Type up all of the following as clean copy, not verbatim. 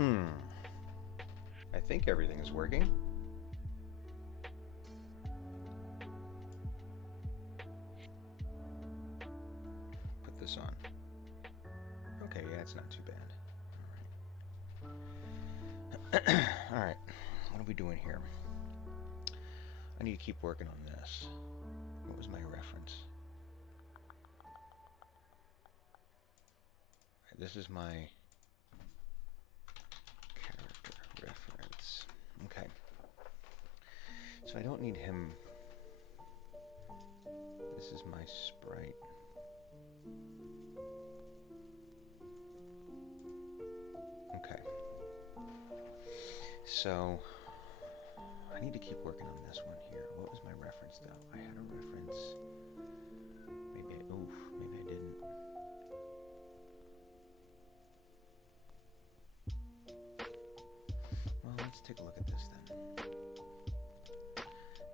I think everything is working. Put this on. Okay, yeah, it's not too bad. Alright, what are we doing here? I need to keep working on this. What was my reference? Right, this is my character reference. Okay. So I don't need him. This is my sprite. Okay. So I need to keep working on this one here. What was my reference though? I had a reference. Maybe I didn't. Well, let's take a look at this then.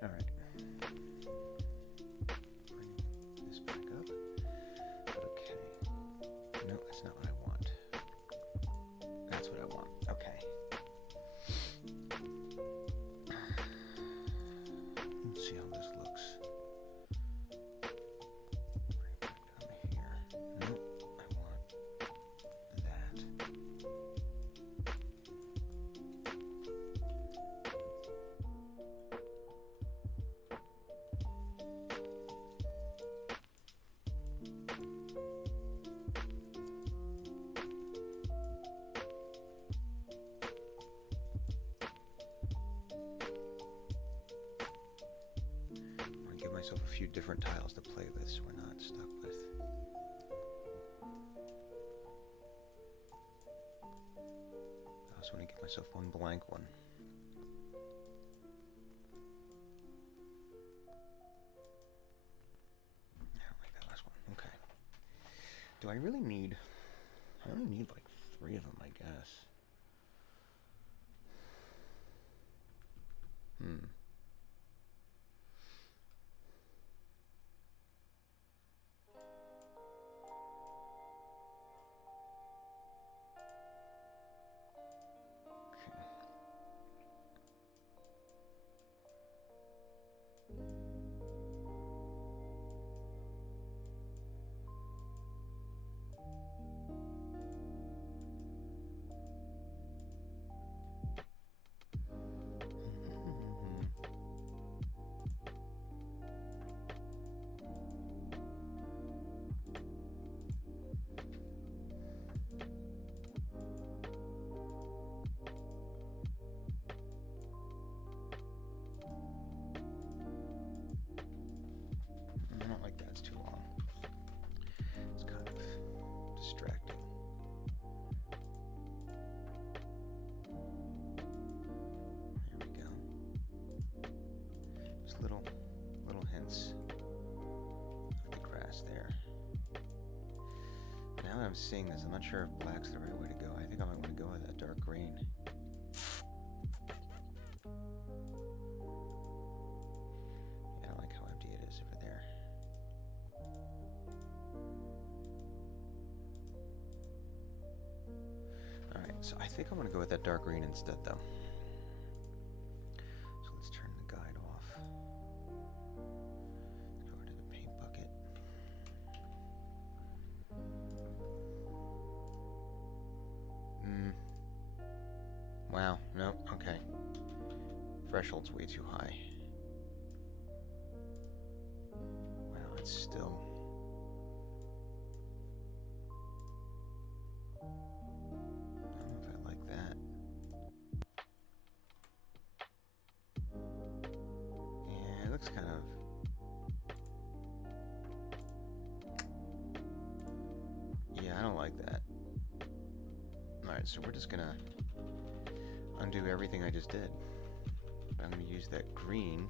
All right. Bring this back up. Okay. No, that's not what I want. That's what I want. Okay. Let's see how this looks. Bring it back down here. No, I want that. Give myself a few different tiles to play with so we're not stuck with. I also want to give myself one blank one. I don't like that last one. Okay. Do I really need... I only need like 3 of them, I guess. I don't like that, it's too long. It's kind of distracting. Here we go. Just little hints of the grass there. Now that I'm seeing this, I'm not sure if black's the right way to go. I think I might want to go with that dark green. Yeah, I don't like how empty it is over there. Alright, so I think I'm going to go with that dark green instead, though. So let's turn the guide off. Let's go over to the paint bucket. Wow, no, okay. Threshold's way too high. Wow, it's still... I don't know if I like that. Yeah, it looks kind of... Yeah, I don't like that. Alright, so we're just gonna undo everything I just did. I'm gonna use that green,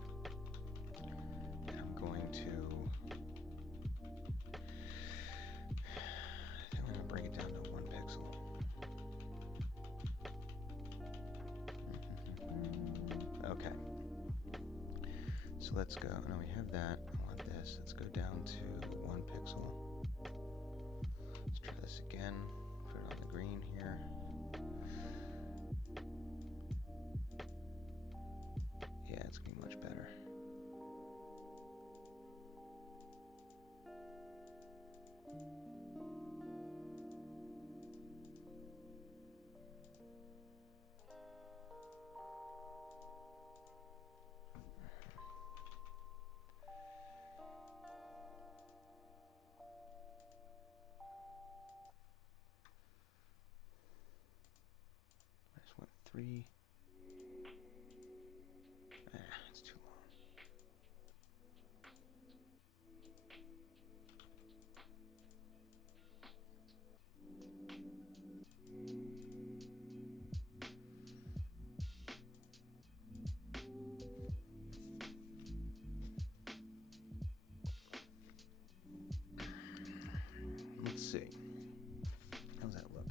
and I'm going to... I'm gonna bring it down to 1 pixel. Okay. So let's go. Now we have that. I want this. Let's go down to 1 pixel. Let's try this again. Put it on the green here. 3. It's too long. Let's see. How's that look?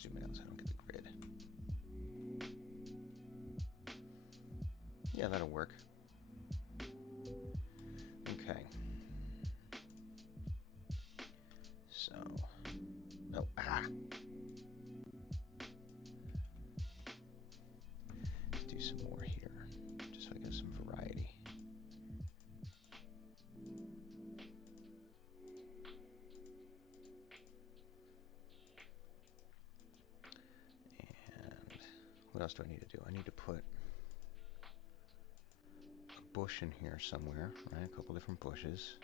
Zoom it out so I don't get the grid. Yeah, that'll work. Okay. So, no, let's do some more here, just so I get some variety. And what else do I need to do? I need to put a bush in here somewhere, right? A couple different bushes.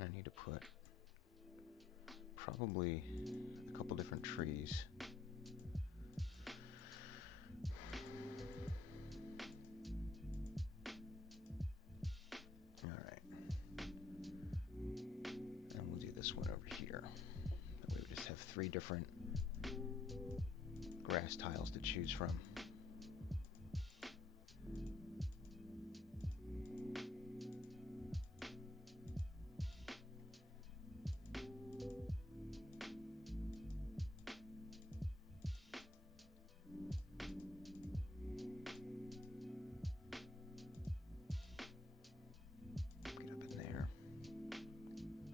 And I need to put probably a couple different trees. All right. And we'll do this one over here. That way we just have 3 different grass tiles to choose from.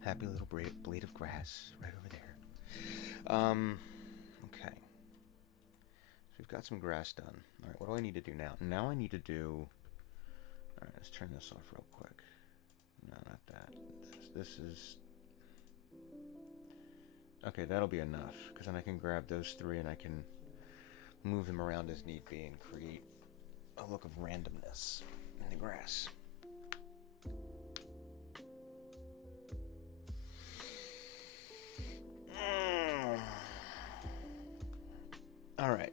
Happy little blade of grass right over there. Okay. So we've got some grass done. All right, what do I need to do now? Now I need to do... All right, let's turn this off real quick. No, not that. This is... Okay, that'll be enough, because then I can grab those 3 and I can move them around as need be and create a look of randomness in the grass. All right.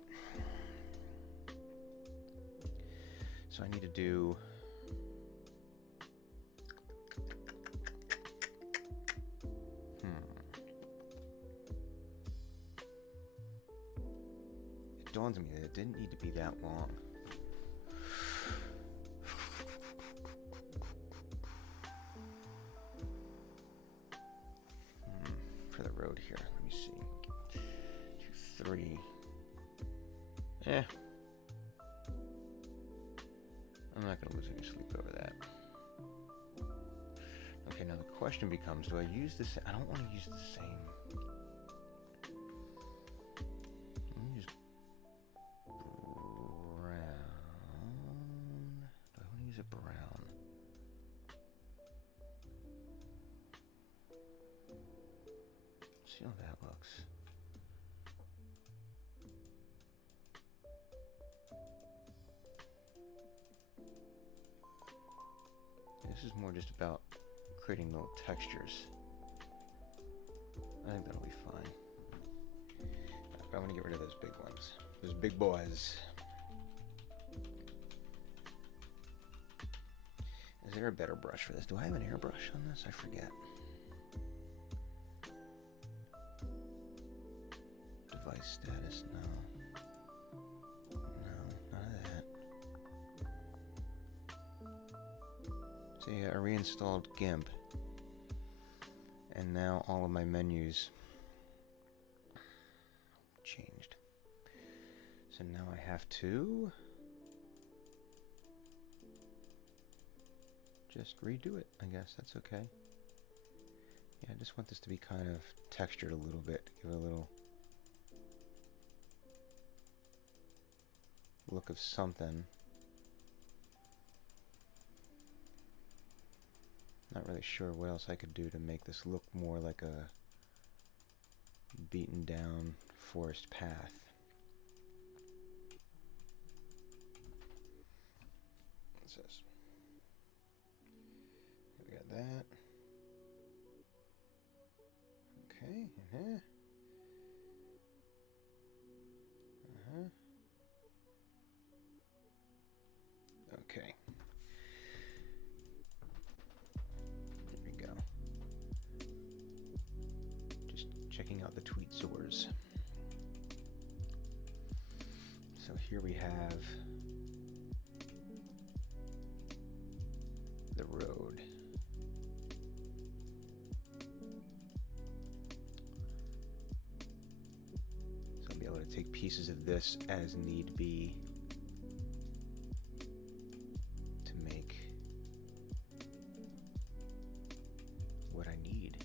So I need to do... It dawns on me that it didn't need to be that long. For the road here, let me see. 2, 3. I'm not going to lose any sleep over that. Okay, now the question becomes, do I use this? I don't want to use the same. Let me use brown. Do I want to use a brown? See how that looks. This is more just about creating little textures. I think that'll be fine. I'm going to get rid of those big ones. Those big boys. Is there a better brush for this? Do I have an airbrush on this? I forget. Device status, no. No, none of that. See, I reinstalled GIMP. And now all of my menus changed. So now I have to just redo it, I guess. That's okay. Yeah, I just want this to be kind of textured a little bit, give it a little look of something. Not really sure what else I could do to make this look more like a beaten down forest path. says. We got that. Okay. Okay. There we go. Just checking out the tweet source. So here we have the road. So I'll be able to take pieces of this as need be to make what I need.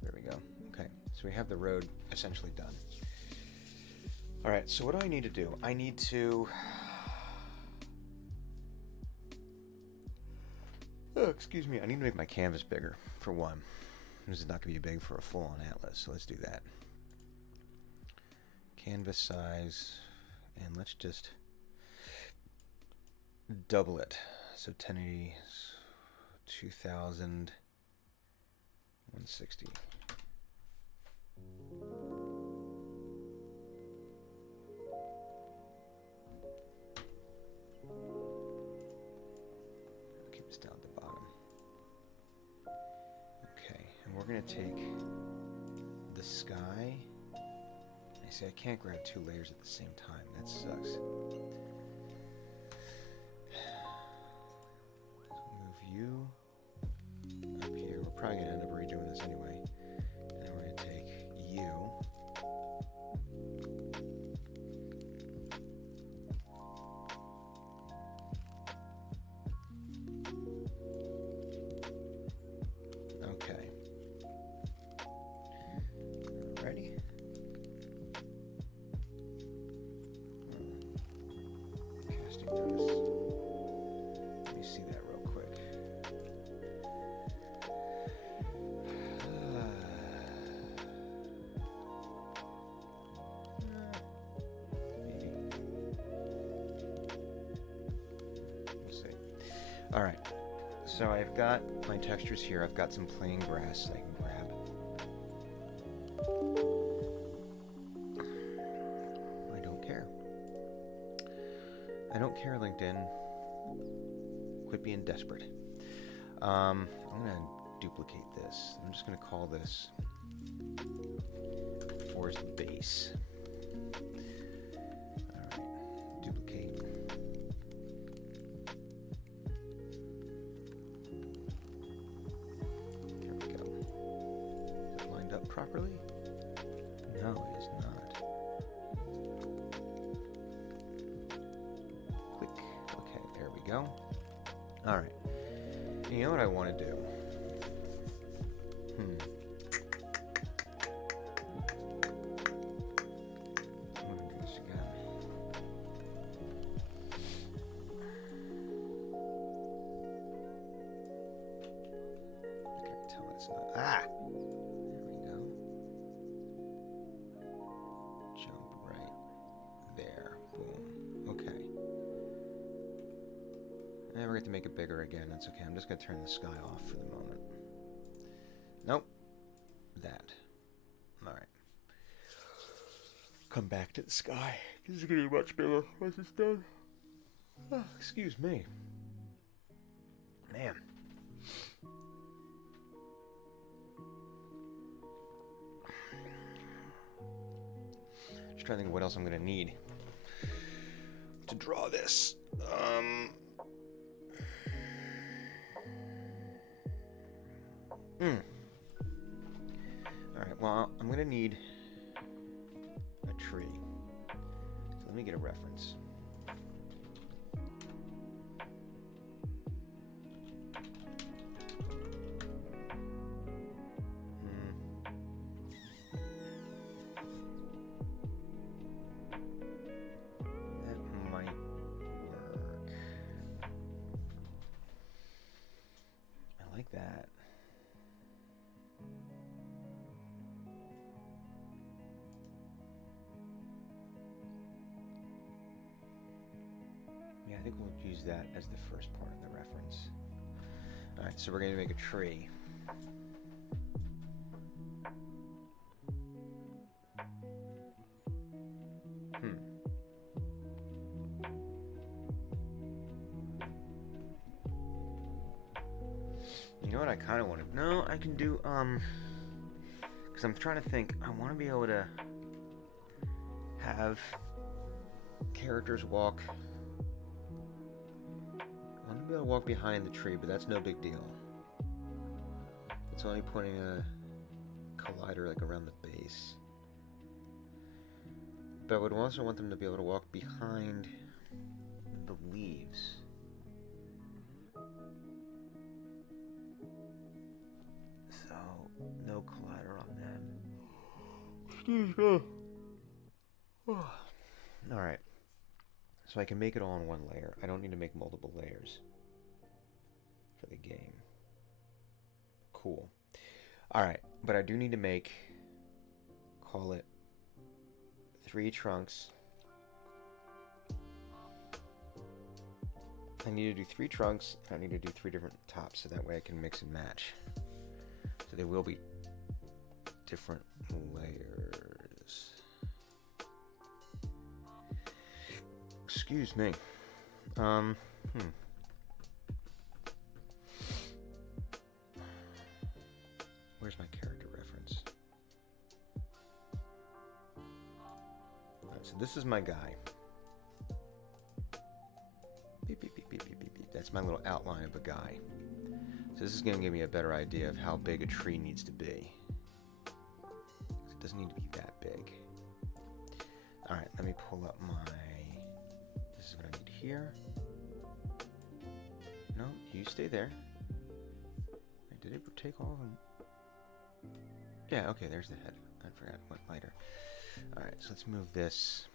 There we go. Okay, so we have the road essentially done. All right, so what do I need to do? I need to... Oh, excuse me. I need to make my canvas bigger, for one. This is not going to be big for a full-on atlas, so let's do that. Canvas size, and let's just double it. So 1080, 2000, 160. Keep this down at the bottom. Okay, and we're going to take the sky. I see I can't grab two layers at the same time. That sucks. Move you up here. We're probably going to end up redoing this anyway. And then we're going to take you. Okay. Ready? Casting this. Let me see that real quick. Maybe. We'll see. All right. So I've got my textures here. I've got some plain grass I can grab. I don't care. I don't care, LinkedIn. Quit being desperate. I'm going to duplicate this. I'm just going to call this Forest Base. All right. Duplicate. There we go. Is it lined up properly? No, it is not. Click. Okay, there we go. All right. You know what I want to do? I'm going to do this again. I can't tell it's not. Ah! There we go. Jump right there. Boom. Okay. I never get to make it bigger again. That's okay. I'm just going to turn the sky off for the moment. Nope. That. All right. Come back to the sky. This is going to be much bigger once it's done. Oh, excuse me. Man. Just trying to think of what else I'm going to need to draw this. Alright, well, I'm going to need a tree. So let me get a reference. That might work. I like that. I think we'll use that as the first part of the reference. Alright, so we're going to make a tree. You know what I kind of want to... No, I can do, because I'm trying to think. I want to be able to have characters walk... I want to be able to walk behind the tree, but that's no big deal. It's only pointing a collider, like, around the base. But I would also want them to be able to walk behind the leaves. So, no collider on them. Excuse me. Alright. So I can make it all in one layer. I don't need to make multiple layers for the game. Cool. Alright, but I do need to make, call it 3 trunks. I need to do 3 trunks. I need to do 3 different tops so that way I can mix and match. So they will be different layers. Excuse me. Where's my character reference? Alright, so this is my guy. Beep, beep, beep, beep, beep, beep, beep. That's my little outline of a guy. So this is going to give me a better idea of how big a tree needs to be. It doesn't need to be that big. Alright, let me pull up my... This is what I need here. No, you stay there. Wait, did it take all of them? Yeah, okay, there's the head. I forgot, it went lighter. Alright, so let's move this.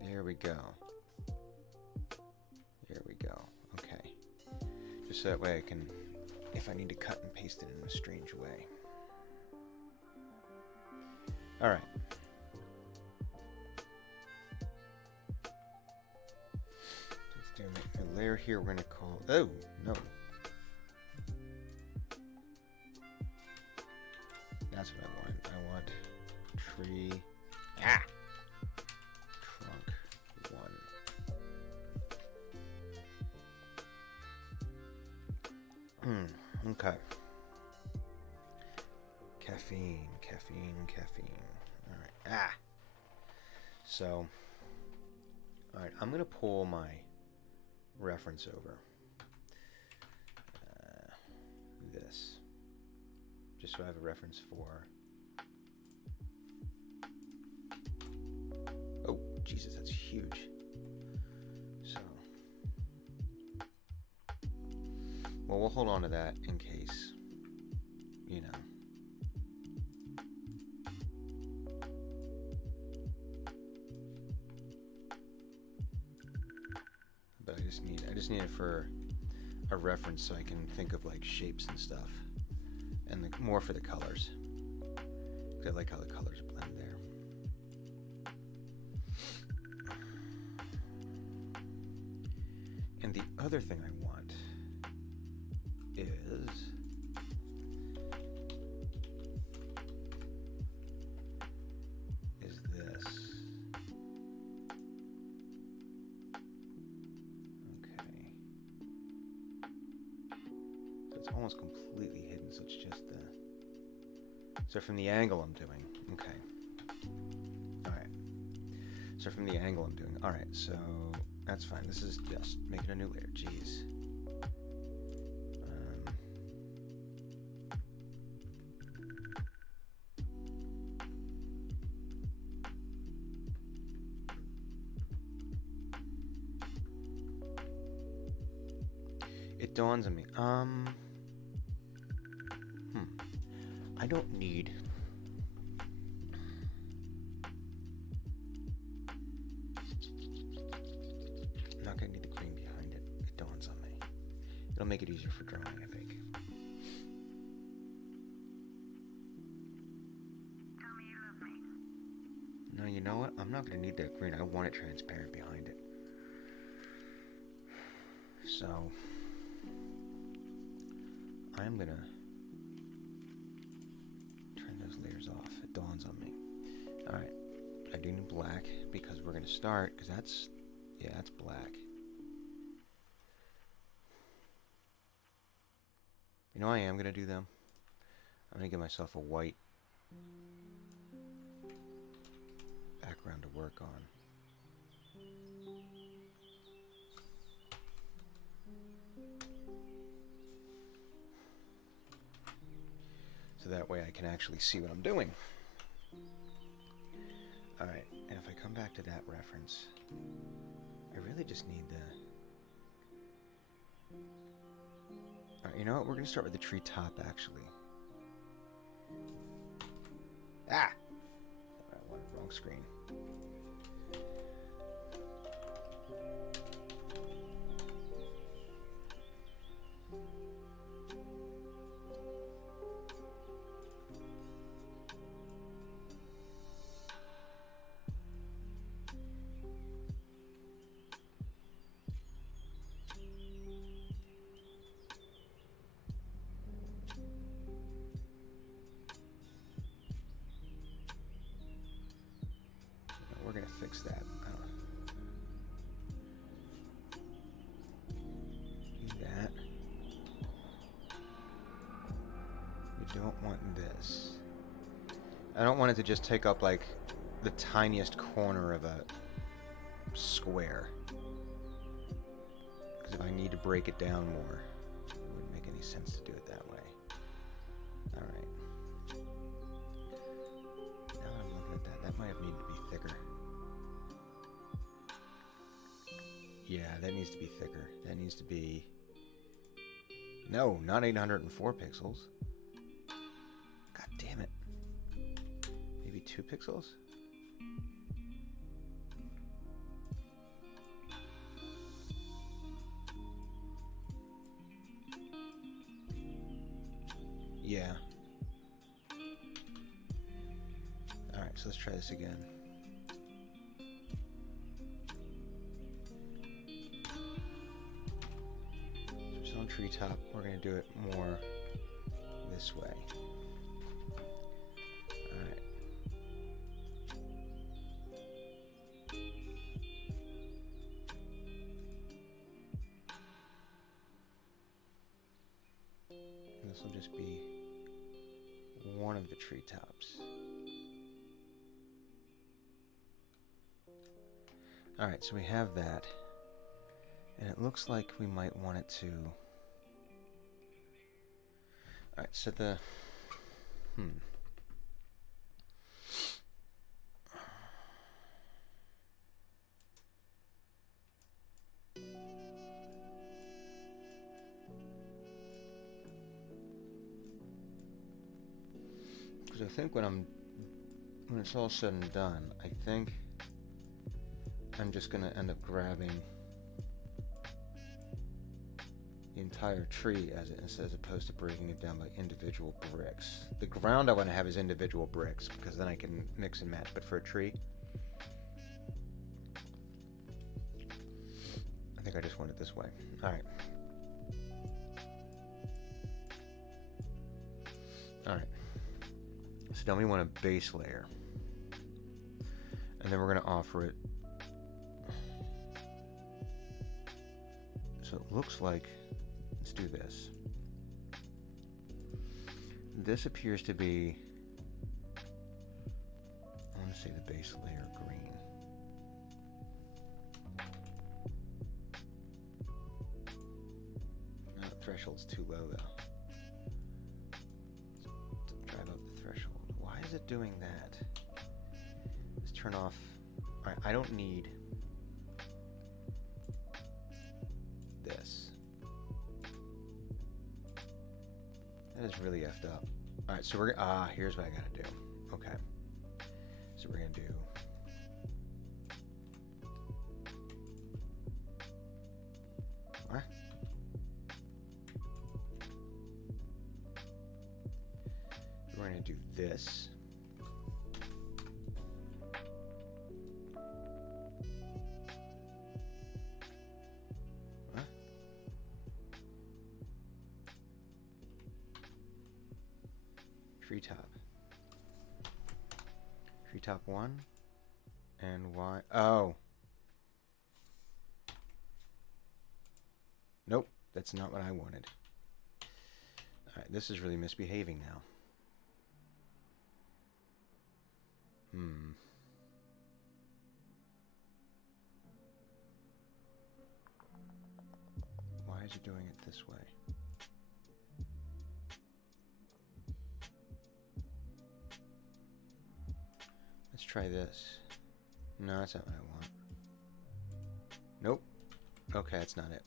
There we go. There we go. Okay. Just so that way I can, if I need to cut and paste it in a strange way. Alright. Let's do a layer here we're going to call... Oh, no. That's what I want. I want tree... Ah! Trunk 1. Okay. Caffeine. Alright. Ah! So, alright, I'm going to pull my reference over. This. Just so I have a reference for... Oh, Jesus, that's huge. So... Well, we'll hold on to that in case, you know. But I just need it for a reference so I can think of like shapes and stuff, and more for the colors. Because I like how the colors blend there. And the other thing I want is this. Okay. So it's almost completely hidden, so it's just the... So from the angle I'm doing. Okay. Alright. So from the angle I'm doing. Alright, so that's fine. This is just making a new layer. Jeez. It dawns on me. I don't need... I'm not gonna need the green behind it. It dawns on me. It'll make it easier for drawing, I think. I'm not going to need that green. I want it transparent behind it. So I'm going to turn those layers off. It dawns on me. Alright, I do need black because we're going to start, because that's, yeah, that's black. You know what I am going to do, though? I'm going to give myself a white background to work on. So that way I can actually see what I'm doing. Alright, and if I come back to that reference, I really just need the... Alright, you know what? We're going to start with the tree top, actually. Ah! Alright, wrong screen. We're going to fix that. Do that. We don't want this. I don't want it to just take up like the tiniest corner of a square. Because if I need to break it down more, it wouldn't make any sense to do it that way. Alright. Now that I'm looking at that, that might have needed to be thicker. Yeah, that needs to be thicker. That needs to be... No, not 804 pixels. God damn it. Maybe 2 pixels? Yeah. Alright, so let's try this again. On treetop, we're going to do it more this way. Alright. And this will just be one of the treetops. Alright, so we have that. And it looks like we might want it to... Alright, so the... Because I think when it's all said and done, I think I'm just going to end up grabbing the entire tree as opposed to breaking it down by individual bricks. The ground I want to have is individual bricks because then I can mix and match. But for a tree, I think I just want it this way. Alright. Alright. So then we want a base layer. And then we're going to offer it. So it looks like, let's do this. This appears to be, I want to say the base layer green. No, the threshold's too low though. Let's drive up the threshold. Why is it doing that? Let's turn off. Alright, I don't need this. That is really effed up. Alright, so we're here's what I gotta do. Okay. So we're gonna do what? We're gonna do this. Treetop. Treetop 1. And why? Oh. Nope, that's not what I wanted. Alright, this is really misbehaving now. Why is it doing it this way? Let's try this. No, that's not what I want. Nope. Okay, that's not it.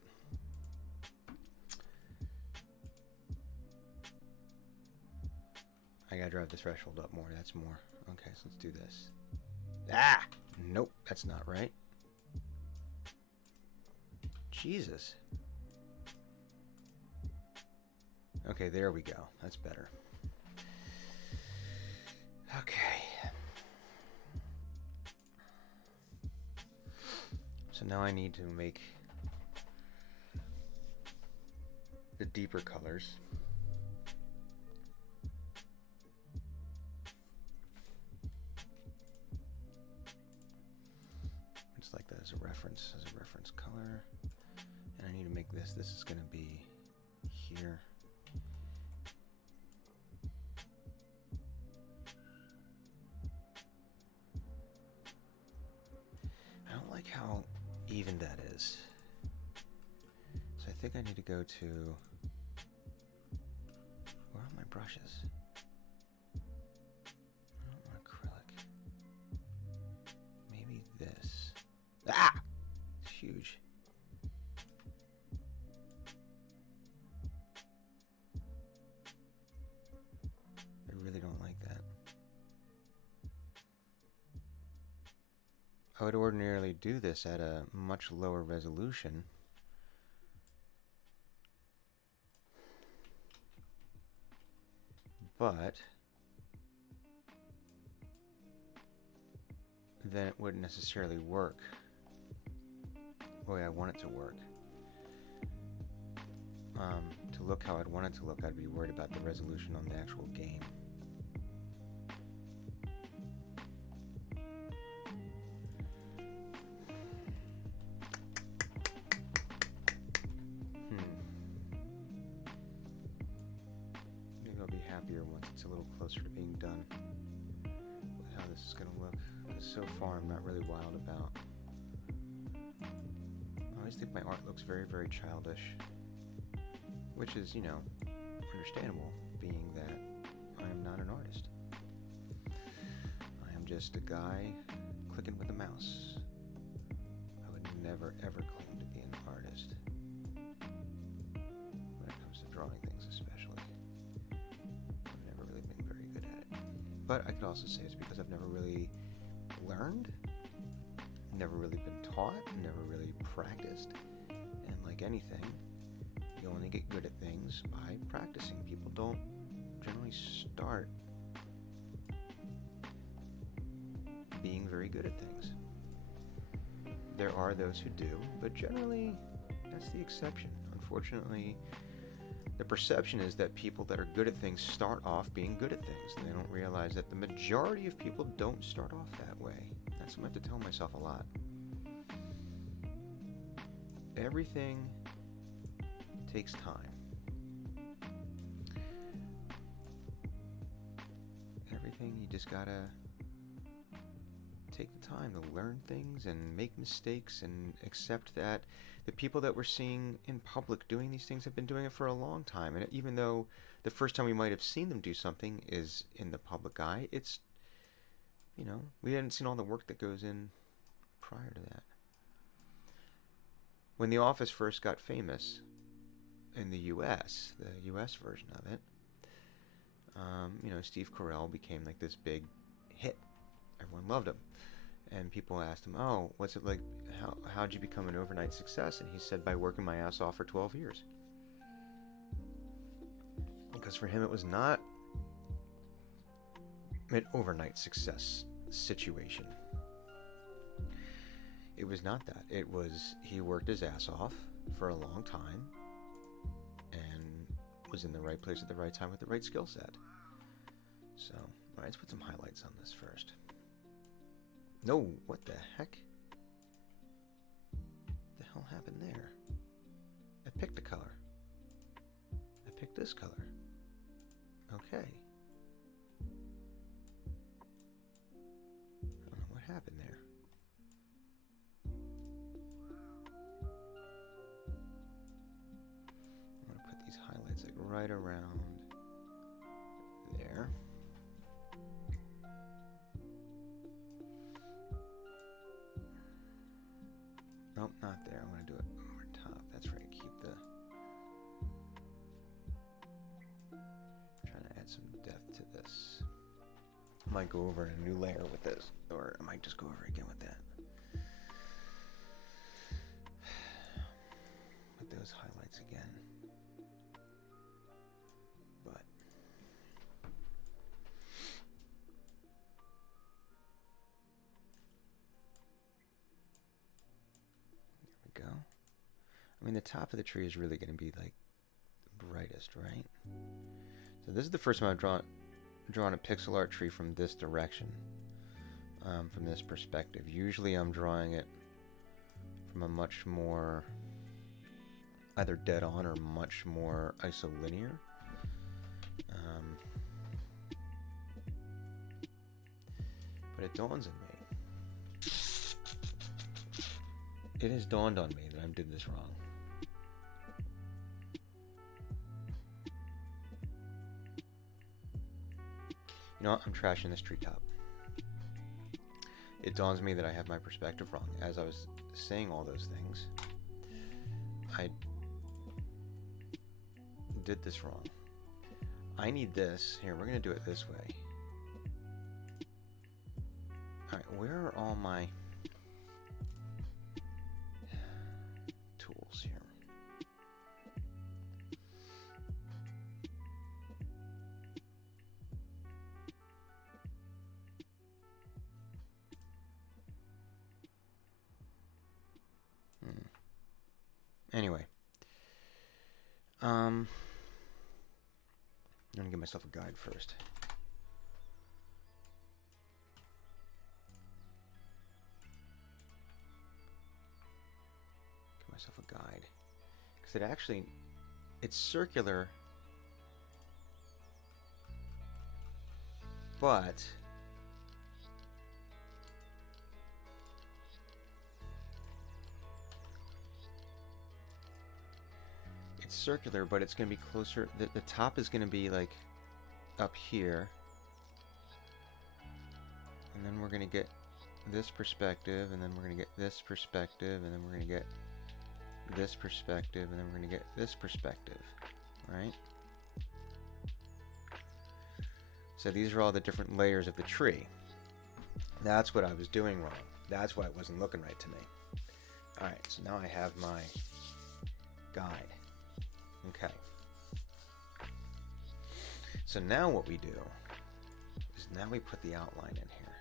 I gotta drive the threshold up more. That's more. Okay, so let's do this. Ah! Nope, that's not right. Jesus. Okay, there we go. That's better. Okay. So now I need to make the deeper colors. Just like that as a reference color. And I need to make this. This is going to be here. I don't like how even that is. So I think I need to go to... Where are my brushes? I don't want acrylic. Maybe this. Ah! It's huge. I really don't like that. I would ordinarily do this at a much lower resolution. But then it wouldn't necessarily work the way I want it to work. To look how I'd want it to look, I'd be worried about the resolution on the actual game. Maybe I'll be happier once it's a little closer to being done with how this is going to look. Because so far I'm not really wild about. I always think my art looks very, very childish. Which is, you know, understandable, being that I am not an artist. I am just a guy clicking with a mouse. I would never, ever claim to be an artist. When it comes to drawing things especially. I've never really been very good at it. But I could also say it's because I've never really learned, never really been taught, never really practiced. And like anything, you only get good at things by practicing. People don't generally start being very good at things. There are those who do, but generally that's the exception. Unfortunately, the perception is that people that are good at things start off being good at things. They don't realize that the majority of people don't start off that way. That's what I have to tell myself a lot. Everything takes time. Everything, you just gotta take the time to learn things and make mistakes and accept that the people that we're seeing in public doing these things have been doing it for a long time. And even though the first time we might have seen them do something is in the public eye, it's, you know, we hadn't seen all the work that goes in prior to that. When The Office first got famous, in the U.S., the U.S. version of it, you know, Steve Carell became like this big hit. Everyone loved him. And people asked him, oh, what's it like, how'd you become an overnight success? And he said, by working my ass off for 12 years. Because for him it was not an overnight success situation. It was not that. It was, he worked his ass off for a long time and was in the right place at the right time with the right skill set. So, alright, let's put some highlights on this first. No, what the heck? What the hell happened there? I picked a color. I picked this color. Okay. I don't know what happened there. I'm gonna put these highlights like right around there. Nope, not there. I'm gonna do it over top. That's right. Keep the. Trying to add some depth to this. I might go over a new layer with this, or I might just go over again with that. With those highlights again. But there we go. I mean, the top of the tree is really going to be like the brightest, right? So this is the first time I've drawn a pixel art tree from this direction, from this perspective. Usually I'm drawing it from a much more either dead on or much more isolinear. But it dawns on me. It has dawned on me that I did this wrong. You know what? I'm trashing this treetop. It dawns me that I have my perspective wrong. As I was saying all those things, I did this wrong. I need this. Here, we're going to do it this way. Alright, where are all my tools here? Anyway. I'm going to give myself a guide first. Give myself a guide. Because it actually, it's circular, but it's circular, but it's going to be closer. The top is going to be like up here. And then we're going to get this perspective, and then we're going to get this perspective, and then we're going to get this perspective, and then we're going to get this perspective, right? So these are all the different layers of the tree. That's what I was doing wrong. That's why it wasn't looking right to me. Alright, so now I have my guide. Okay. So now what we do is now we put the outline in here.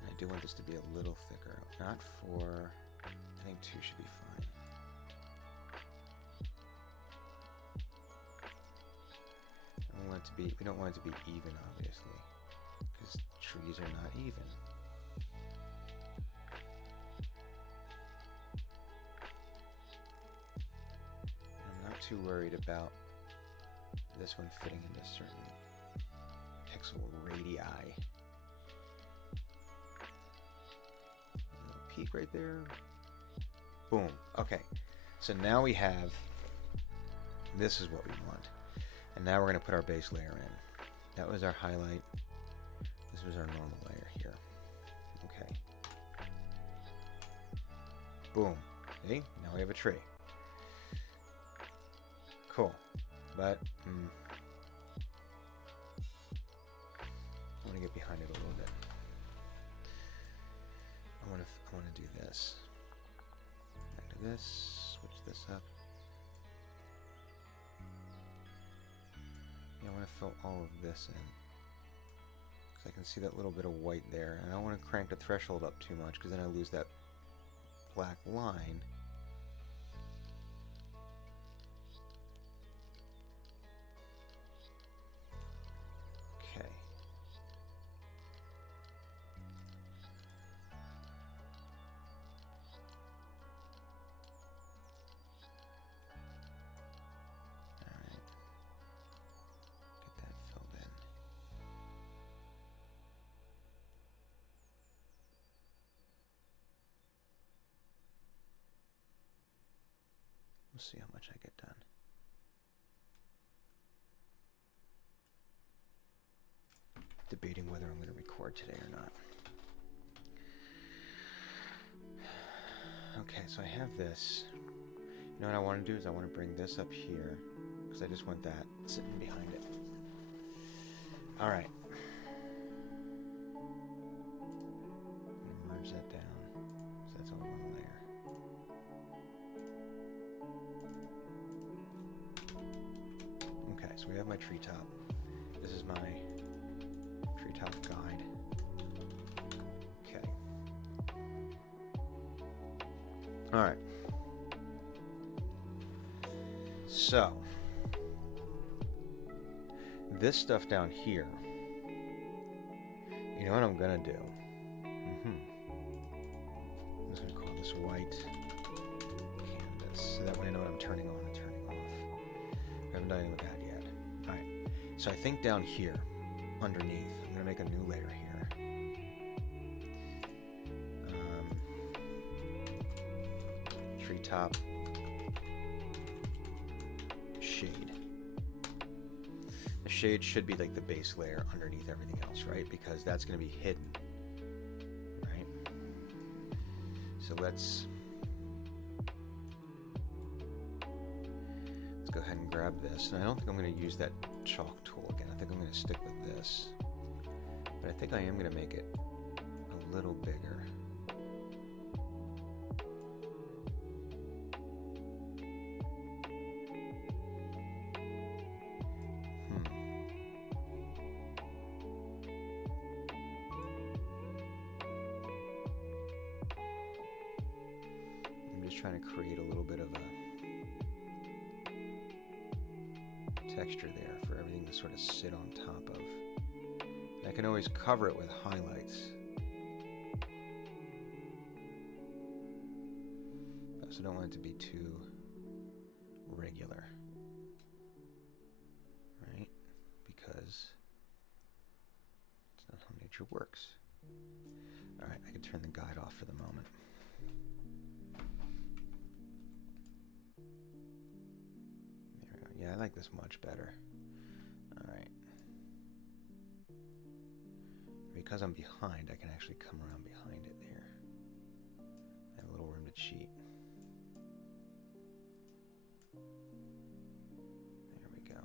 And I do want this to be a little thicker. Not for... I think 2 should be fine. We don't want it to be even, obviously, because trees are not even. I'm not too worried about this one fitting into certain pixel radii. A little peak right there. Boom. Okay. So now we have, this is what we want. And now we're going to put our base layer in. That was our highlight. This was our normal layer here. Okay. Boom. See? Now we have a tree. Cool. But I want to get behind it a little bit. I want to do this. Back to this. Switch this up. I want to fill all of this in, because I can see that little bit of white there, and I don't want to crank the threshold up too much, because then I lose that black line. We'll see how much I get done. Debating whether I'm going to record today or not. Okay, so I have this. You know what I want to do is I want to bring this up here because I just want that sitting behind it. All right. I'm going to merge that down so that's all one layer. Okay, so we have my treetop. This is my treetop guide. Okay. All right. So, this stuff down here, you know what I'm gonna do? I'm just gonna call this white canvas, so that way I know what I'm turning on and turning off. I haven't done anything with that yet. All right. So I think down here, underneath, I'm gonna make a new layer here. Treetop shade. The shade should be like the base layer underneath everything else, right? Because that's going to be hidden, right? So let's go ahead and grab this. And I don't think I'm going to use that chalk tool again. I think I'm going to stick with this. But I think I am going to make it a little bigger. Trying to create a little bit of a texture there for everything to sort of sit on top of. And I can always cover it with highlights. I also don't want it to be too regular, right? Because it's not how nature works. All right, I can turn the guide off for the moment. Yeah, I like this much better. Alright. Because I'm behind, I can actually come around behind it there. I have a little room to cheat. There we go.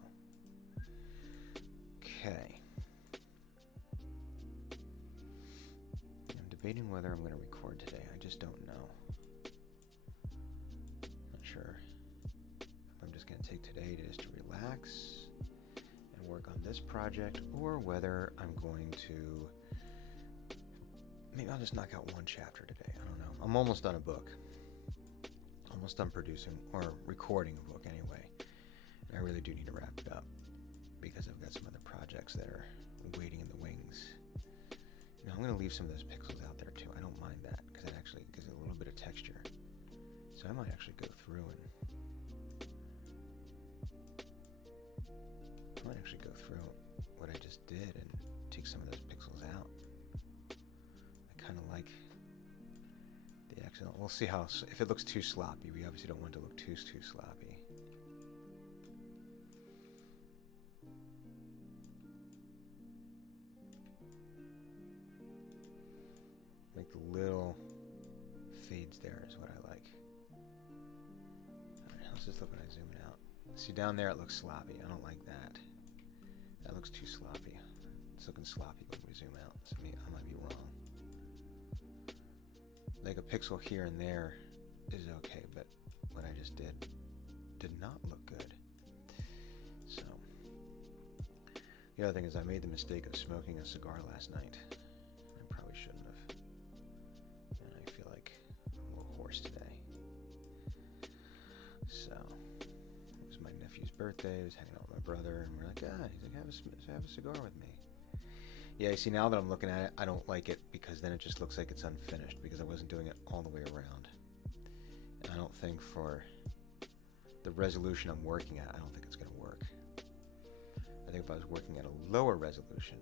Okay. I'm debating whether I'm going to record today. I just don't know. Not sure. I'm just going to take today just to relax and work on this project, or whether I'm going to, maybe I'll just knock out one chapter today. I don't know. I'm almost done a book. Almost done producing or recording a book anyway. And I really do need to wrap it up because I've got some other projects that are waiting in the wings. You know, I'm going to leave some of those pixels out there too. I don't mind that because it actually gives it a little bit of texture. So I might actually go through and what I just did and take some of those pixels out. I kind of like the accident. We'll see how, if it looks too sloppy. We obviously don't want it to look too sloppy. Like the little fades there is what I like. Alright, how's this look when I zoom it out? See, down there it looks sloppy. I don't like that. That looks too sloppy. It's looking sloppy when we zoom out. So I might be wrong. Like a pixel here and there is okay, but what I just did not look good. So the other thing is I made the mistake of smoking a cigar last night. I probably shouldn't have. And I feel like I'm a little hoarse today. So it was my nephew's birthday. I was hanging out with my brother, and we're like, he's like, have a cigar with me. Yeah, you see, now that I'm looking at it, I don't like it because then it just looks like it's unfinished because I wasn't doing it all the way around. And I don't think for the resolution I'm working at, I don't think it's going to work. I think if I was working at a lower resolution,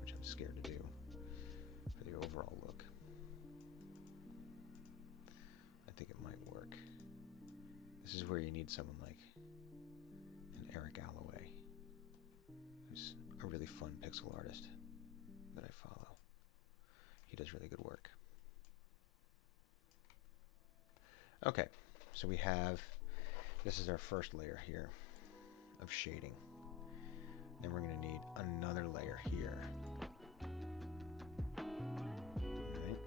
which I'm scared to do for the overall look, I think it might work. This is where you need someone like an Eric Alloway, who's a really fun pixel artist that I follow. He does really good work. Okay, so we have, this is our first layer here of shading. Then we're going to need another layer here. Right.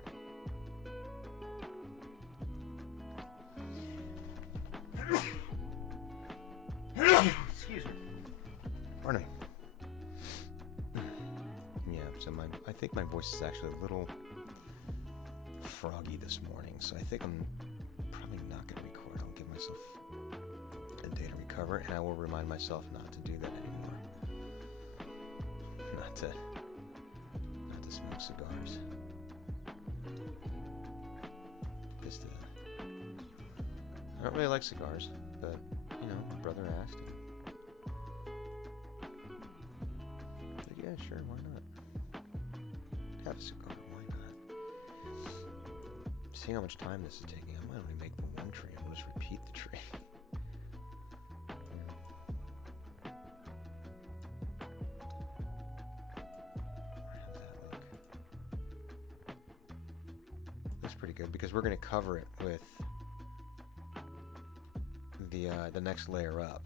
Excuse me. Pardon me. Yeah, so I think my voice is actually a little froggy this morning, so I think I'm probably not going to record. I'll give myself a day to recover, and I will remind myself not to do that anymore. Not to smoke cigars. Just I don't really like cigars, but you know, my brother asked. Like, yeah, sure, why not? Have a cigar, why not? Seeing how much time this is taking, I might only make the one tree. I'll just repeat the tree. Pretty good because we're going to cover it with the next layer up,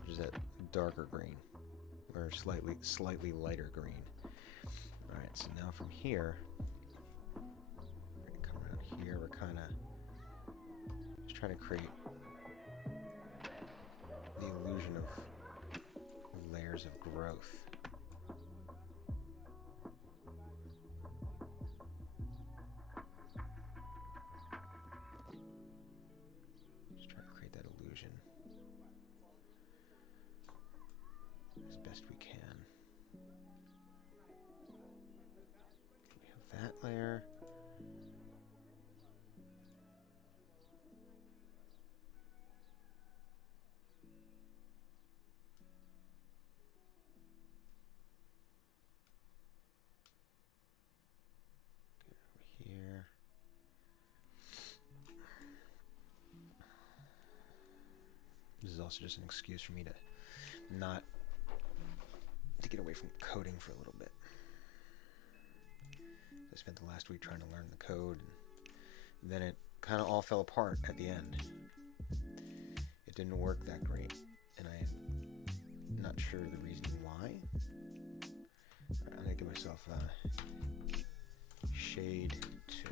which is that darker green or slightly lighter green. All right, so now from here, we're going to come around here. We're kind of just trying to create the illusion of layers of growth. As best we can. We have that layer. Get over here. This is also just an excuse for me to get away from coding for a little bit. I spent the last week trying to learn the code, and then it kind of all fell apart at the end. It didn't work that great, and I'm not sure the reason why. I'm gonna give myself shade 2,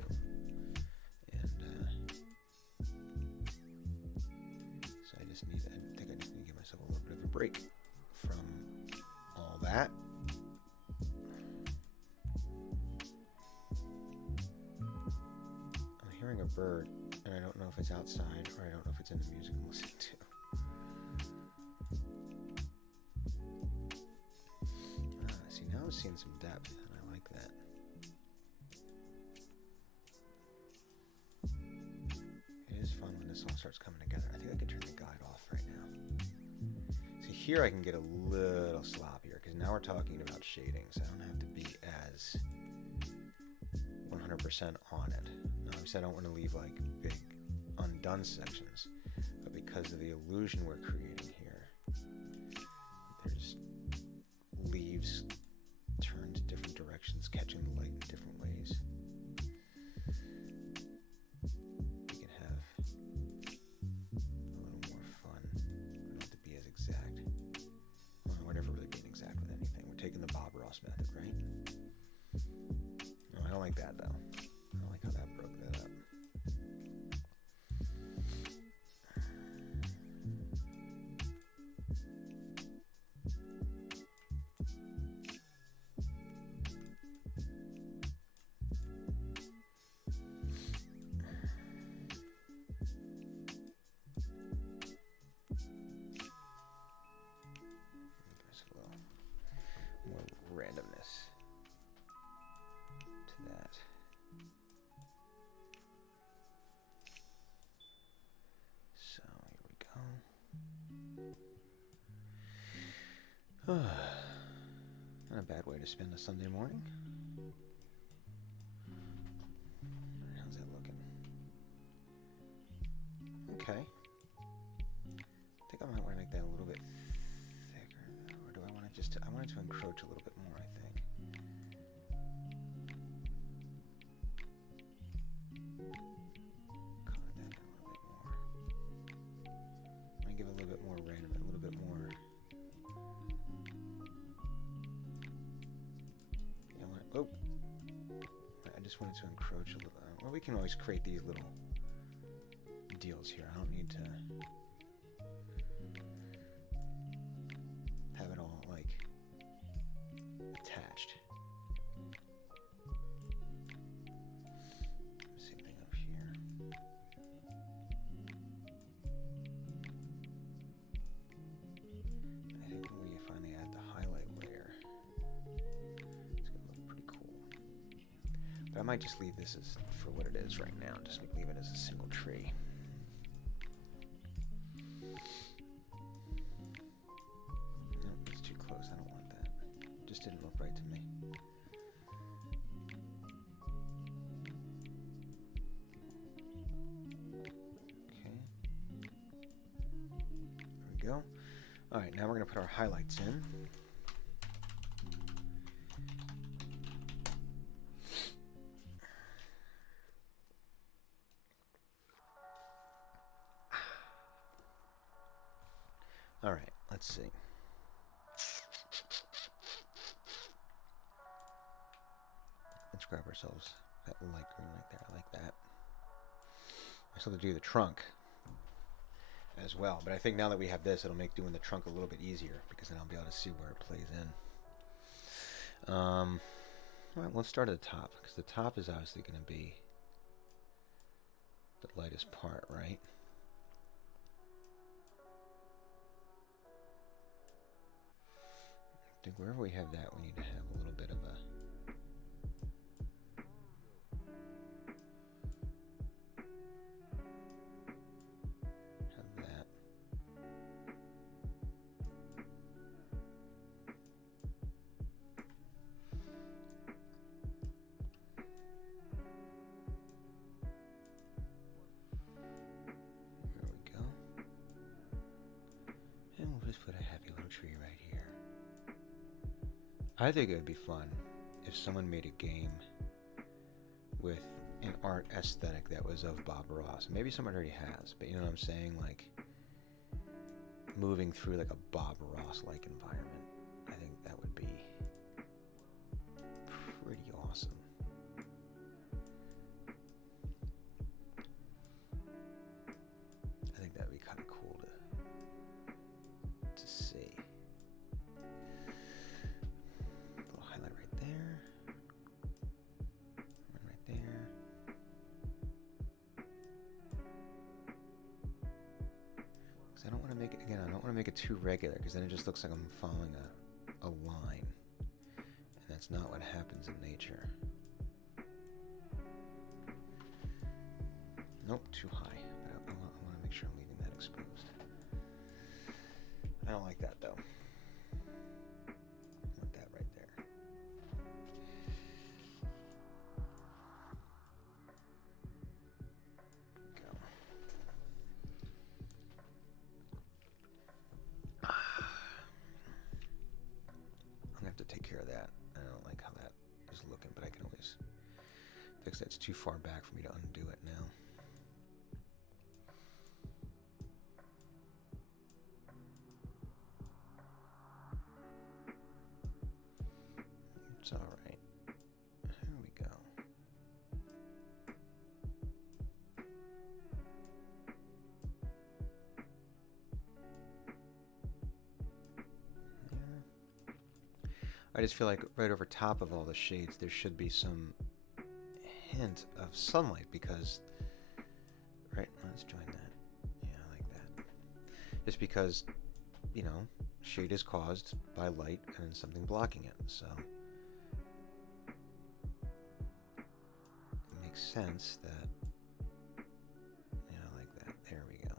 and so I think I just need to give myself a little bit of a break from all that. I'm hearing a bird, and I don't know if it's outside or I don't know if it's in the music I'm listening to. See, now I'm seeing some depth, and I like that. It is fun when this all starts coming together. I think I can turn the guide off right now. See, here I can get a little sloppier, because now we're talking about shading, so I don't have to be as 100% on it. Now, obviously I don't want to leave like big undone sections, but because of the illusion we're creating here, there's leaves turned different directions, catching the light in different ways. We can have a little more fun. We don't have to be as exact. Well, we're never really being exact with anything. We're taking the Bob Ross method, right? No, I don't like that though. I don't like how that broke that up. Randomness to that. So here we go. Not a bad way to spend a Sunday morning. How's that looking? encroach a little bit more, I think. Content a little bit more. I'm gonna give it a little bit more random, a little bit more. You know what? Oh, I just wanted to encroach a little. Well, we can always create these little deals here. I don't need to have it all like attached. Same thing up here. I think when we finally add the highlight layer, it's gonna look pretty cool. But I might just leave this as for what it is right now. Just leave it as a single tree. Didn't look right to me. Okay. There we go. All right, now we're going to put our highlights in. All right, let's see. Let's grab ourselves that light green right there. I like that. I still have to do the trunk as well, but I think now that we have this, it'll make doing the trunk a little bit easier because then I'll be able to see where it plays in. All right, let's start at the top because the top is obviously going to be the lightest part, right? I think wherever we have that, we need to have a little bit of a put a happy little tree right here. I think it would be fun if someone made a game with an art aesthetic that was of Bob Ross. Maybe someone already has, but you know what I'm saying? Like moving through like a Bob Ross-like environment. I think that would be pretty awesome. I think that would be kind of cool to see. Little highlight right there. One right there. Because I don't want to make it, again, I don't want to make it too regular because then it just looks like I'm following a line. And that's not what happens in nature. Nope, too high. I want to make sure I'm leaving that exposed. I don't like that though. Want that right there. Go. I'm gonna have to take care of that. I don't like how that is looking, but I can always fix that. It's too far back for me to undo it now. It's all right. Here we go. I just feel like right over top of all the shades there should be some hint of sunlight because, right, let's join that. Yeah, I like that. Just because, you know, shade is caused by light and something blocking it, so it makes sense that, you know, like that. There we go.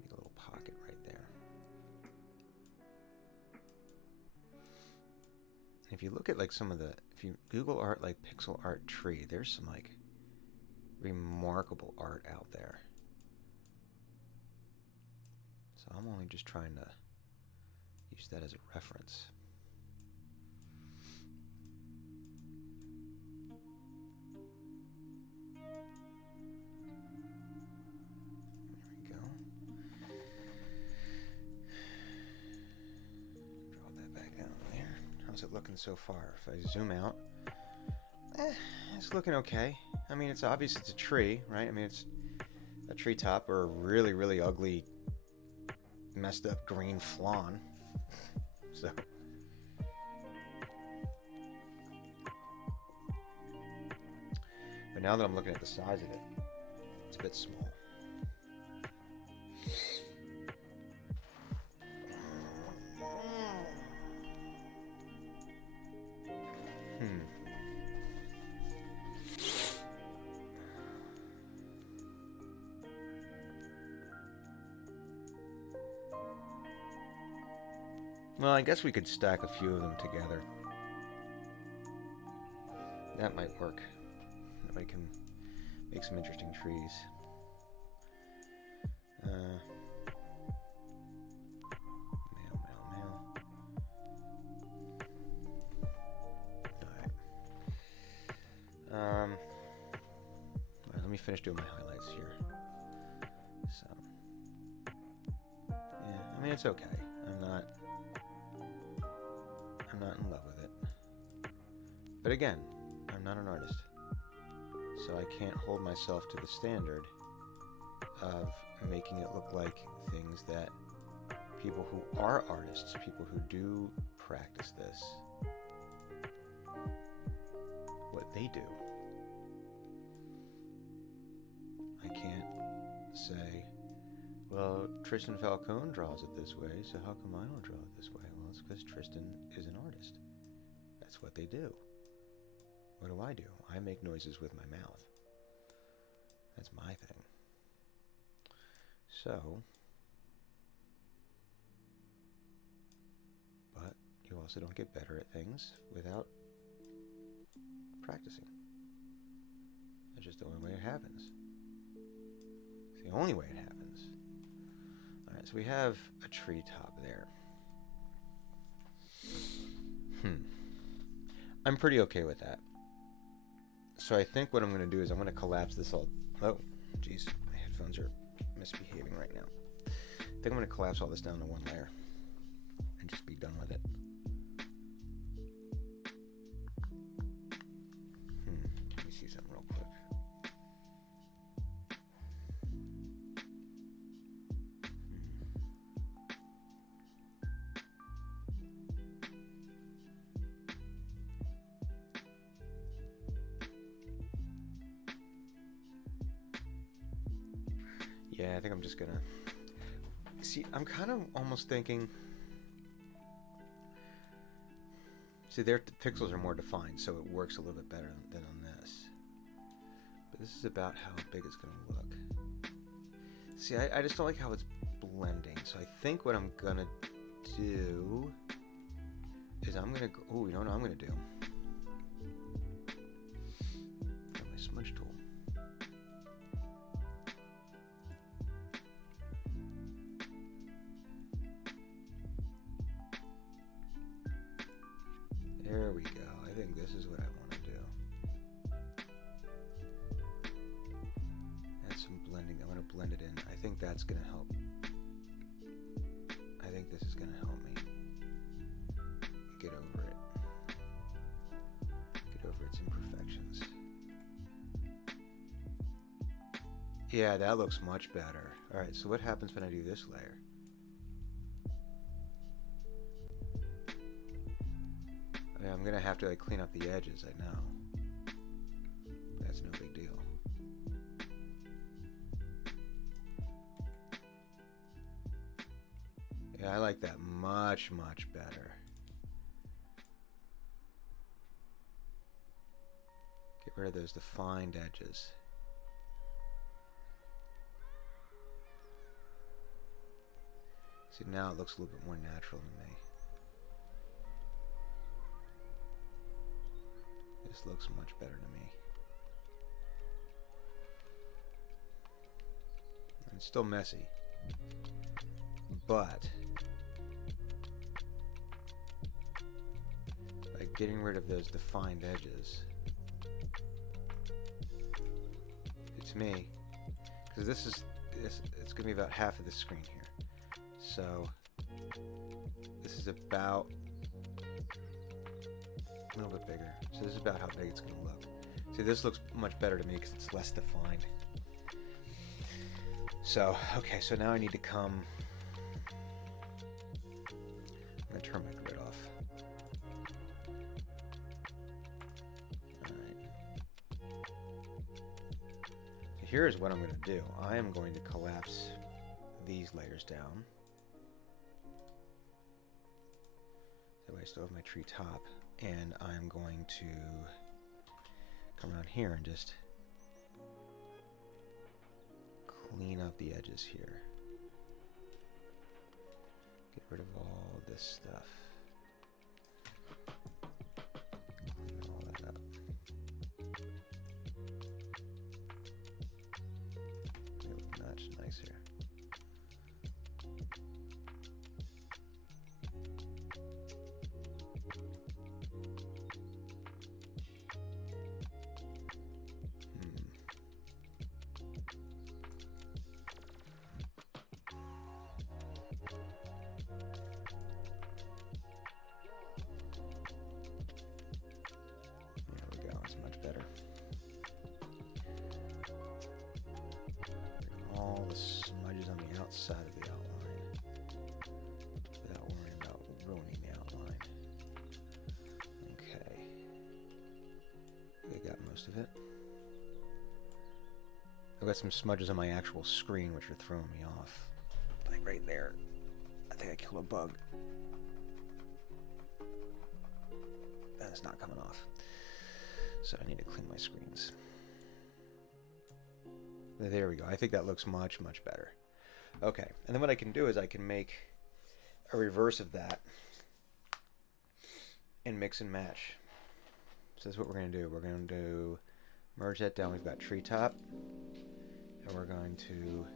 Make a little pocket right there. If you look at like some of the, if you Google art like pixel art tree, there's some like remarkable art out there. So I'm only just trying to, use that as a reference. There we go. Draw that back down there. How's it looking so far? If I zoom out, it's looking okay. I mean, it's obvious it's a tree, right? I mean, it's a treetop or a really, really ugly, messed up green flan. So, but now that I'm looking at the size of it, it's a bit small. Well, I guess we could stack a few of them together. That might work. That way we can make some interesting trees. Mail. Alright. Let me finish doing my highlights here. So, yeah, I mean, it's okay. I'm not in love with it. But again, I'm not an artist. So I can't hold myself to the standard of making it look like things that people who are artists, people who do practice this, what they do. I can't say, well, Tristan Falcone draws it this way, so how come I don't draw it this way? Well, it's because Tristan is an artist. That's what they do. What do? I make noises with my mouth. That's my thing. So, but you also don't get better at things without practicing. That's just the only way it happens. It's the only way it happens. Alright, so we have a treetop there. I'm pretty okay with that. So I think what I'm going to do is I'm going to collapse this all... Oh, geez, my headphones are misbehaving right now. I think I'm going to collapse all this down to one layer and just be done with it. Let me see something real quick. Yeah, I think I'm just gonna... See, I'm kind of almost thinking... See, their pixels are more defined, so it works a little bit better than on this. But this is about how big it's gonna look. See, I just don't like how it's blending, so I think what I'm gonna do is I'm gonna go... Oh, you know what I'm gonna do? Got my smudge tool. There we go. I think this is what I want to do. Add some blending. I want to blend it in. I think that's going to help. I think this is going to help me get over it. Get over its imperfections. Yeah, that looks much better. Alright, so what happens when I do this layer? I'm gonna have to like clean up the edges, I know. That's no big deal. Yeah, I like that much, much better. Get rid of those defined edges. See, now it looks a little bit more natural to me. This looks much better to me. And it's still messy, but getting rid of those defined edges. It's me, because it's gonna be about half of the screen here. So this is about a little bit bigger. So this is about how big it's gonna look. See, this looks much better to me because it's less defined. So, okay, so now I need to come. I'm gonna turn my grid off. Alright. So here's what I'm gonna do. I am going to collapse these layers down. So I still have my tree top. And I'm going to come around here and just clean up the edges here. Get rid of all this stuff. Clean all that up. They look much nicer. Better. All the smudges on the outside of the outline without worrying about ruining the outline. Okay. I got most of it. I've got some smudges on my actual screen which are throwing me off. Like right there. I think I killed a bug. And it's not coming off. So I need to clean my screens. There we go. I think that looks much, much better. Okay, and then what I can do is I can make a reverse of that and mix and match. So this is what we're going to do. We're going to merge that down. We've got treetop, and we're going to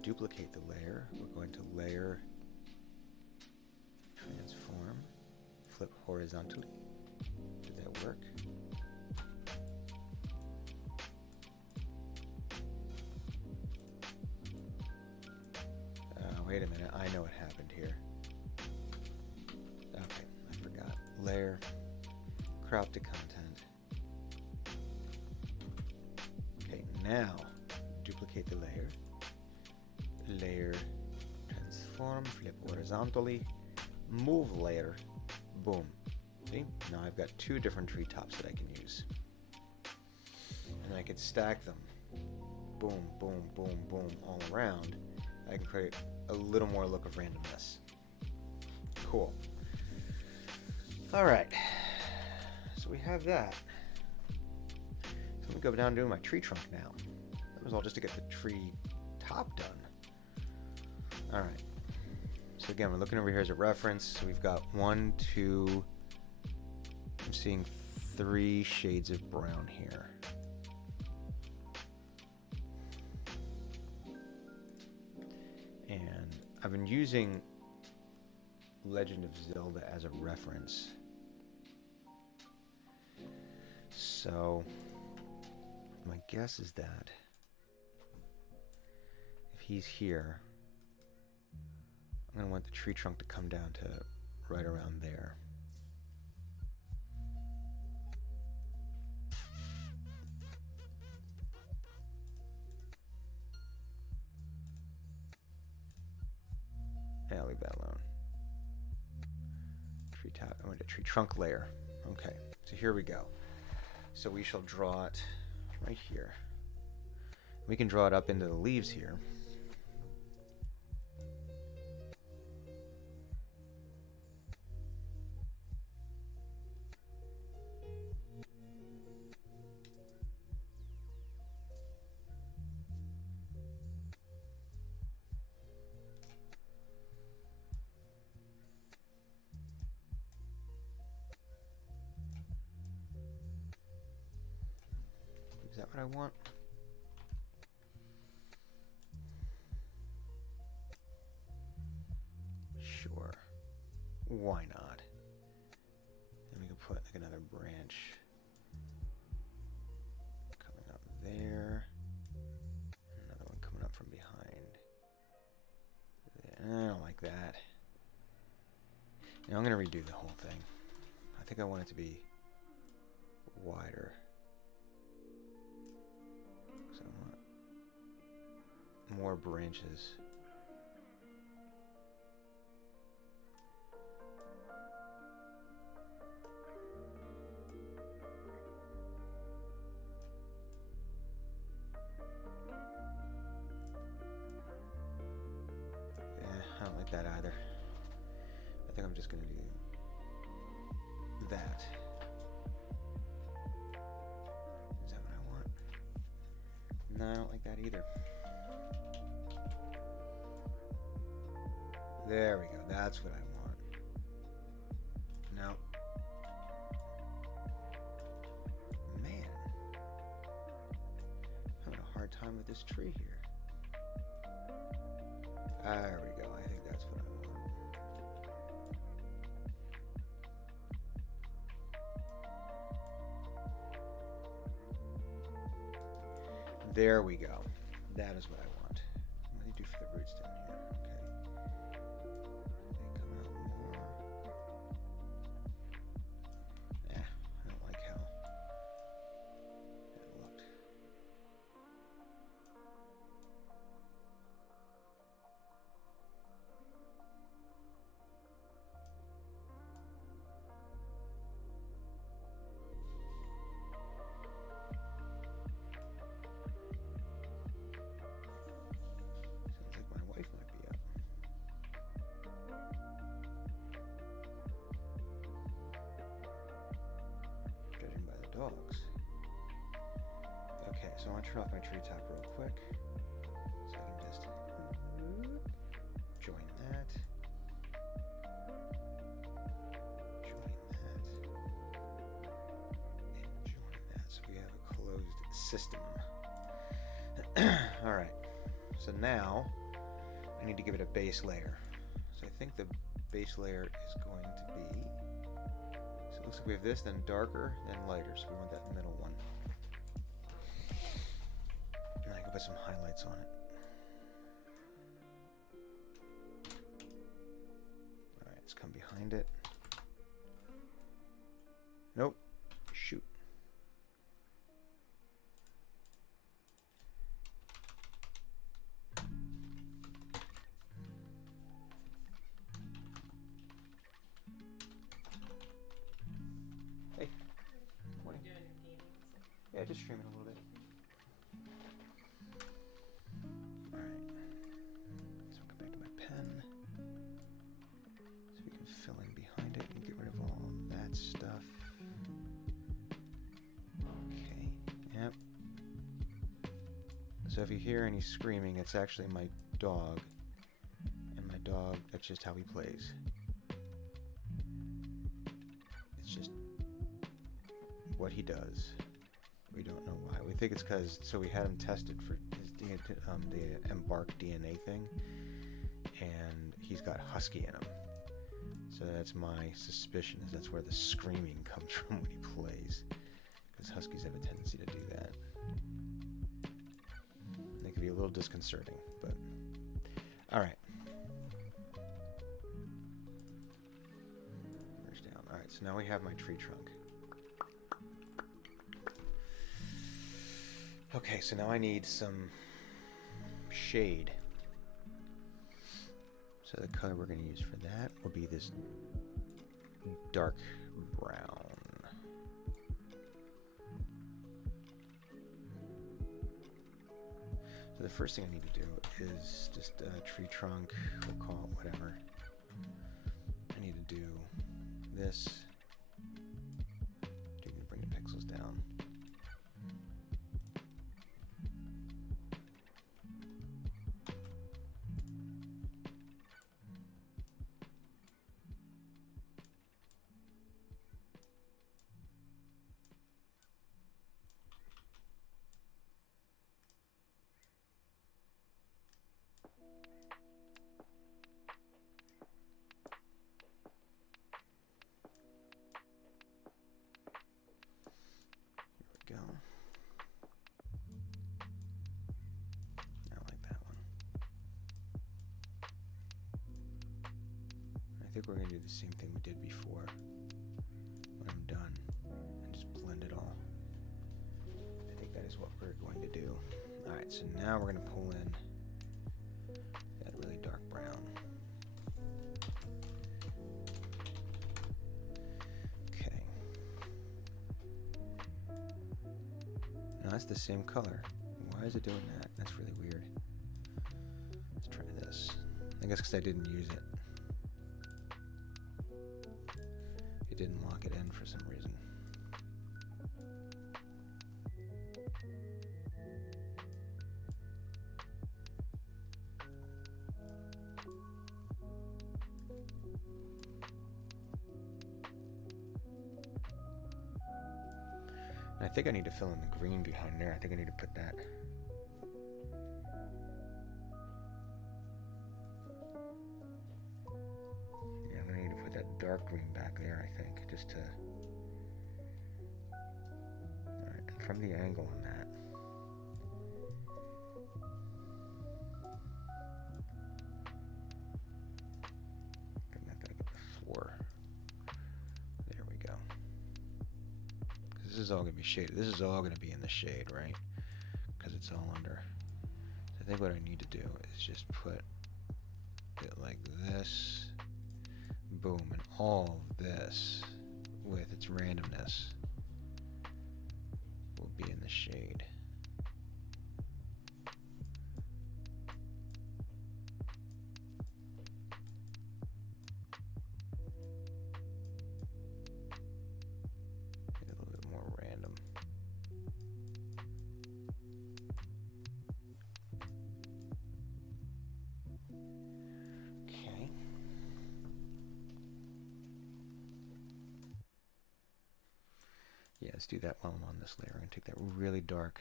duplicate the layer. We're going to layer, transform, flip horizontally. Did that work? Wait a minute, I know what happened here. Okay, I forgot. Layer, crop to content. Okay, now duplicate the layer. Layer, transform, flip horizontally, move layer, boom. See? Now I've got two different treetops that I can use. And I can stack them. Boom, boom, boom, boom, all around. I can create a little more look of randomness. Cool. All right. So we have that. So let me go down and do my tree trunk now. That was all just to get the tree top done. All right. So again, we're looking over here as a reference. So we've got 1, 2, I'm seeing 3 shades of brown here. And I've been using Legend of Zelda as a reference. So my guess is that if he's here, I'm going to want the tree trunk to come down to right around there. Yeah, leave that alone. Tree top. I want a tree trunk layer. Okay, so here we go. So we shall draw it right here. We can draw it up into the leaves here. Is that what I want? Sure. Why not? put like another branch coming up there. Another one coming up from behind. I don't like that. Now I'm going to redo the whole thing. I think I want it to be wider. So I want more branches. I don't like that either. I think I'm just going to do that. Is that what I want? No, I don't like that either. There we go. That's what I want. No. Man. I'm having a hard time with this tree here. There we go. I think that's what I want. There we go. That is what I want. What do you do for the roots down here? Okay. They come out more. I don't like how that looked. Sounds like my wife might be up. Judging by the dogs. Okay, so I want to turn off my treetop real quick. So I can just join that. Join that. And join that. So we have a closed system. Alright. So now I need to give it a base layer. So I think the base layer is going to be, so it looks like we have this, then darker, then lighter. So we want that middle one. And I can put some highlights on it. Alright, let's come behind it. Nope. Shoot. Hey. Morning. Yeah, just streaming a little bit. Alright. So I'll come back to my pen. So we can fill in behind it and get rid of all that stuff. Okay. Yep. So if you hear any screaming, it's actually my dog. And my dog, that's just how he plays. It's just what he does. We don't know why. We think it's because, so we had him tested for his the Embark DNA thing, and he's got husky in him. So that's my suspicion, is that's where the screaming comes from when he plays, because huskies have a tendency to do that. They can be a little disconcerting, but all right. Where's down? All right, so now we have my tree trunk. Okay, so now I need some shade. So the color we're going to use for that will be this dark brown. So the first thing I need to do is just a tree trunk, we'll call it whatever. I need to do this. You can bring the pixels down. think we're going to do the same thing we did before when I'm done and just blend it all. I think that is what we're going to do. Alright, so now we're going to pull in that really dark brown. Okay. Now that's the same color. Why is it doing that? That's really weird. Let's try this. I guess because I didn't use it. It didn't lock it in for some reason. And I think I need to fill in the green behind there. I think I need to put that. Yeah, I'm going to need to put that dark green back there, I think, just to... Alright, and from the angle on that, I'm not going to get the 4. There we go. Because this is all going to be shaded. This is all going to be in the shade, right? Because it's all under. So I think what I need to do is just put it like this. Boom, and all of this with its randomness will be in the shade. Make it a little bit more random. Okay. Yeah, let's do that while I'm on this layer. I'm going to take that really dark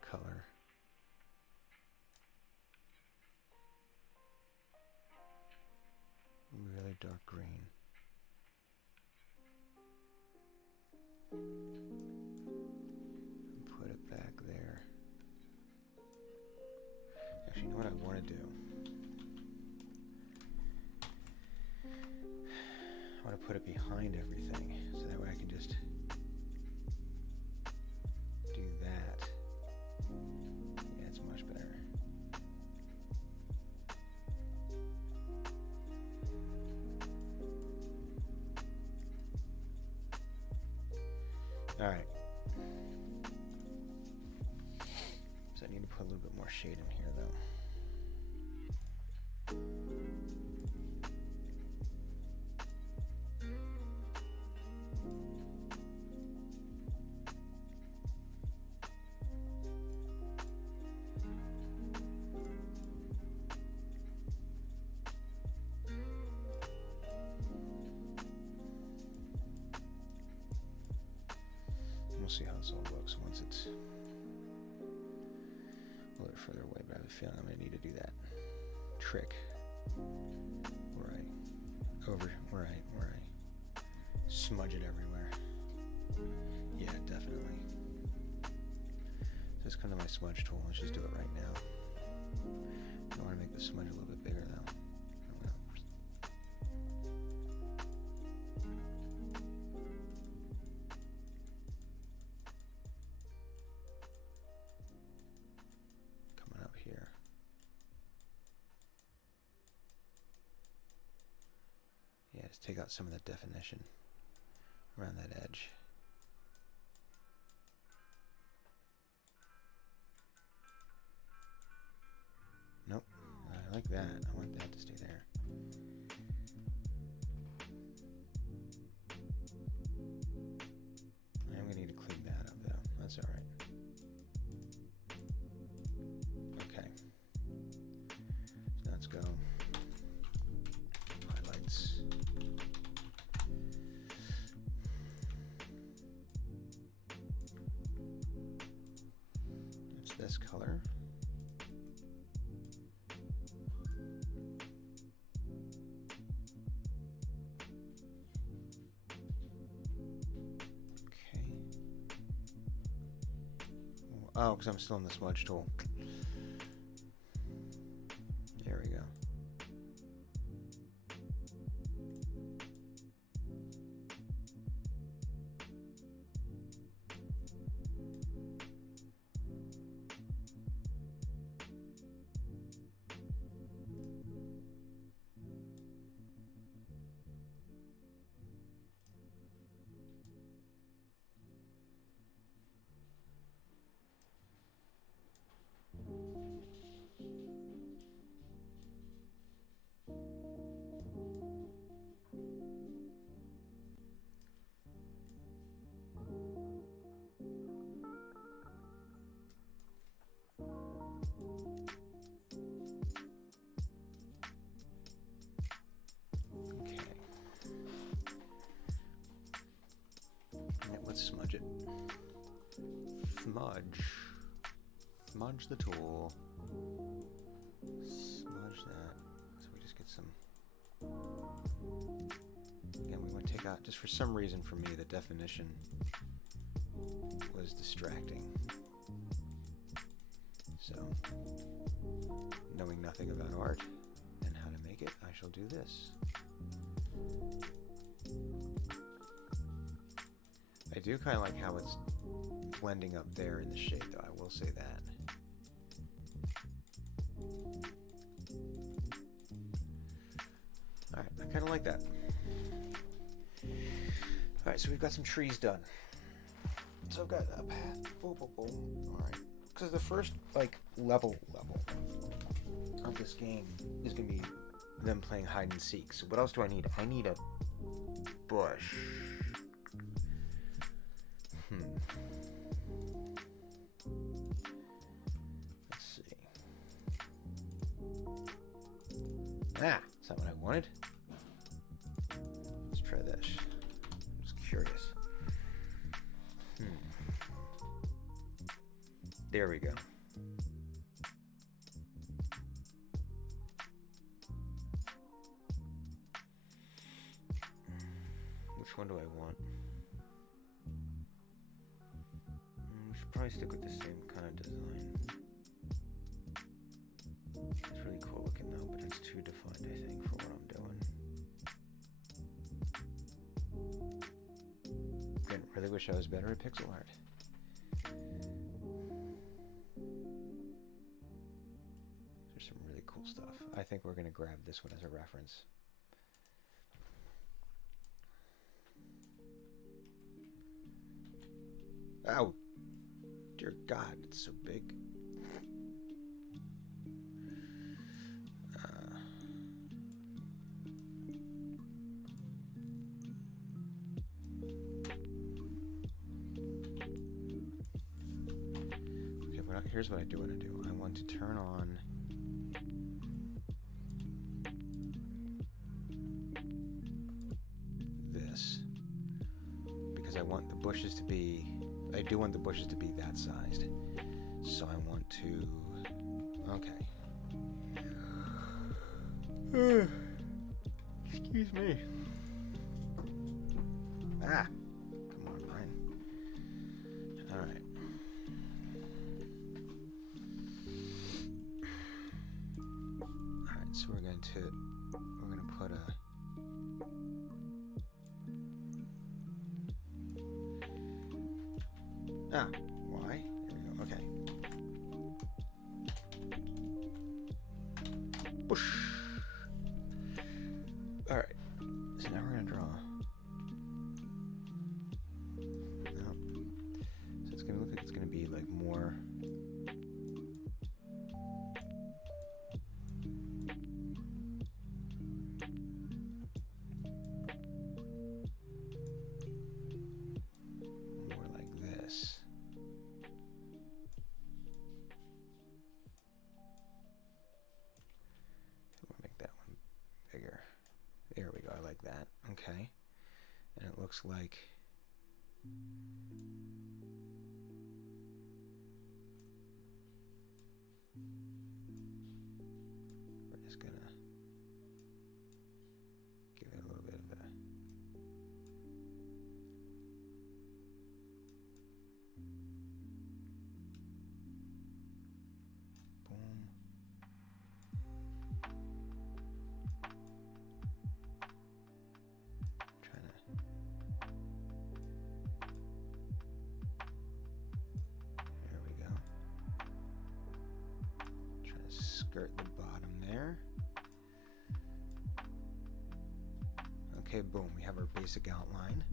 color. Really dark green. And put it back there. Actually, you know what I want to do? I want to put it behind everything, so that way I can just do that. Yeah, it's much better. Alright. So I need to put a little bit more shade in here, though. We'll see how this all looks once it's a little further away, but I have a feeling I'm going to need to do that trick where I smudge it everywhere. Yeah, definitely. So let's come to my smudge tool. Let's just do it right now. I want to make the smudge a little bit bigger though. Coming up here. Yeah, just take out some of that definition around that edge. Nope, I like that. I want that to stay there. I'm gonna need to clean that up though. That's all right. Okay. So let's go. Highlights. It's this color. Oh, because I'm still in the smudge tool. There we go. let's smudge it. Smudge the tool. Smudge that. So we just get some. Again, we want to take out, just for some reason for me, the definition was distracting. So, knowing nothing about art and how to make it, I shall do this. I do kind of like how it's blending up there in the shade, though, I will say that. Alright, I kind of like that. Alright, so we've got some trees done. So I've got a path. Boom, boom, boom. Alright. Because the first, like, level of this game is going to be them playing hide and seek. So what else do I need? I need a bush. Let's see. Ah, is that what I wanted? Let's try this. I'm just curious. There we go. Which one do I want? We should probably stick with the same kind of design. It's really cool looking though, but it's too defined, I think, for what I'm doing. Again, really wish I was better at pixel art. There's some really cool stuff. I think we're going to grab this one as a reference. Oh, dear God, it's so big. Okay, but here's what I do want to do. I want to turn on this because I want the bushes to be. I do want the bushes to be that sized. So I want to... Okay. Excuse me. Ah! Come on, Brian. Alright. Alright, so we're going to put a... Ah, why? There we go, okay. Whoosh. Alright, so now we're gonna draw. No. So it's gonna look like it's gonna be like more. More like this. Bigger. There we go. I like that. Okay. And it looks like we're just gonna give it a little bit of a boom. Skirt the bottom there. Okay, boom, we have our basic outline.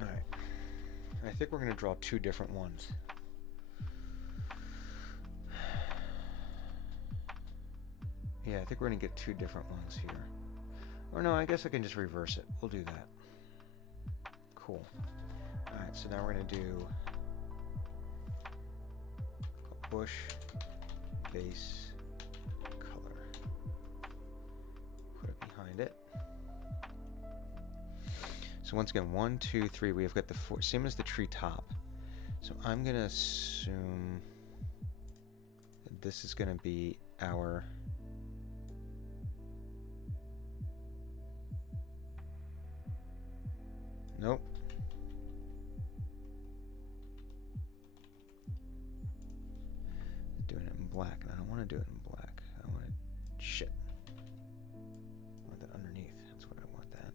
All right, I think we're going to draw two different ones. Yeah, I think we're going to get two different ones here. Or no, I guess I can just reverse it. We'll do that. Cool. Alright, so now we're going to do push base color. Put it behind it. So once again, 1, 2, 3. We have got the four, same as the tree top. So I'm gonna assume that this is gonna be our nope. Doing it in black, and I don't want to do it in black. I want it shit. I want that underneath. That's what I want that.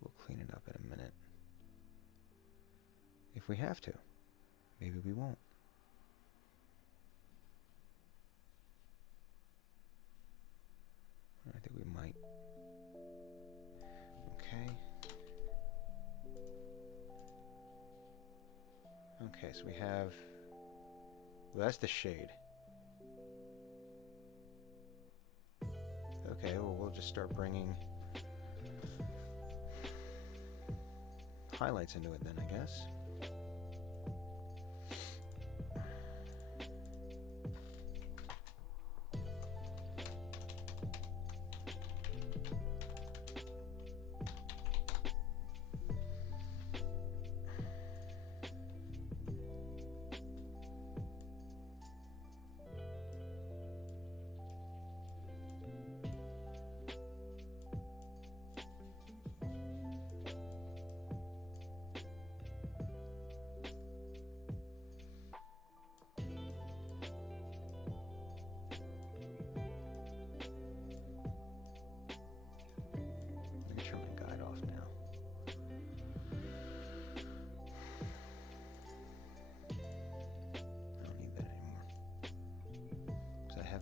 We'll clean it up in a minute. If we have to. Maybe we won't. I think we might. Okay. Okay, so we have... Well, that's the shade. Okay, well, we'll just start bringing highlights into it then, I guess.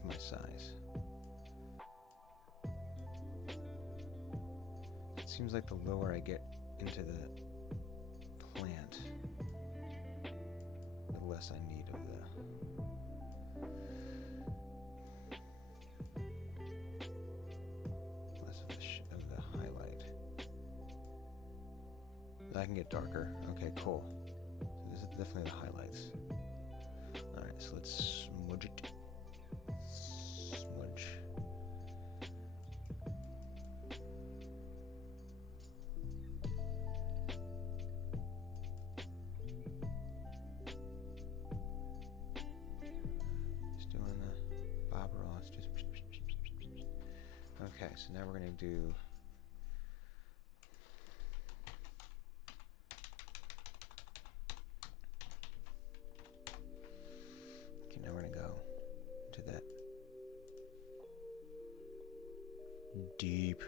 My size. It seems like the lower I get into the plant, the less I need of the highlight. I can get darker. Okay, cool. So this is definitely the highlights. All right, so let's smudge it. Okay, so now we're going to do now we're going to go into that deep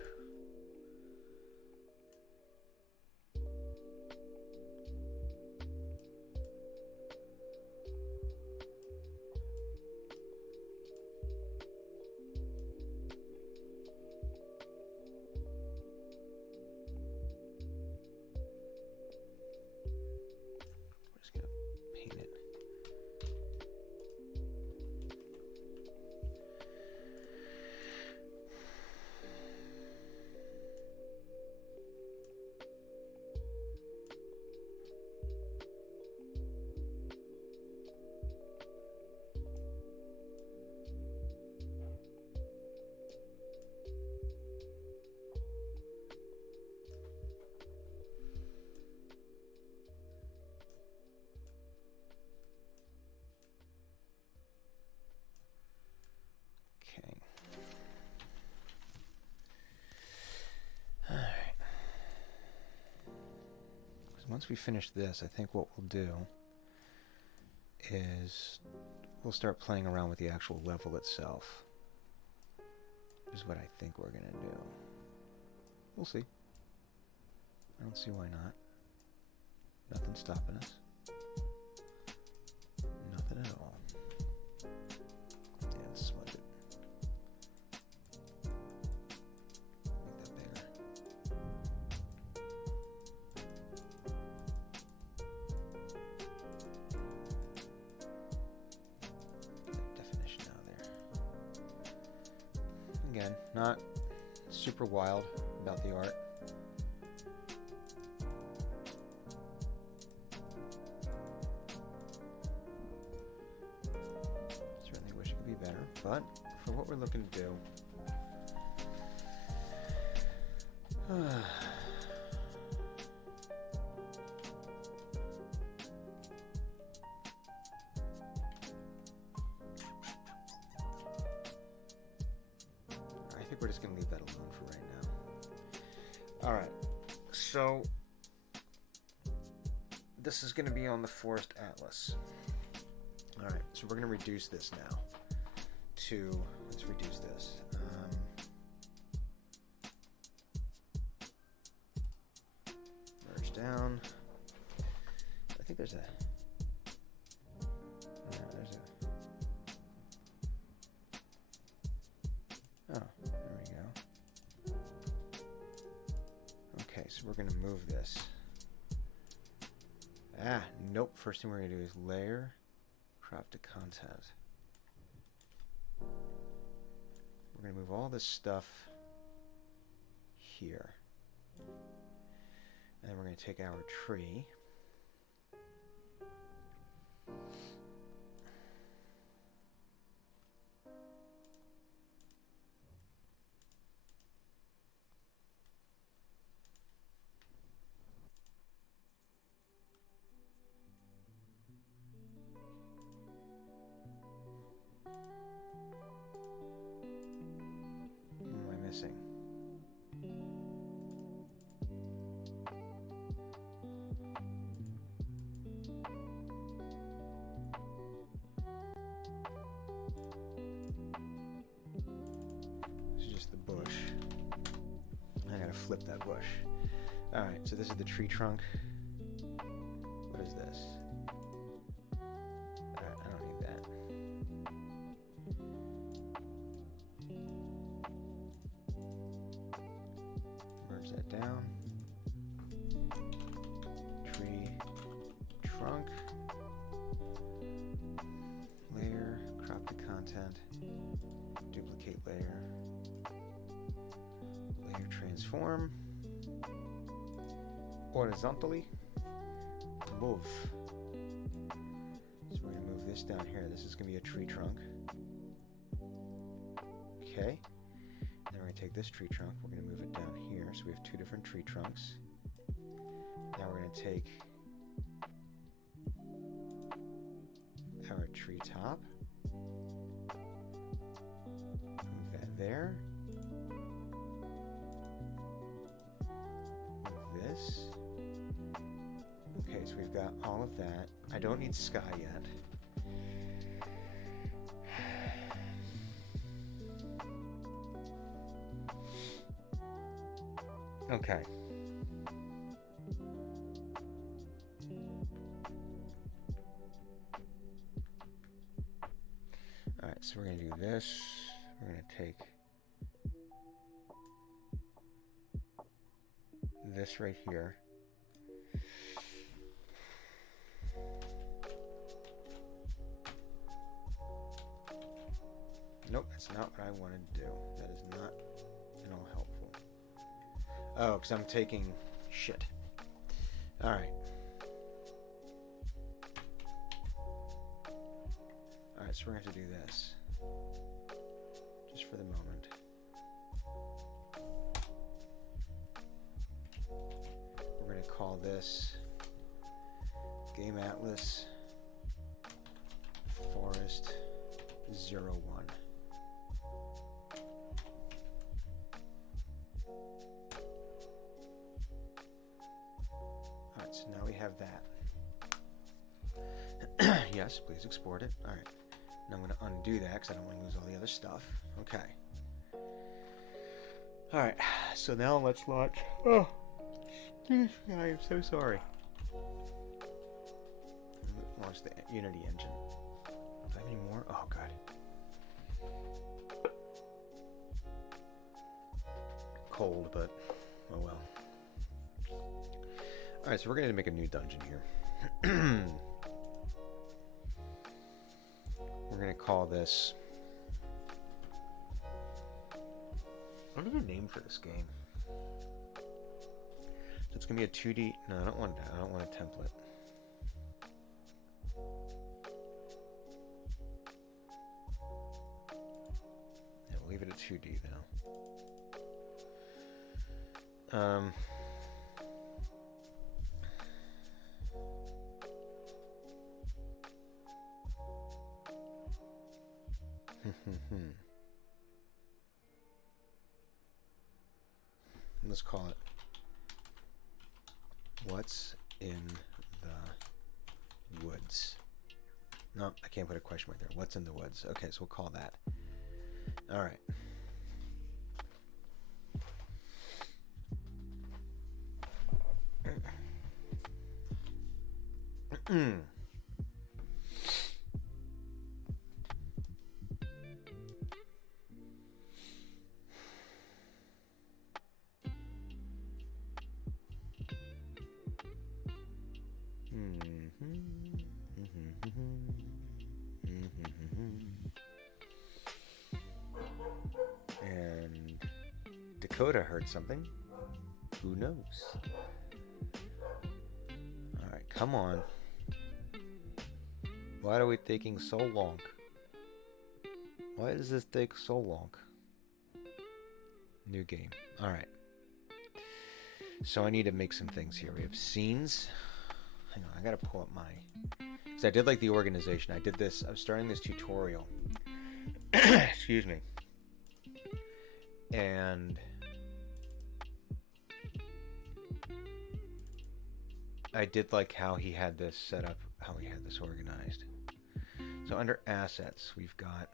once we finish this, I think what we'll do is we'll start playing around with the actual level itself. Is what I think we're gonna do. We'll see. I don't see why not. Nothing's stopping us. Nothing at all. Yeah, let's smudge it. Make that bigger. Definition out there. Again, not super wild about the art. for what we're looking to do. I think we're just going to leave that alone for right now. Alright, so this is going to be on the Forest Atlas. Alright, so we're going to reduce this now to, let's reduce this. Merge down. I think there's a, no, there's a, oh, there we go. Okay, so we're going to move this. Ah, nope. First thing we're going to do is layer, crop to content. We're going to move all this stuff here. And then we're going to take our tree. What am I missing? This is just the bush. I gotta flip that bush. Alright, so this is the tree trunk. What is this? Alright, I don't need that. Merge that down. Tree trunk. Layer, crop the content. Duplicate layer. Layer transform. Horizontally. Move. So we're going to move this down here. This is going to be a tree trunk. Okay. Then we're going to take this tree trunk. We're going to move it down here. So we have two different tree trunks. Now we're going to take our tree top. Move that there. Move this. Okay, so we've got all of that. I don't need sky yet. Okay. Alright, so we're going to do this. We're going to take this right here. Nope, that's not what I wanted to do. That is not at all helpful. Oh, because I'm taking shit. Alright. Alright, so we're going to have to do this. Just for the moment. We're going to call this Game Atlas Forest 01. Alright, so now we have that. Yes, please export it. Alright. Now I'm going to undo that because I don't want to lose all the other stuff. Okay. Alright, so now let's launch. Oh, I am so sorry. Launch the Unity engine. Do I have any more? Oh, God. Cold, but oh well. Alright, so we're going to make a new dungeon here. We're going to call this... What is the name for this game? So it's going to be a 2D... No, I don't want that. I don't want a template. leave it at 2D though. Let's call it What's in the Woods. No, I can't put a question mark there. What's in the Woods? Okay, so we'll call that. All right. And Dakota heard something. Who knows? All right, come on. Why are we taking so long? Why does this take so long? New game. All right. So I need to make some things here. We have scenes. Hang on, I gotta pull up my... Because I did like the organization. I did this. I was starting this tutorial. Excuse me. And I did like how he had this set up, how he had this organized. So under assets, we've got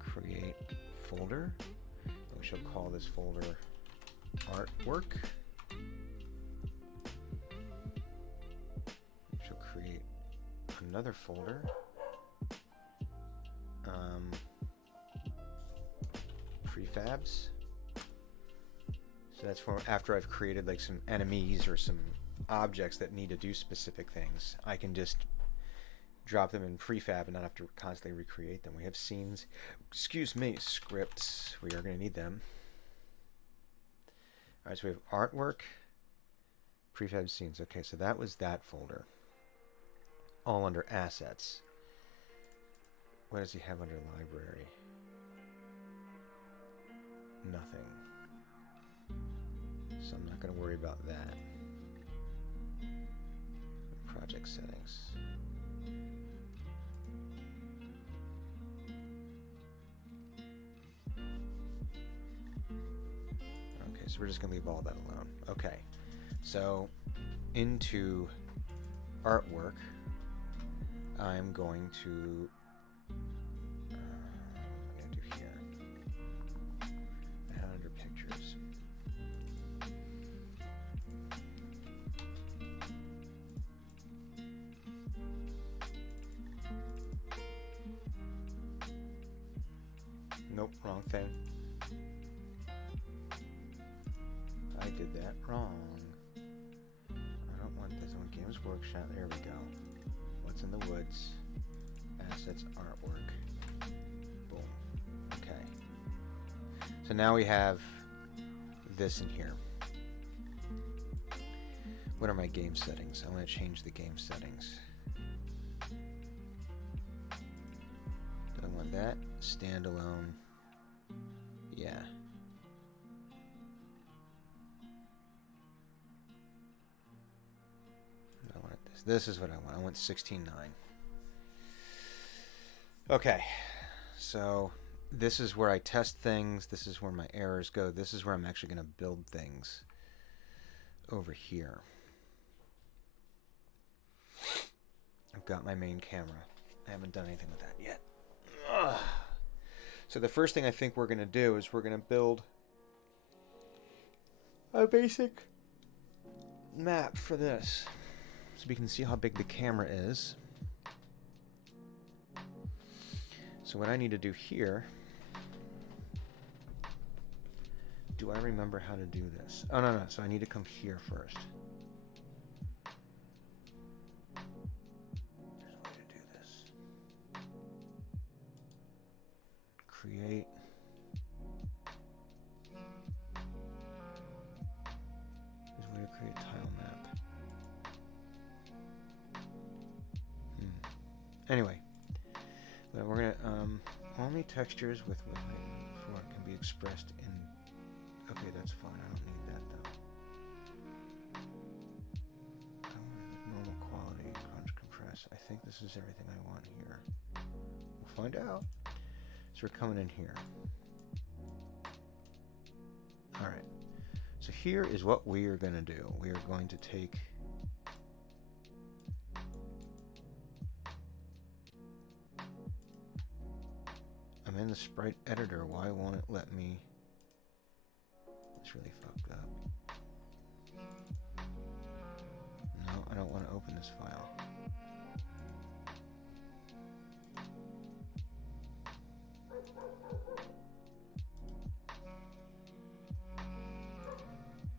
create folder. We shall call this folder artwork. We shall create another folder. Prefabs. So that's for after I've created like some enemies or some objects that need to do specific things. I can just drop them in prefab and not have to constantly recreate them. We have scenes, excuse me, scripts. We are going to need them. All right, so we have artwork, prefab scenes. Okay, so that was that folder. All under assets. What does he have under library? Nothing. So I'm not going to worry about that. Project settings. Okay, so we're just going to leave all that alone. Okay, so into artwork, I'm going to... what am I going to do here? Add under pictures. Nope, wrong thing. I did that wrong. I don't want this on Games Workshop. There we go. What's in the Woods? Assets, artwork. Boom. Okay. So now we have this in here. What are my game settings? I want to change the game settings. Do I want that? Standalone. Yeah. I want this. This is what I want. I want 16:9. Okay. So this is where I test things. This is where my errors go. This is where I'm actually going to build things over here. I've got my main camera. I haven't done anything with that yet. Ugh. So the first thing I think we're going to do is we're going to build a basic map for this. So we can see how big the camera is. So what I need to do here... Do I remember how to do this? Oh, no. So I need to come here first. There's a way to do this. Create. There's a way to create a tile map. Anyway, textures with before it can be expressed in. Okay, that's fine. I don't need that though. I want normal quality, crunch, compress. I think this is everything I want here. We'll find out. So we're coming in here. All right. So here is what we are going to do. We are going to take I'm in the sprite editor. Why won't it let me? It's really fucked up. No, I don't want to open this file.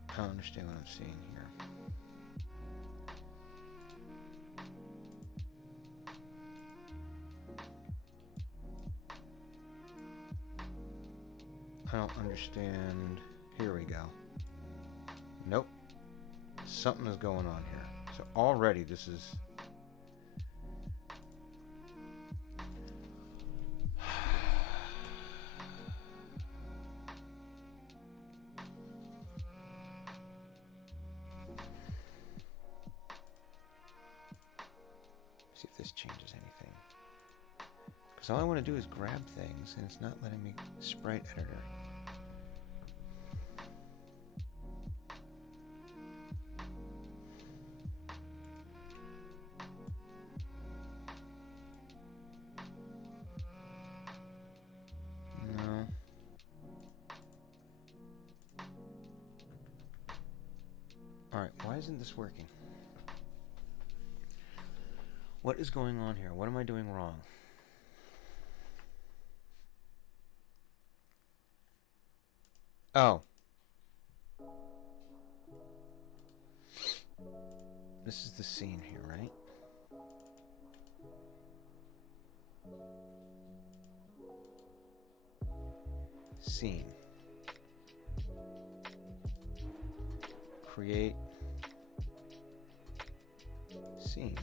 I don't understand what I'm seeing here. I don't understand. Here we go. Nope. Something is going on here. So already this is... See if this changes anything. Because all I want to do is grab things, and it's not letting me sprite editor. No. Alright, why isn't this working? What is going on here? What am I doing wrong? Oh. This is the scene here, right? Scene. Create scene.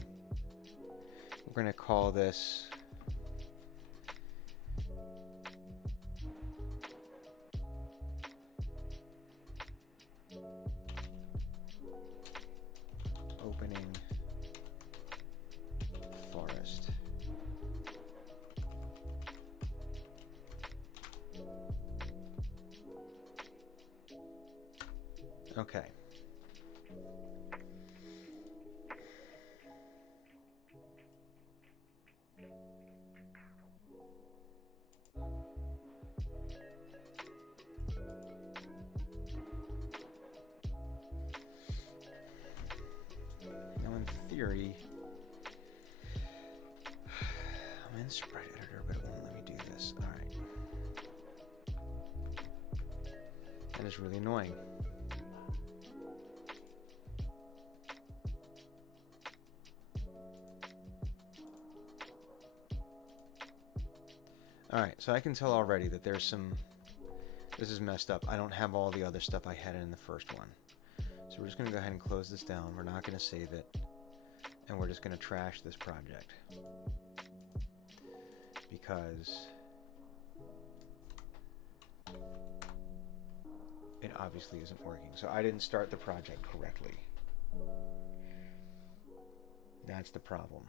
We're going to call this opening forest. Okay. Now in theory, I'm in sprite editor, but it won't let me do this. All right. That is really annoying. Alright, so I can tell already that there's some... This is messed up. I don't have all the other stuff I had in the first one. So we're just going to go ahead and close this down. We're not going to save it. And we're just going to trash this project. Because... it obviously isn't working. So I didn't start the project correctly. That's the problem.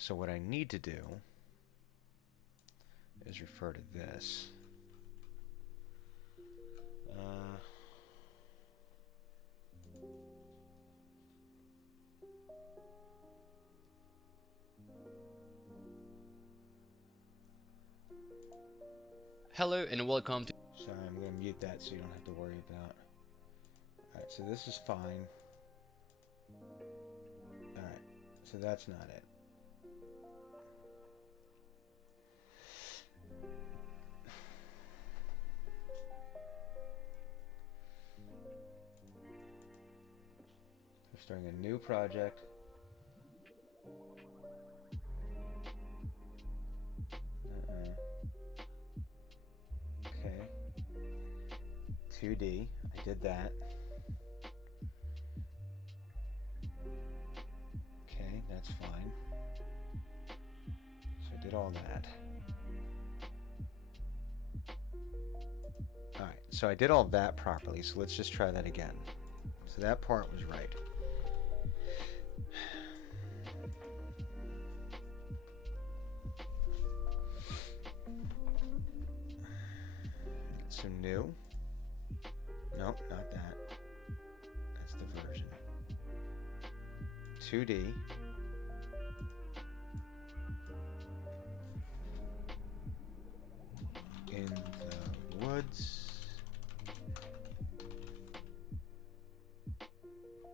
So what I need to do is refer to this. Hello and welcome to... Sorry, I'm going to mute that so you don't have to worry about. Alright, so this is fine. Alright, so that's not it. We're starting a new project. Okay. 2D. I did that. did all that. Alright, so I did all that properly, so let's just try that again. So that part was right. Some new. Nope, not that. That's the version. 2D. In the woods.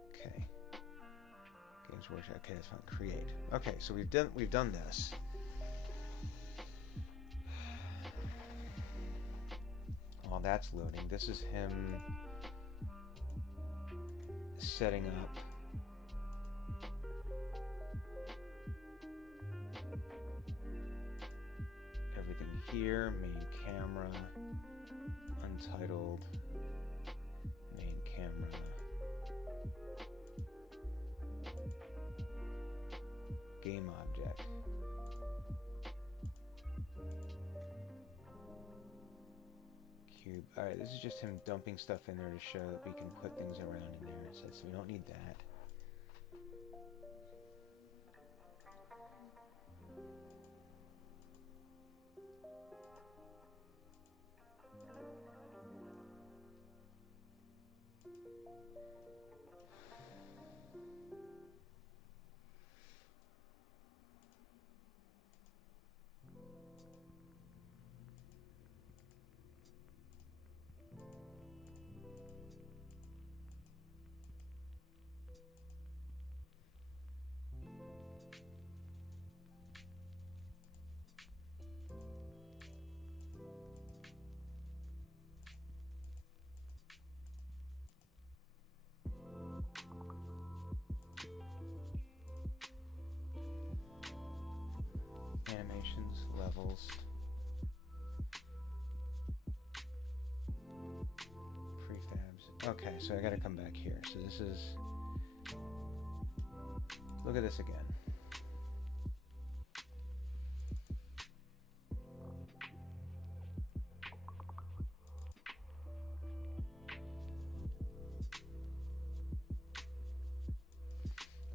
Okay. Games Workshop. Okay, that's fine. Create. Okay, so we've done this. While that's loading, this is him setting up everything here. Main camera, untitled, main camera, game object. Cube. Alright, this is just him dumping stuff in there to show that we can put things around in there. So we don't need that. Animations, levels, prefabs. Okay, so I gotta come back here. So this is, look at this again.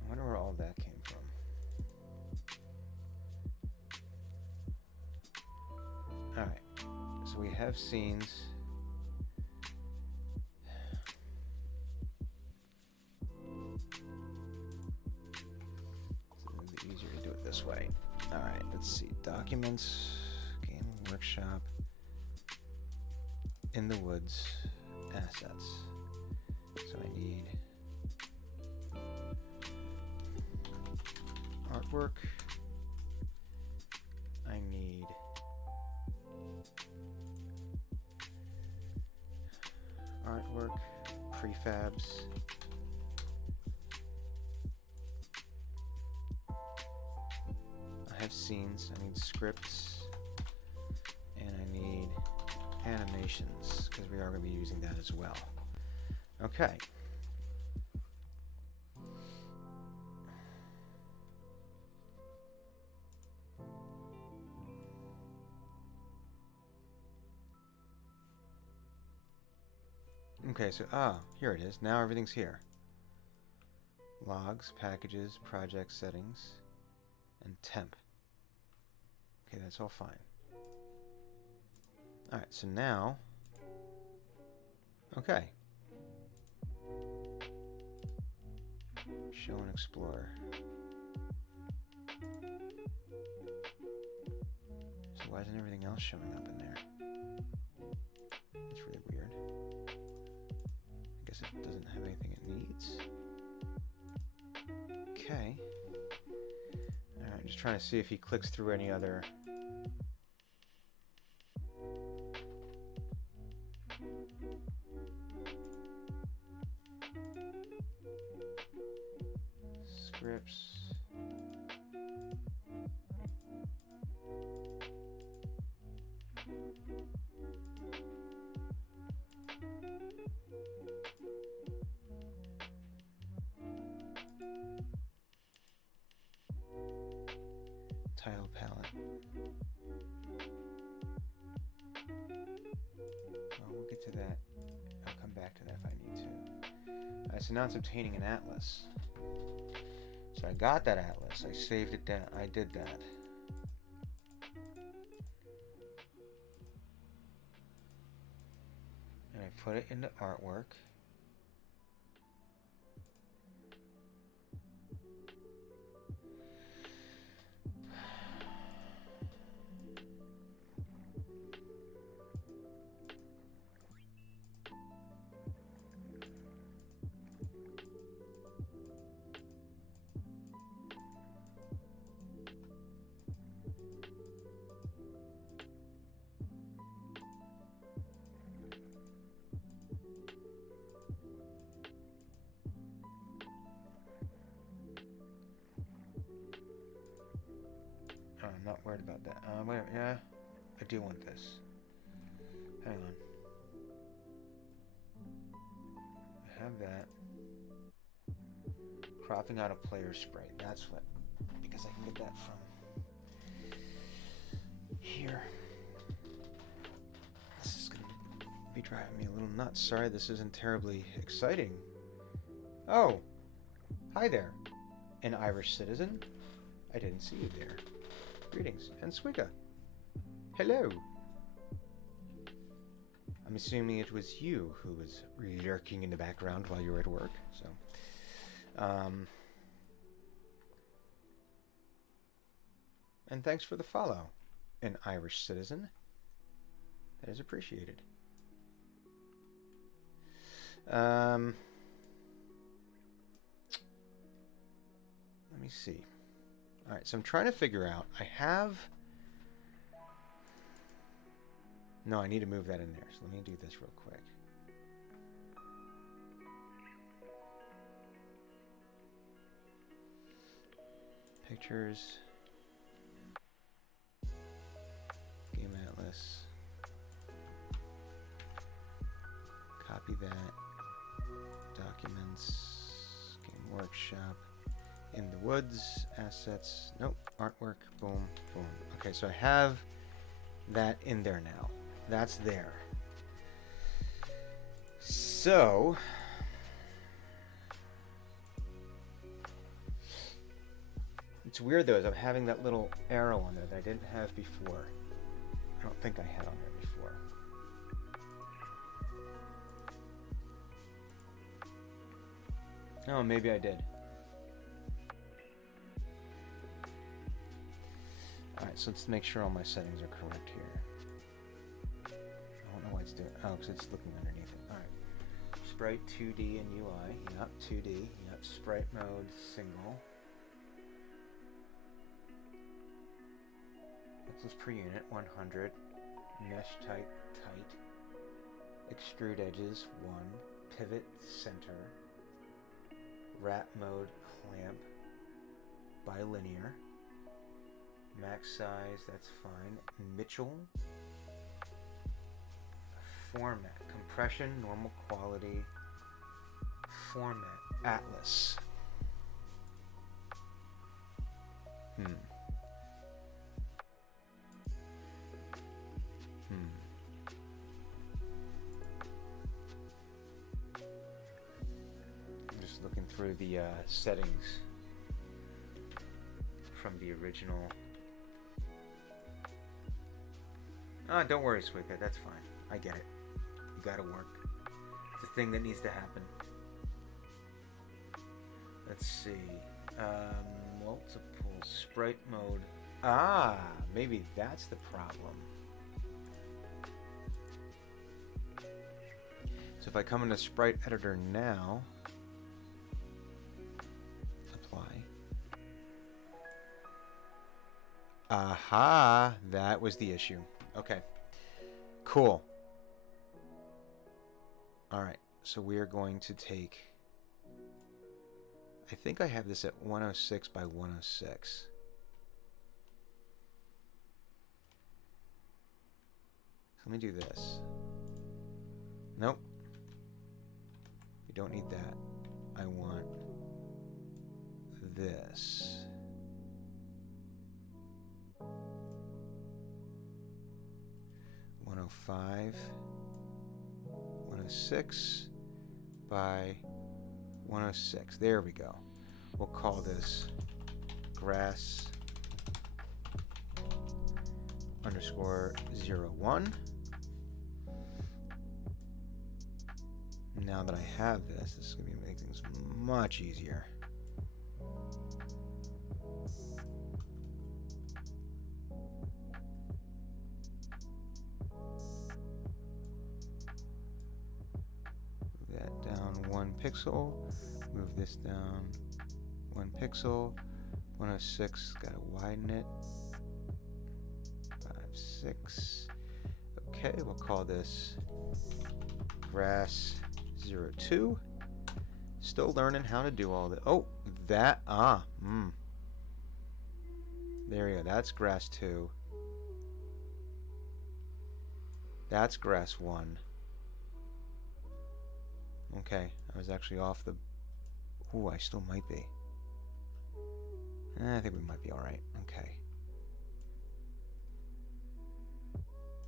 I wonder where all that came from. Alright, so we have scenes. So it would be easier to do it this way. Alright, let's see. Documents, Game Workshop, in the woods, assets. So I need artwork. I need artwork, prefabs, I have scenes, I need scripts, and I need animations, because we are going to be using that as well. Okay. Okay, so, here it is. Now everything's here. Logs, packages, project settings, and temp. Okay, that's all fine. Alright, so now, okay. Show and explore. So why isn't everything else showing up in there? That's really weird. I guess it doesn't have anything it needs. Okay. Alright, just trying to see if he clicks through any other... scripts. tile palette. Oh, we'll get to that. I'll come back to that if I need to. Alright, so now it's obtaining an atlas. So I got that atlas. I saved it down. I did that. And I put it into artwork. I'm not worried about that. Wait, yeah, I do want this. Hang on. I have that. Cropping out a player sprite. That's what. Because I can get that from here. This is going to be driving me a little nuts. Sorry, this isn't terribly exciting. Oh, hi there, an Irish citizen. I didn't see you there. Greetings, and Swigga. Hello. I'm assuming it was you who was lurking in the background while you were at work. So, and thanks for the follow, an Irish citizen. That is appreciated. Let me see. All right, so I'm trying to figure out. I have. No, I need to move that in there. So let me do this real quick. Pictures. Game Atlas. Copy that. Documents. Game Workshop. In the Woods. Assets. Nope. Artwork. Boom. Boom. Okay, so I have that in there now. That's there. So it's weird though, is I'm having that little arrow on there that I didn't have before. I don't think I had on there before. Oh, maybe I did. Alright, so let's make sure all my settings are correct here. I don't know why it's doing. Oh, because it's looking underneath it. Alright. Sprite 2D and UI. Yep, 2D. Yep, sprite mode single. Pixels per unit 100. Mesh type tight. Extrude edges 1. Pivot center. Wrap mode clamp. Bilinear. Max size, that's fine. Mitchell. Format. Compression, normal quality. Format. Atlas. I'm just looking through the settings from the original. Ah, don't worry, Swigga, that's fine. I get it. You gotta work. It's a thing that needs to happen. Let's see. Multiple sprite mode. Ah, maybe that's the problem. So if I come into sprite editor now, apply. Aha, that was the issue. Okay, cool. All right, so we are going to take, I think I have this at 106 by 106. So let me do this. Nope. You don't need that. I want this. 105, 106 by 106. There we go. We'll call this grass underscore 01. Now that I have this, this is going to make things much easier. Move that down 1 pixel. Move this down 1 pixel. 106, gotta widen it. 5, 6. Okay, we'll call this grass 02. Still learning how to do all that. Oh, that, there you go, that's grass 2. That's grass 1. Okay, I was actually off the... Ooh, I still might be. I think we might be alright. Okay.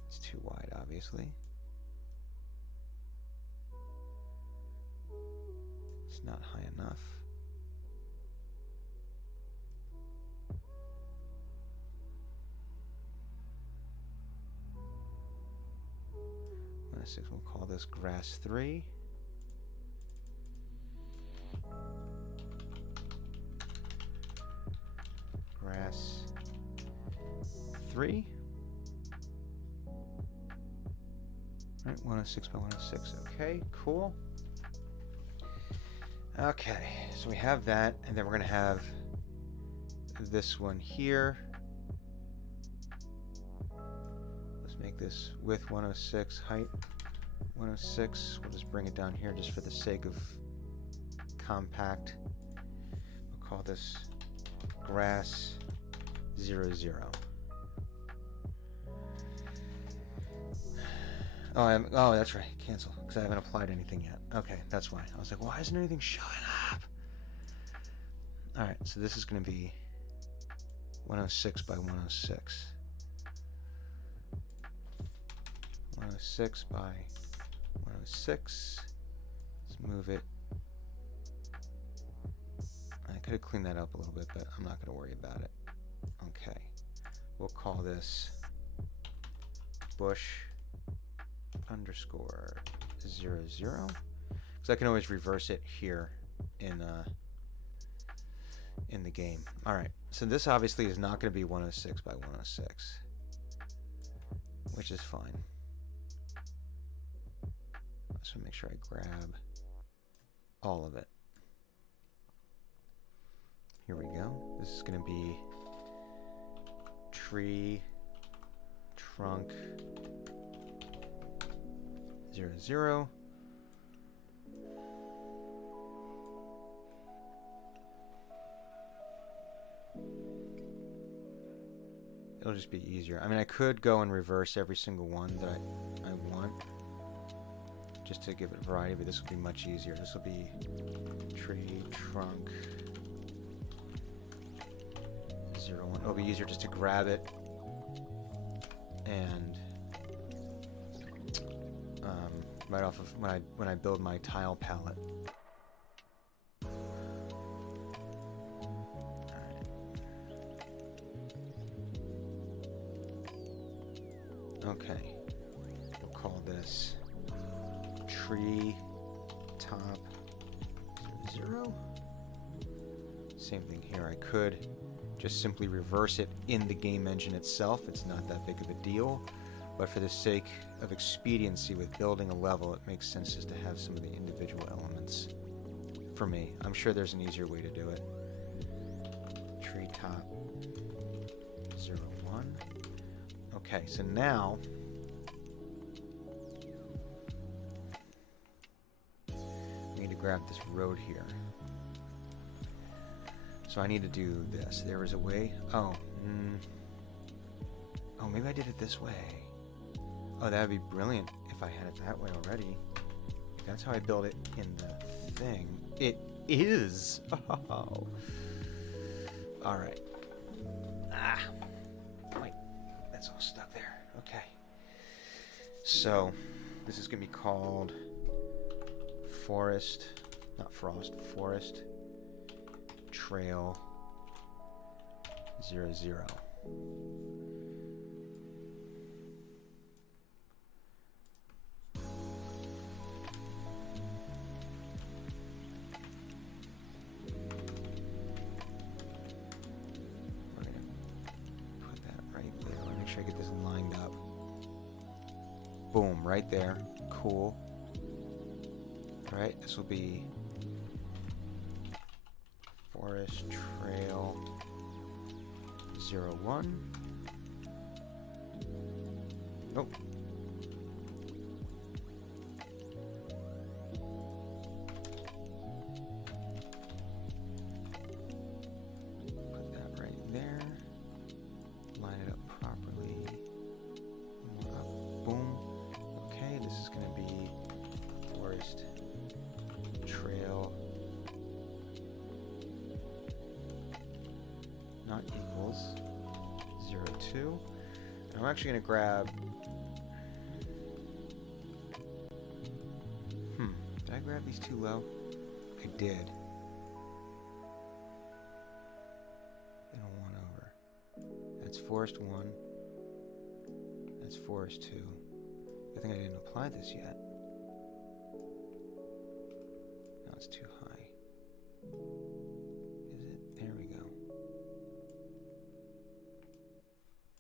It's too wide, obviously. It's not high enough. We'll call this grass 3. Grass 3. Right, 106 by 106. Okay, cool. Okay, so we have that, and then we're going to have this one here. Let's make this width 106, height 106. We'll just bring it down here just for the sake of compact. We'll call this grass 00. Oh, that's right. Cancel, because I haven't applied anything yet. Okay, that's why. I was like, why isn't anything showing up? All right, so this is going to be 106 by 106. 106 by 106. Let's move it. I could have cleaned that up a little bit, but I'm not going to worry about it. Okay. We'll call this bush underscore 00, because I can always reverse it here in the game. All right, so this obviously is not going to be 106 by 106, which is fine. So make sure I grab all of it. Here we go. This is going to be tree trunk 00. It'll just be easier. I mean, I could go and reverse every single one that I want, just to give it variety, but this will be much easier. This will be tree trunk 01. It'll be easier just to grab it and right off of when I build my tile palette. Okay, we'll call this tree top 0. Same thing here. I could just simply reverse it in the game engine itself. It's not that big of a deal, but for the sake of expediency with building a level, it makes sense just to have some of the individual elements. For me, I'm sure there's an easier way to do it. Tree top 01. Okay, so now we need to grab this road here. So I need to do this. There is a way. Oh, oh, maybe I did it this way. Oh, that would be brilliant if I had it that way already. That's how I build it in the thing. It is. Oh. All right. Wait, that's all stuck there. Okay. So, this is going to be called Forest, not Frost, Forest Trail 00. We're going to put that right there. Let me make sure I get this lined up. Boom, right there. Cool. Alright, this will be Forest Trail 01. Oh. Put that right there. Line it up properly. More up. Boom. Okay, this is going to be Forest Trail not equals 02. And I'm actually going to grab did I grab these too low? I did. And a 1 over. That's Forest 1. That's Forest 2. I think I didn't apply this yet. No, it's too high. Is it? There we go.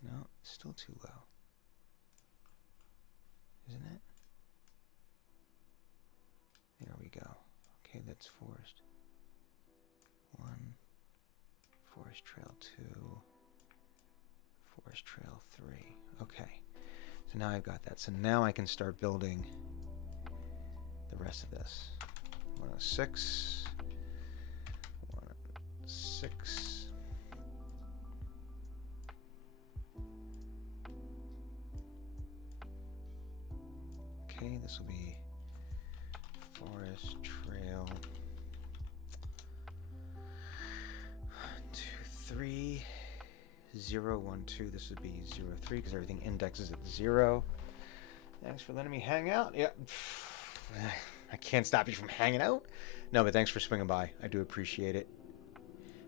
No, it's still too low. Isn't it? There we go. Okay, that's Forest 1, Forest Trail 2, Forest Trail 3. Okay. So now I've got that. So now I can start building the rest of this. 106, 106. Okay, this will be Forest Trail 23, 012. This would be 03 because everything indexes at 0. Thanks for letting me hang out. Yep. I can't stop you from hanging out. No, but thanks for swinging by. I do appreciate it.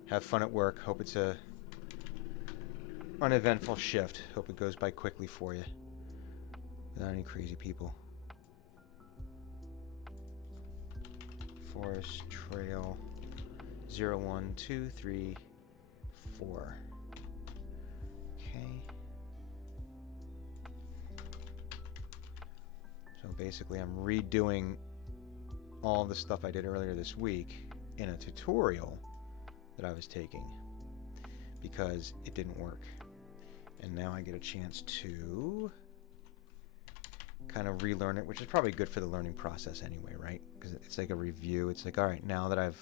Have fun at work. Hope it's a uneventful shift. Hope it goes by quickly for you. Without any crazy people. Forest Trail 01, 2, 3, 4. Okay. So basically I'm redoing all the stuff I did earlier this week in a tutorial that I was taking because it didn't work. And now I get a chance to kind of relearn it, which is probably good for the learning process anyway, right? Because it's like a review. It's like, all right, now that I've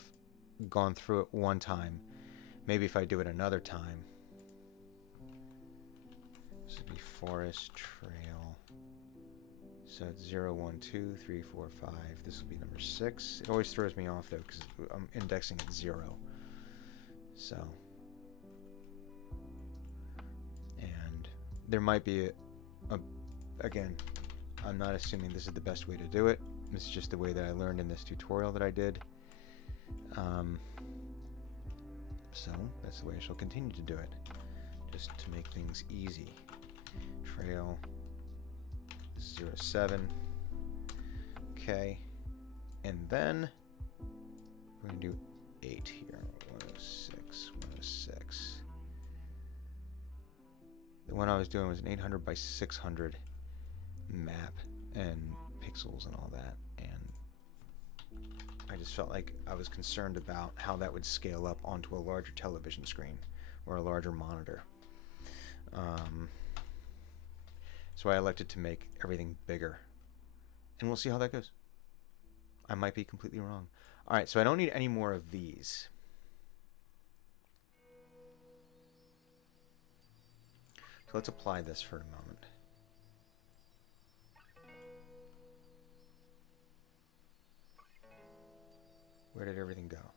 gone through it one time, maybe if I do it another time. This would be Forest Trail. So it's 0, 1, 2, 3, 4, 5. This will be number 6. It always throws me off though because I'm indexing at 0. So, and there might be again, I'm not assuming this is the best way to do it. This is just the way that I learned in this tutorial that I did. So that's the way I shall continue to do it, just to make things easy. Trail 07. Okay, and then we're going to do 8 here. 106, 106. The one I was doing was an 800 by 600 map and pixels and all that, and I just felt like I was concerned about how that would scale up onto a larger television screen or a larger monitor. So I elected to make everything bigger, and we'll see how that goes. I might be completely wrong. All right, so I don't need any more of these. So let's apply this for a moment. Where did everything go?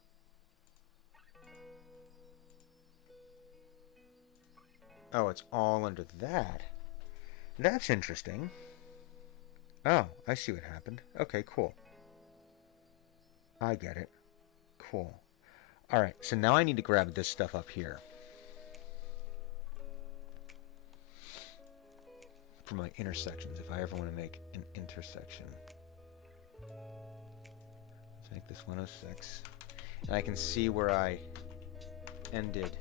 Oh, it's all under that. That's interesting. Oh, I see what happened. Okay, cool. I get it. Cool. All right, so now I need to grab this stuff up here for my intersections, if I ever want to make an intersection. Let's make this 106. And I can see where I ended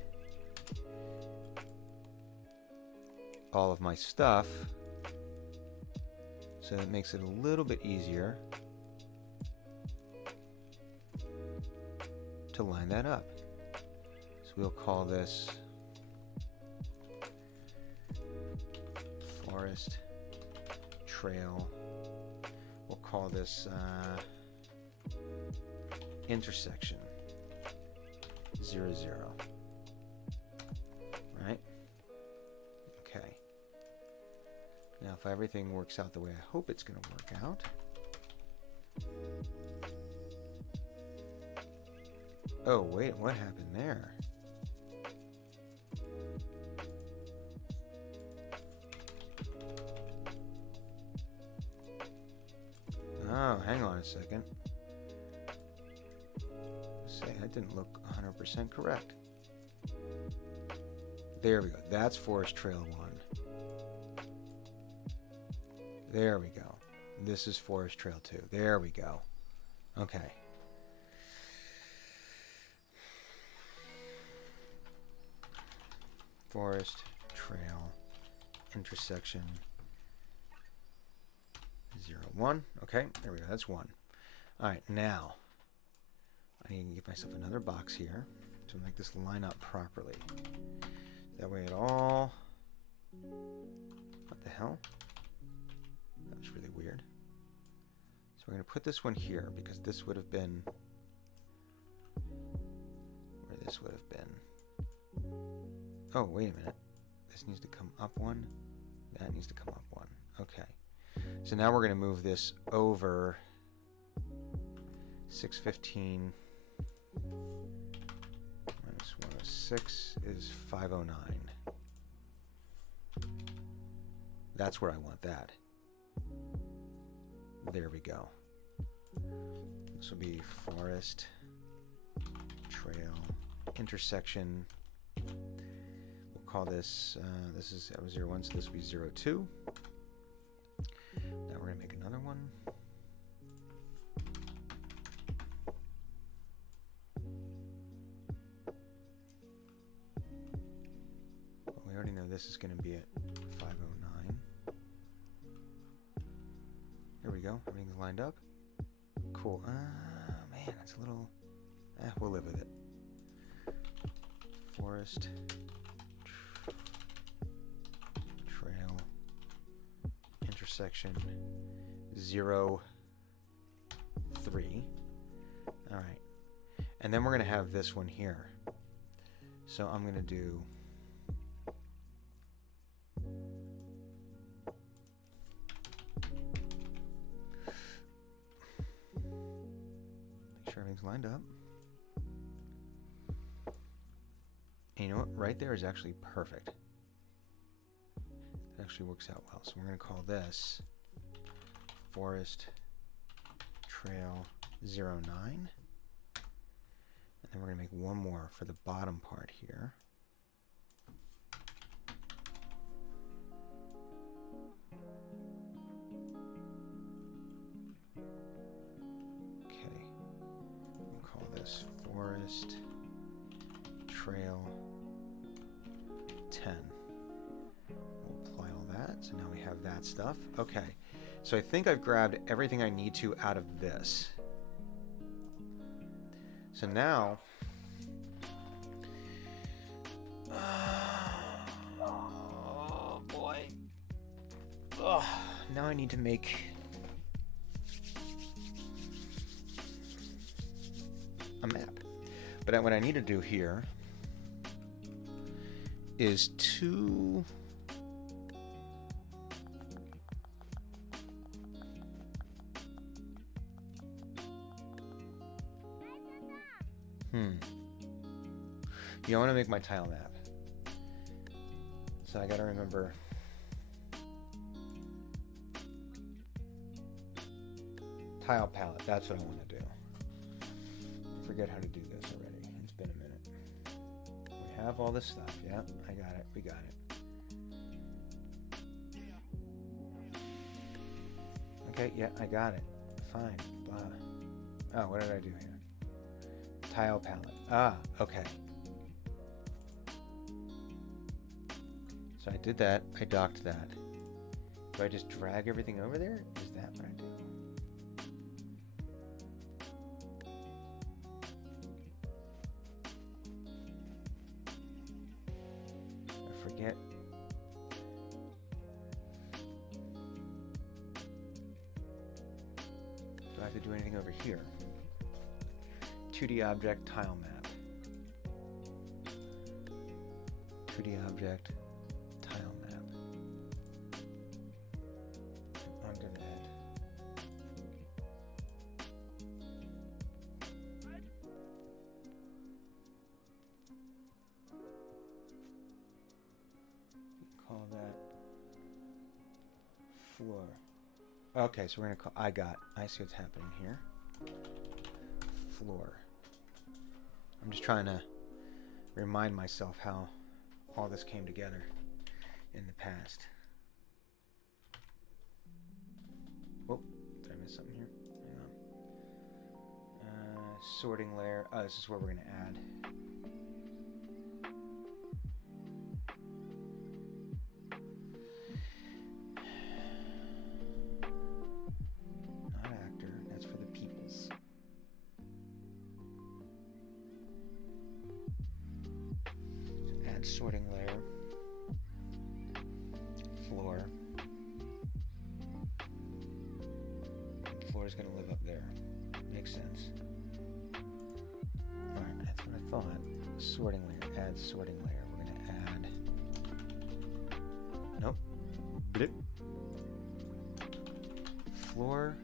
all of my stuff, so that makes it a little bit easier to line that up. So we'll call this forest trail. We'll call this intersection 0, 0. Right? Okay. Now if everything works out the way I hope it's going to work out, oh wait, what happened there? Oh, hang on a second. Say, that didn't look 100% correct. There we go. That's Forest Trail 1. There we go. This is Forest Trail 2. There we go. Okay. Forest Trail intersection 0, 1. Okay, there we go. That's 1. All right, now I need to give myself another box here to make this line up properly. That way it all... What the hell? That was really weird. So we're going to put this one here because this would have been where this would have been. Oh, wait a minute. This needs to come up 1. That needs to come up 1. Okay. So now we're going to move this over 615 minus 106 is 509. That's where I want that. There we go. This will be forest trail intersection. We'll call this, this is 0, 1, so this will be 0, 2. Now we're going to make another one. Well, we already know this is going to be at 509. There we go. Everything's lined up. Cool. Man, it's a little... we'll live with it. Forest trail intersection 0, 3. All right. And then we're going to have this one here. So I'm going to do... Make sure everything's lined up. And you know what? Right there is actually perfect. It actually works out well. So we're going to call this Forest Trail 09. And then we're going to make one more for the bottom part here. Okay. We'll call this Forest Trail 10. We'll apply all that. So now we have that stuff. Okay. So I think I've grabbed everything I need to out of this. So now... Oh, boy. Oh, now I need to make... a map. But what I need to do here is two... Yeah, I want to make my tile map. So I got to remember Tile palette, that's what I want to do. Forget how to do this already. It's been a minute. We have all this stuff. Yeah, I got it. We got it. Okay, yeah, I got it. Fine. Blah. Oh, what did I do here? Tile palette. Ah, okay. So I did that. I docked that. Do I just drag everything over there? Is that what I do? I forget. Do I have to do anything over here? 2D object tile map. 2D object tile map. Under that. Call that floor. Okay, so we're gonna call. I see what's happening here. Floor. I'm just trying to remind myself how all this came together in the past. Oh, did I miss something here? Hang on. Sorting layer. Oh, this is where we're going to add. Not actor. That's for the peoples. So add sorting layer. Floor. Floor is going to live up there. Makes sense. Alright, that's what I thought. Sorting layer. Add sorting layer. We're going to add... Nope. Blip. Floor.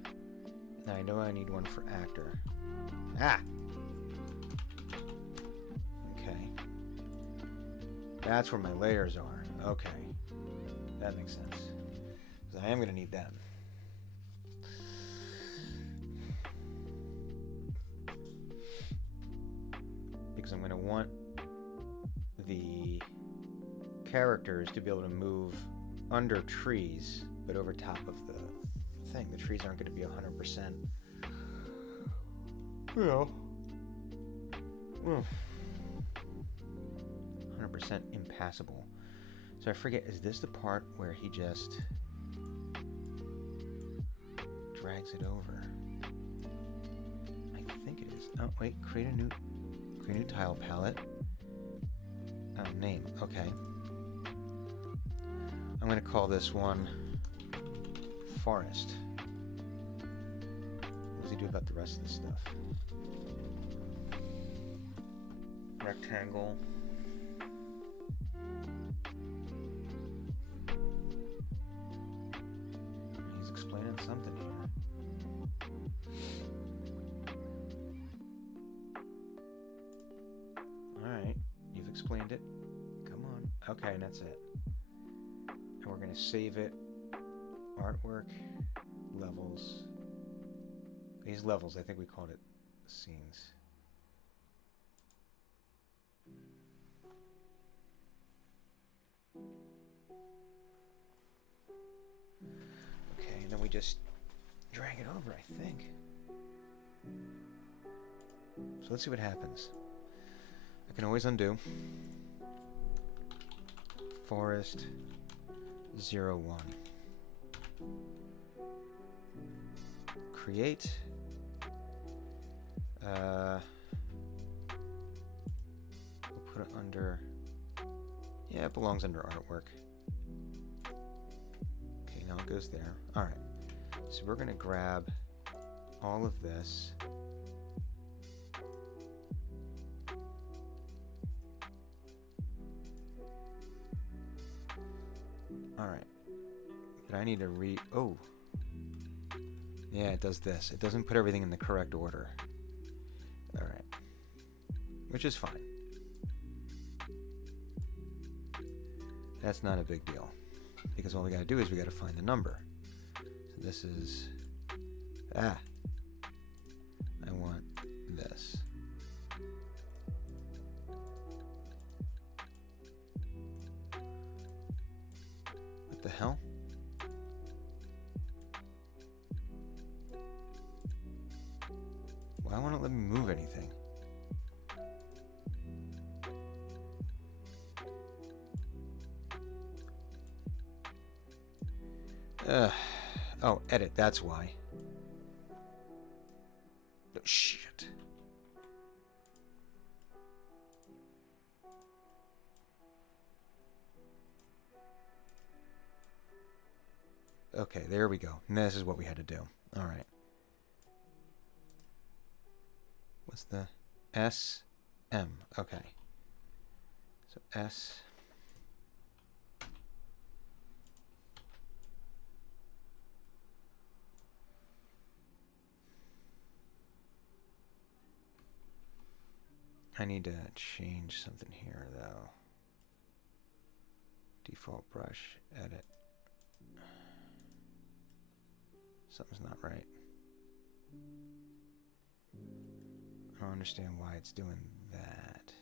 Now I know I need one for actor. Ah! Okay. That's where my layers are. Okay. That makes sense. Because I am going to need them. Because I'm going to want the characters to be able to move under trees, but over top of the thing. The trees aren't going to be 100%. You know. 100% impassable. So I forget, is this the part where he just drags it over? I think it is. Oh, wait, create a new tile palette. Name, okay. I'm going to call this one Forest. What does he do about the rest of the stuff? Rectangle. He's explaining something here. Alright, you've explained it. Come on. Okay, and that's it. And we're going to save it. Artwork. Levels. These levels, I think we called it scenes. Okay, and then we just drag it over, I think. So let's see what happens. I can always undo. Forest 01. Create. We'll put it under. Yeah, it belongs under artwork. Okay, now it goes there. Alright. So we're going to grab all of this. Alright. But I need to oh. Yeah, it does this. It doesn't put everything in the correct order. Alright. Which is fine. That's not a big deal. Because all we gotta do is we gotta find the number. So this is... What the hell? Why won't it let me move anything? Oh, edit, that's why. Oh, shit. Okay, there we go. And this is what we had to do. All right. What's the S M? Okay. So S. I need to change something here though. Default brush, edit. Something's not right. I don't understand why it's doing that.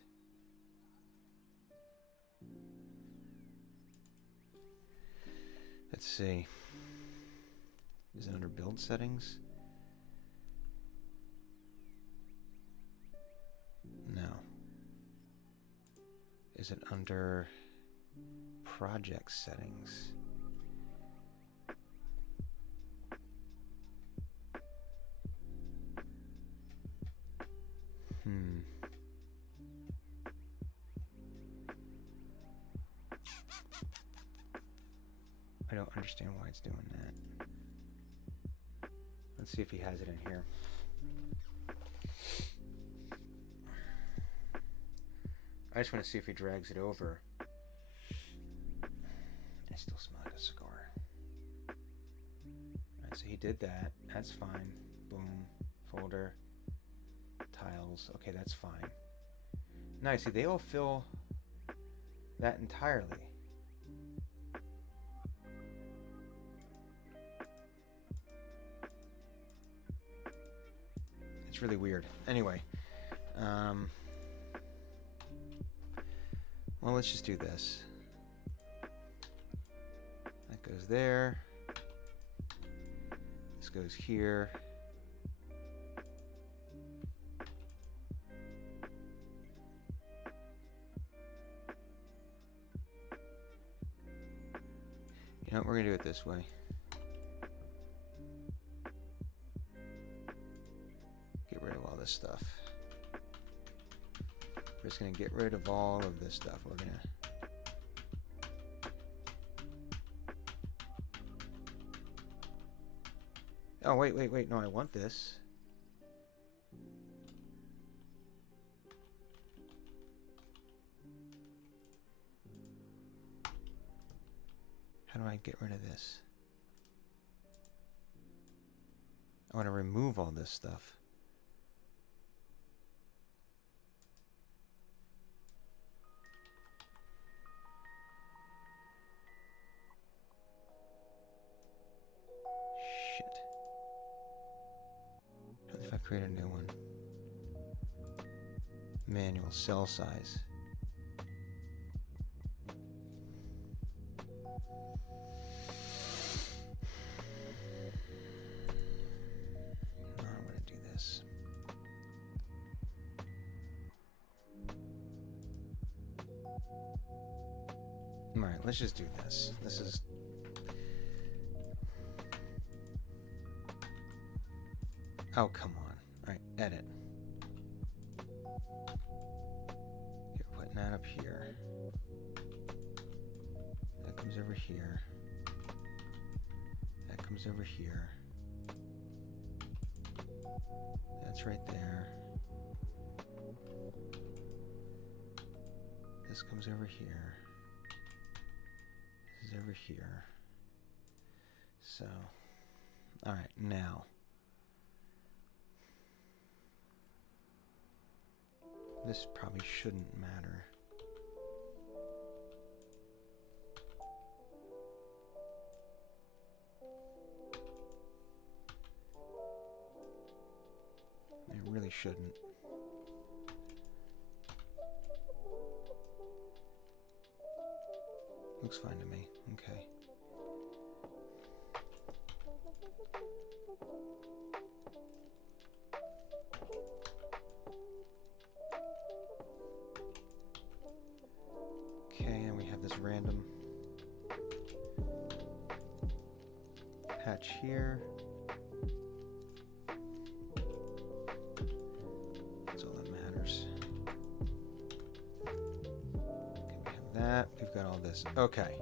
Let's see. Is it under build settings? No. Is it under project settings? I don't understand why it's doing that. Let's see if he has it in here. I just want to see if he drags it over. I still smell like a cigar. Alright, so he did that. That's fine. Boom. Folder. Tiles. Okay, that's fine. Nice. See, they all fill that entirely. It's really weird. Anyway. Well, let's just do this. That goes there. This goes here. You know what, we're gonna do it this way. Get rid of all this stuff. We're just gonna get rid of all of this stuff. We're gonna oh, wait. No, I want this. How do I get rid of this? I want to remove all this stuff. Shit. What if I create a new one? Manual cell size. Alright, let's just do this. This is... Oh, come on. Alright, edit. You're putting that up here. That comes over here. That comes over here. That's right there. This comes over here. This is over here. So, alright, now. This probably shouldn't matter. It really shouldn't. Looks fine to me. Okay. Okay, and we have this random patch here. That's all that matters. Okay, we have that. We've got all this. Okay.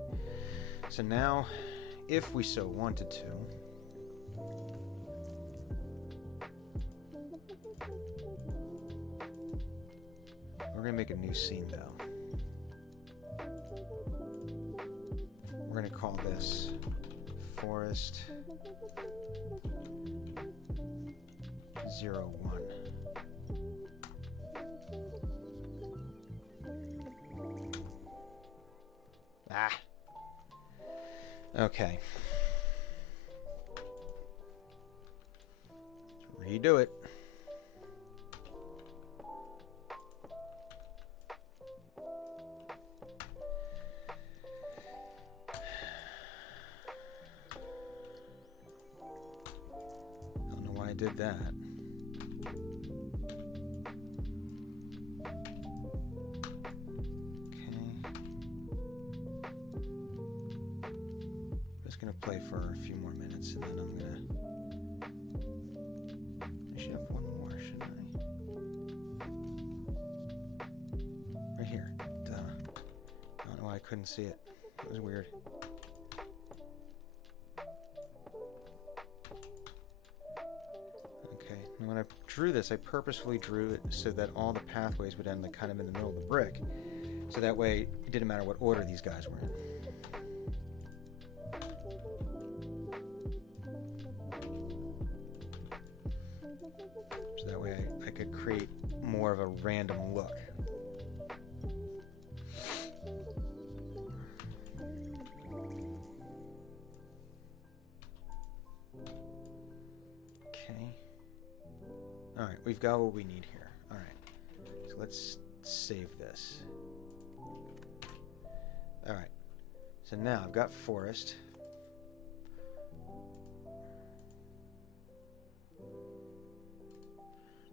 So now, if we so wanted to, we're going to make a new scene, though. We're going to call this Forest 01. Ah. Okay. Let's redo it. Don't know why I did that. Gonna play for a few more minutes and then I'm gonna. I should have one more, shouldn't I? Right here. Duh. I don't know why I couldn't see it. It was weird. Okay. And when I drew this, I purposefully drew it so that all the pathways would end like kind of in the middle of the brick. So that way it didn't matter what order these guys were in. So that way I could create more of a random look. Okay. Alright, we've got what we need here. Alright. So let's save this. Alright. So now I've got forest.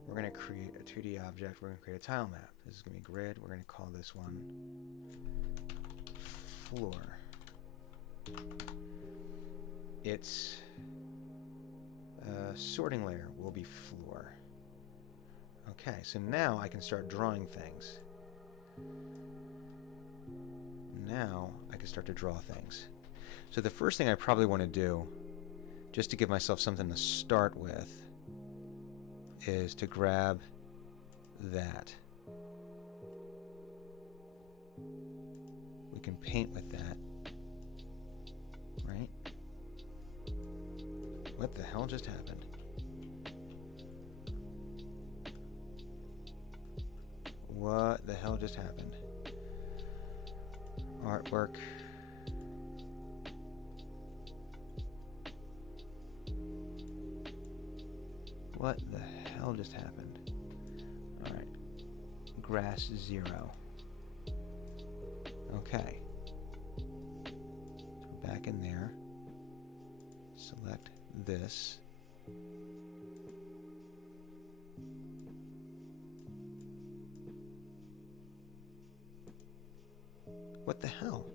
We're going to create a 2D object. We're going to create a tile map. This is going to be grid. We're going to call this one floor. Its sorting layer will be floor. Okay, so now I can start drawing things. Now I can start to draw things. So the first thing I probably want to do, just to give myself something to start with, is to grab that. We can paint with that, right? What the hell just happened? What the hell just happened? Artwork. What the hell just happened? Alright. Grass 0. Okay. Back in there. Select this. What the hell?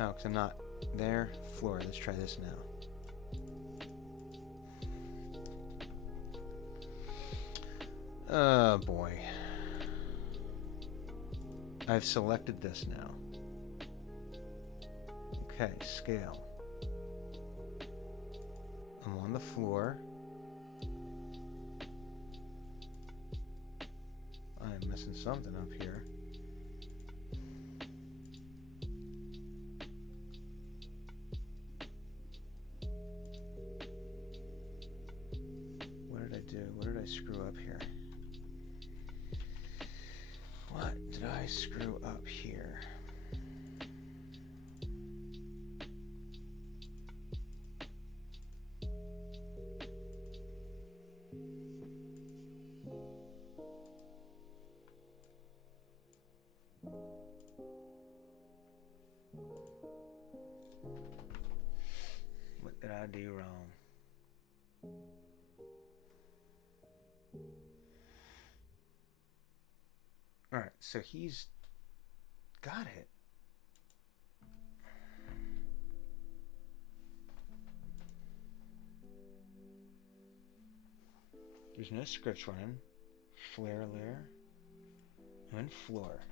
Oh, because I'm not there. Floor. Let's try this now. Oh boy. I've selected this now. Okay, scale. I'm on the floor. I'm missing something up here. What did I do? What did I screw up here? What did I screw up here? did I do wrong? Alright, so he's got it. There's no scripts running. Flare layer. And floor.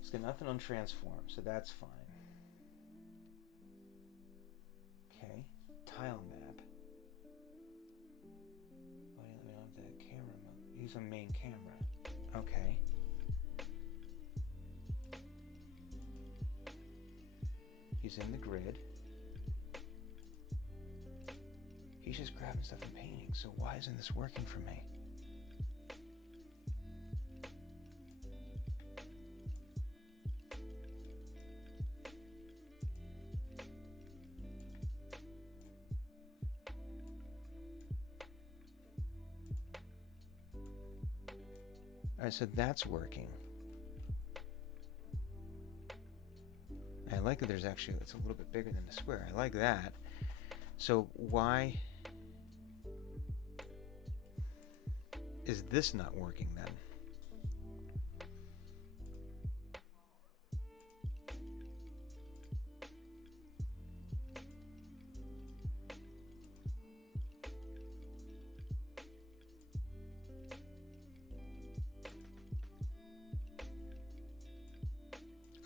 It's got nothing on transform, so that's fine. Okay. Tile map. Why do you let me on the camera mode? Use a main camera. Okay. He's in the grid. He's just grabbing stuff and painting, so why isn't this working for me? Alright, so that's working. I like that there's actually, it's a little bit bigger than the square. I like that. So why is this not working then?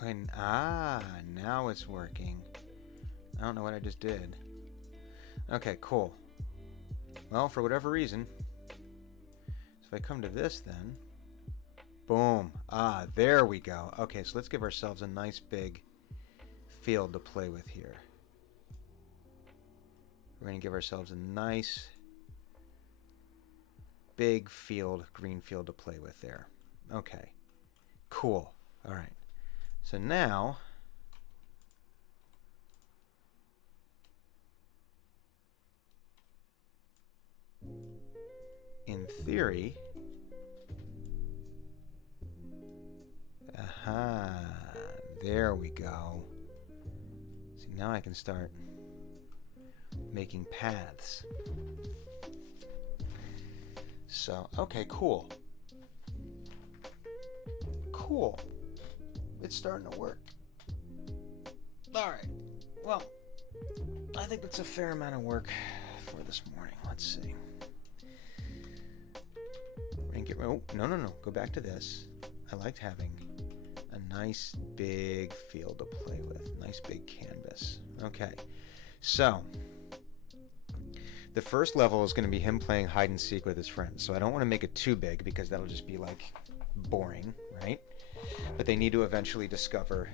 And now it's working. I don't know what I just did. Okay, cool. Well, for whatever reason. So if I come to this then. Boom. There we go. Okay, so let's give ourselves a nice big field to play with here. We're going to give ourselves a nice big field, green field to play with there. Okay. Cool. All right. So now in theory, there we go. See, now I can start making paths. So, okay, cool. Cool. It's starting to work. Alright. Well, I think that's a fair amount of work for this morning. Let's see. We're gonna get, oh, no. Go back to this. I liked having a nice big field to play with. Nice big canvas. Okay. So, the first level is going to be him playing hide and seek with his friends. So I don't want to make it too big because that'll just be like boring, right? But they need to eventually discover,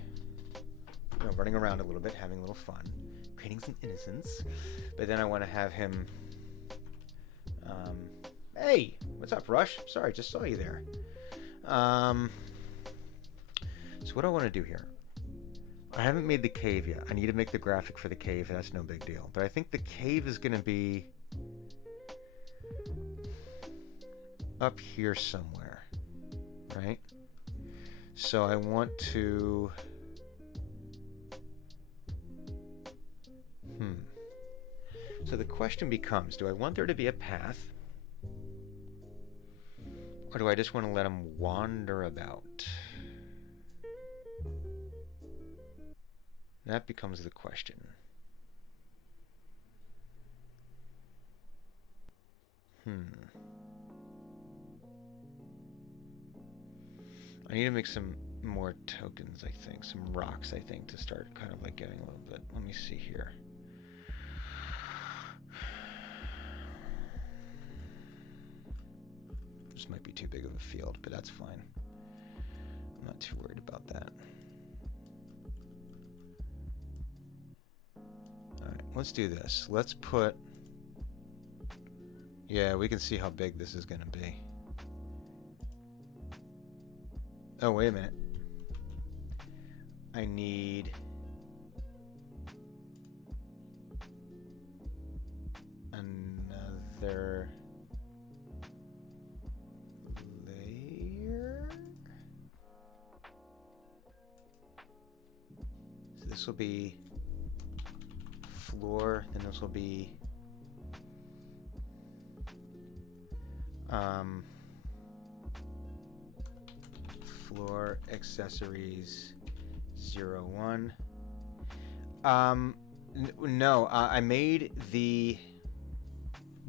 running around a little bit, having a little fun, creating some innocence. But then I want to have him, hey, what's up, Rush? Sorry, just saw you there. So what do I want to do here? I haven't made the cave yet. I need to make the graphic for the cave. That's no big deal. But I think the cave is going to be up here somewhere, right? So I want to... So the question becomes, do I want there to be a path? Or do I just want to let him wander about? That becomes the question. I need to make some more tokens, I think. Some rocks, I think, to start kind of like getting a little bit. Let me see here. This might be too big of a field, but that's fine. I'm not too worried about that. Alright, let's do this. Let's put... Yeah, we can see how big this is going to be. Oh, wait a minute. I need... another... layer? So this will be... floor, then this will be floor accessories 01. No, I made the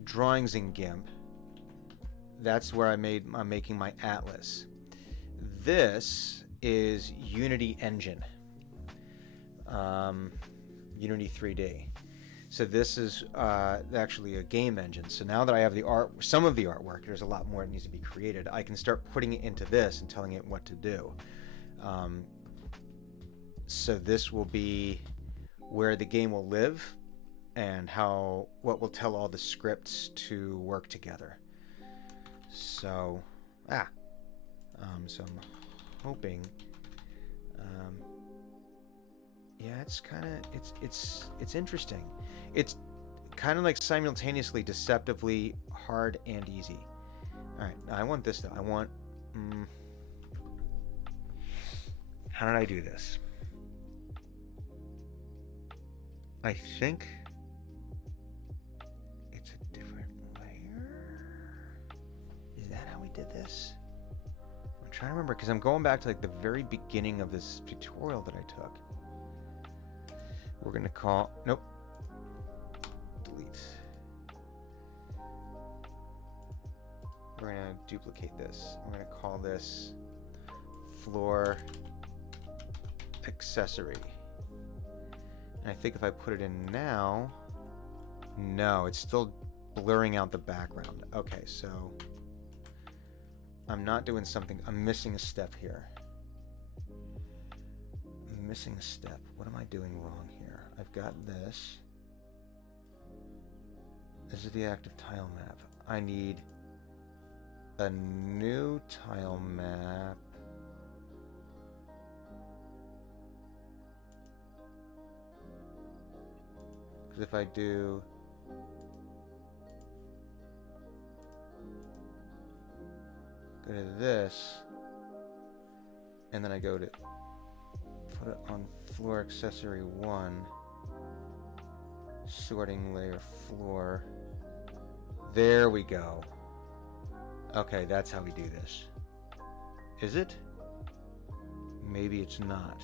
drawings in GIMP. That's where I'm making my atlas. This is Unity Engine, Unity 3D. So this is actually a game engine. So now that I have the some of the artwork, there's a lot more that needs to be created. I can start putting it into this and telling it what to do. So this will be where the game will live and what will tell all the scripts to work together. So, so I'm hoping, yeah, it's kind of, it's interesting. It's kind of like simultaneously deceptively hard and easy. All right, now I want this though. I want, how did I do this? I think it's a different layer. Is that how we did this? I'm trying to remember because I'm going back to like the very beginning of this tutorial that I took. We're gonna call, nope, delete. We're gonna duplicate this. We're gonna call this floor accessory. And I think if I put it in now, no, it's still blurring out the background. Okay, so I'm not doing something. I'm missing a step here. I'm missing a step. What am I doing wrong here? I've got this. This is the active tile map. I need a new tile map. If I go to this, and then I go to put it on floor accessory 1, sorting layer floor. There we go. Okay, that's how we do this. Is it? Maybe it's not.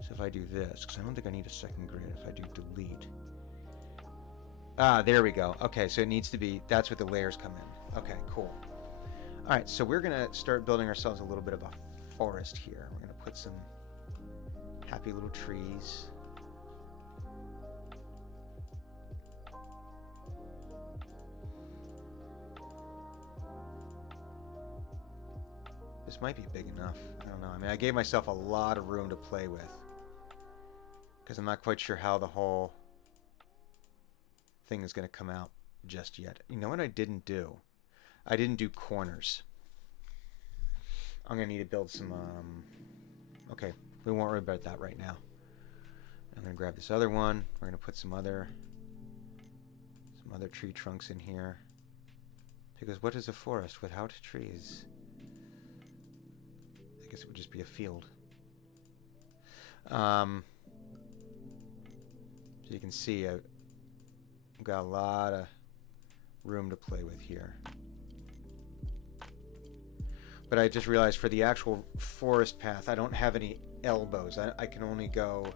So if I do this, because I don't think I need a second grid, if I do delete. There we go. Okay, so it needs to be, that's where the layers come in. Okay, cool. All right, so we're going to start building ourselves a little bit of a forest here. We're going to put some happy little trees. This might be big enough. I don't know. I mean, I gave myself a lot of room to play with, because I'm not quite sure how the whole thing is going to come out just yet. You know what I didn't do? I didn't do corners. I'm going to need to build some... okay, we won't worry about that right now. I'm going to grab this other one. We're going to put some other tree trunks in here. Because what is a forest without trees? I guess it would just be a field. So you can see I've got a lot of room to play with here. But I just realized for the actual forest path, I don't have any elbows. I can only go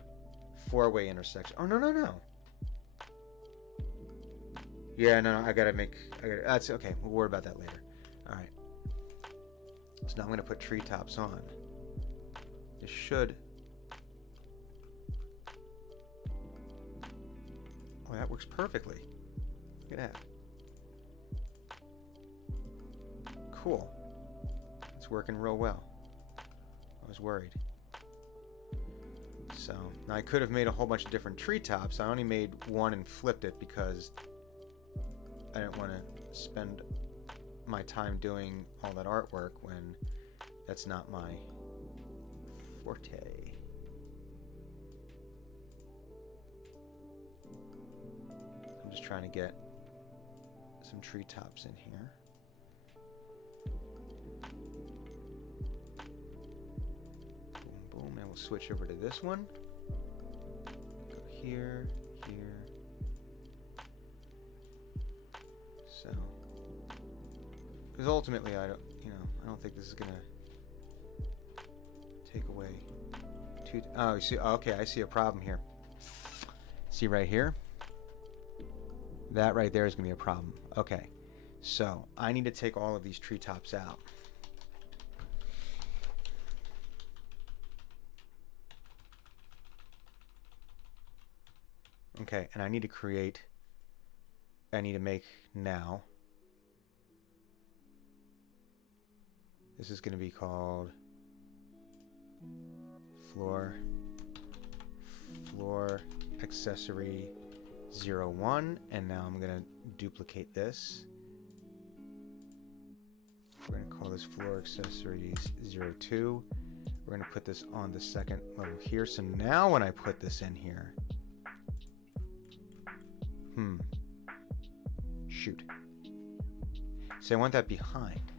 four-way intersection. Oh, no, no, no. Yeah, no, I gotta make... that's okay. We'll worry about that later. All right. So now I'm going to put treetops on. This should... Oh, that works perfectly. Look at that. Cool. It's working real well. I was worried. So, now I could have made a whole bunch of different treetops. I only made one and flipped it because I didn't want to spend my time doing all that artwork when that's not my forte. I'm just trying to get some treetops in here. Boom, boom, and we'll switch over to this one. Go here, here. So, because ultimately, I don't think this is gonna take away too. Oh, you see? Okay, I see a problem here. See right here? That right there is gonna be a problem. Okay, so I need to take all of these treetops out. Okay, and I need to make now. This is going to be called floor accessory 01, and now I'm going to duplicate this. We're going to call this floor accessories 02. We're going to put this on the second level here. So now when I put this in here, shoot. So I want that behind.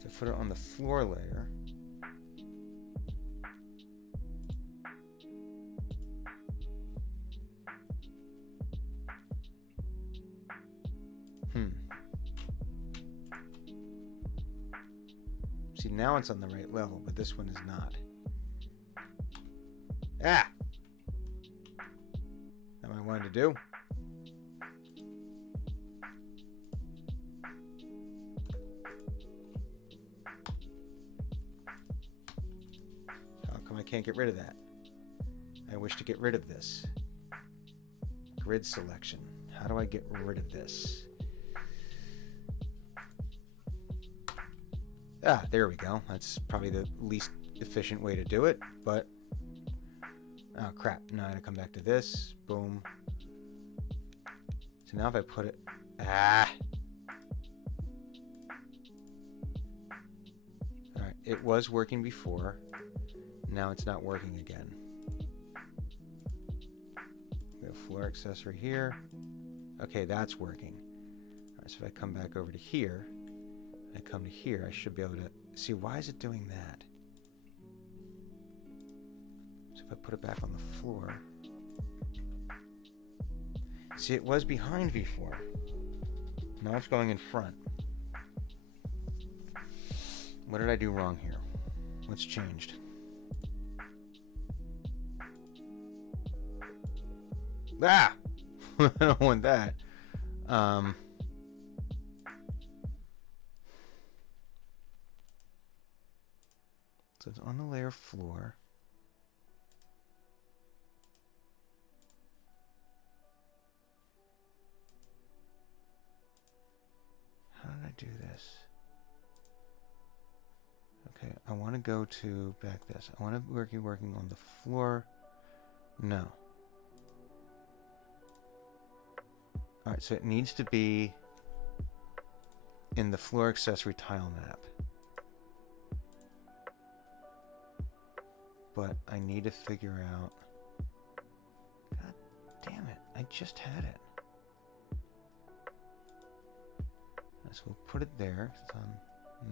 To put it on the floor layer. See, now it's on the right level, but this one is not. Ah! Not what I wanted to do. How come I can't get rid of that? I wish to get rid of this. Grid selection. How do I get rid of this? Ah, there we go. That's probably the least efficient way to do it, but oh crap, now I gotta come back to this. Boom. So now if I put it... Alright, it was working before. Now it's not working again. We have floor accessory here. Okay, that's working. Alright, so if I come back over to here, I come to here, I should be able to... See, why is it doing that? So if I put it back on the floor... See, it was behind before. Now it's going in front. What did I do wrong here? What's changed? Ah! I don't want that. So it's on the layer floor. How did I do this? Okay, I want to go to back this. I want to be working on the floor. No. Alright, so it needs to be in the floor accessory tile map. But I need to figure out... God damn it, I just had it. So we'll put it there. It's on...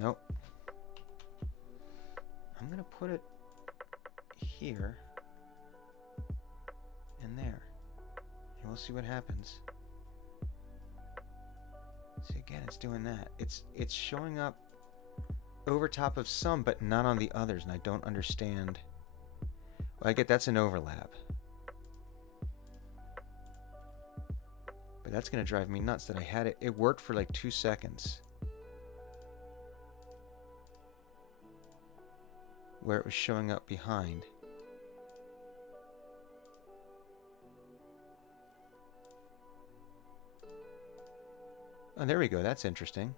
Nope. I'm going to put it here and there. And we'll see what happens. See, again, it's doing that. It's showing up over top of some, but not on the others, and I don't understand... Well, I get that's an overlap. But that's going to drive me nuts that I had it. It worked for like 2 seconds. Where it was showing up behind. Oh, there we go. That's interesting.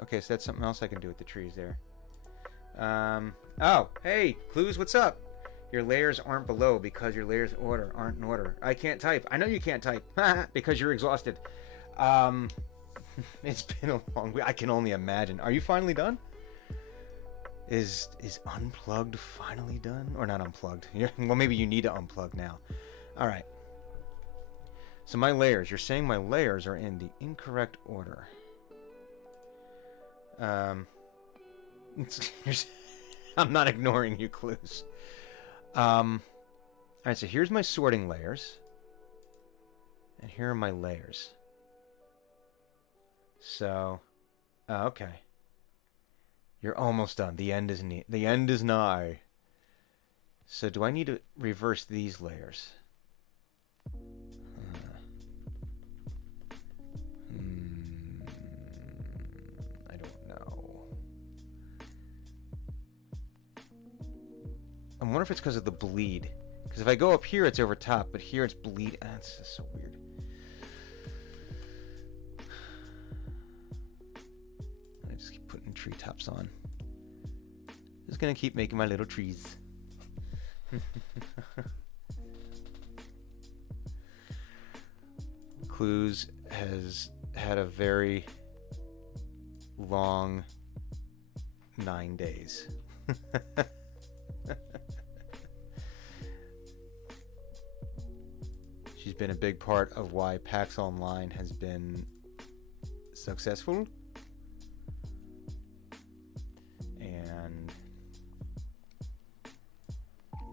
Okay, so that's something else I can do with the trees there. Oh, hey, Clues, what's up? Your layers aren't below because your layers aren't in order. I can't type. I know you can't type because you're exhausted. It's been a long week. I can only imagine. Are you finally done? Is Unplugged finally done? Or not Unplugged? Well, maybe you need to unplug now. All right. So my layers. You're saying my layers are in the incorrect order. I'm not ignoring you, Clues. All right, so here's my sorting layers. And here are my layers. So, okay. You're almost done. The end is the end is nigh. So do I need to reverse these layers? I don't know. I wonder if it's because of the bleed. Because if I go up here, it's over top, but here it's bleed. That's just so weird. I just keep putting treetops on. Just gonna keep making my little trees. Clues has had a very long 9 days. She's been a big part of why PAX Online has been successful. And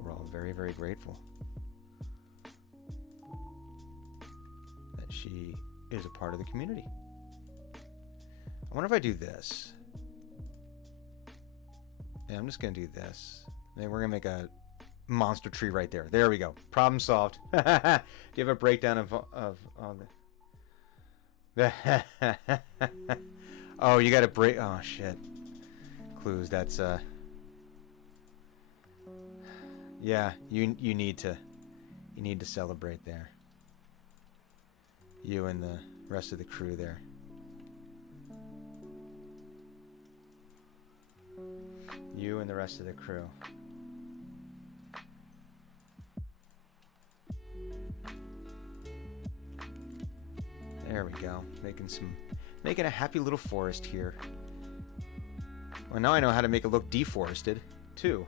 we're all very, very grateful that she is a part of the community. I wonder if I do this. Yeah, I'm just going to do this. Then we're going to make a monster tree right there. There we go. Problem solved. Do you have a breakdown of on the... Oh, you got to break... Oh, shit. Clues, that's... Yeah, you need to celebrate there. You and the rest of the crew there. You and the rest of the crew. There we go. Making a happy little forest here. Well, now I know how to make it look deforested, too.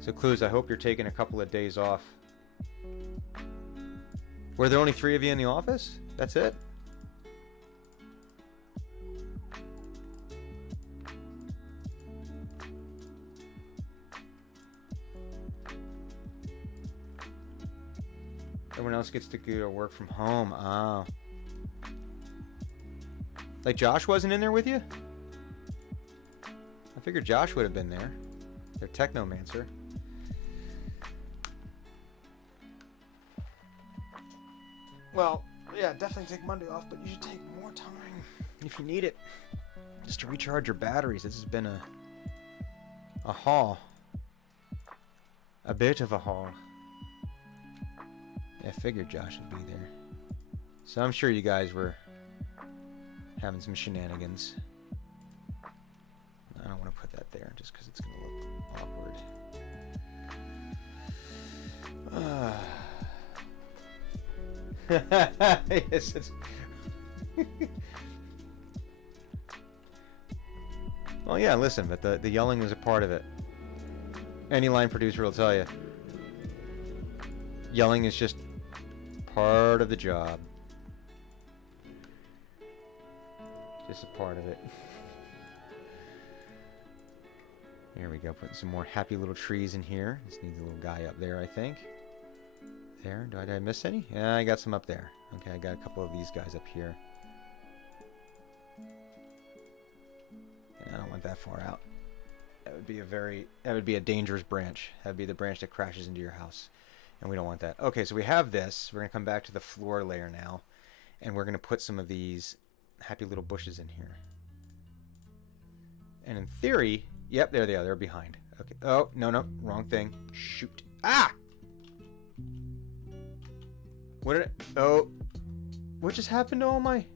So, Clues, I hope you're taking a couple of days off. Were there only 3 of you in the office? That's it? Everyone else gets to go to work from home. Oh. Like Josh wasn't in there with you? I figured Josh would have been there. Their technomancer. Well, yeah, definitely take Monday off, but you should take more time if you need it. Just to recharge your batteries. This has been a haul. A bit of a haul. I figured Josh would be there. So I'm sure you guys were having some shenanigans. I don't want to put that there just because it's going to look awkward. Yes, it's well, yeah, listen, but the yelling is a part of it. Any line producer will tell you. Yelling is just part of the job. Just a part of it. Here we go, putting some more happy little trees in here. This needs a little guy up there, I think. There, did I miss any? Yeah, I got some up there. Okay, I got a couple of these guys up here. Yeah, I don't want that far out. That would be a dangerous branch. That would be the branch that crashes into your house. And we don't want that. Okay, so we have this. We're going to come back to the floor layer now. And we're going to put some of these happy little bushes in here. And in theory... Yep, there they are. They're behind. Okay. Oh, no. Wrong thing. Shoot. Ah! What did it... Oh. What just happened to all my...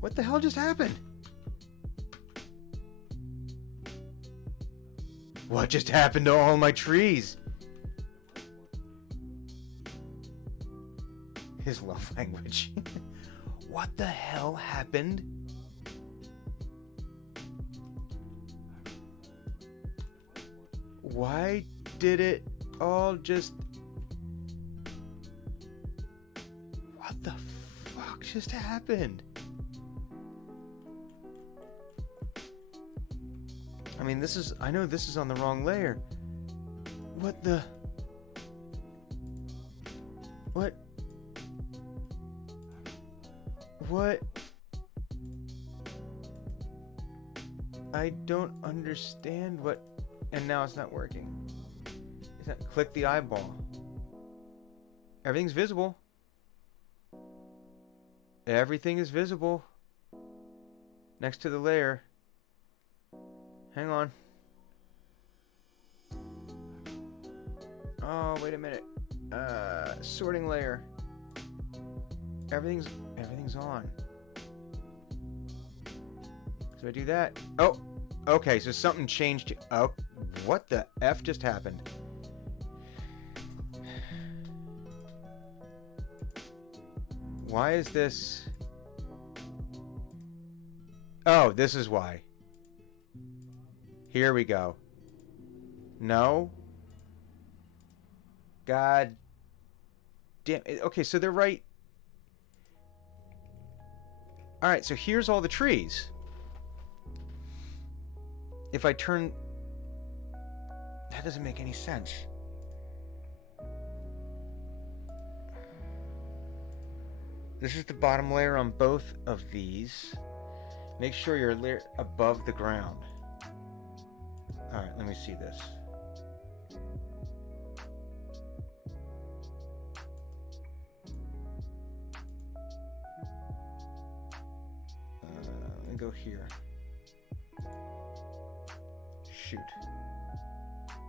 What the hell just happened? What just happened to all my trees? His love language. What the hell happened Why did it all just... What the fuck just happened? I mean, this is... I know this is on the wrong layer. What the... What? What? I don't understand what... And now it's not working. It's not... Click the eyeball. Everything's visible. Everything is visible. Next to the layer. Hang on. Oh, wait a minute. Sorting layer. Everything's on. So I do that. Oh, okay. So something changed. Oh, what the F just happened? Why is this? Oh, this is why. Here we go. No. God damn it. Okay, so they're right. Alright, so here's all the trees. If I turn... That doesn't make any sense. This is the bottom layer on both of these. Make sure you're layer above the ground. Alright, let me see this. Let me go here. Shoot.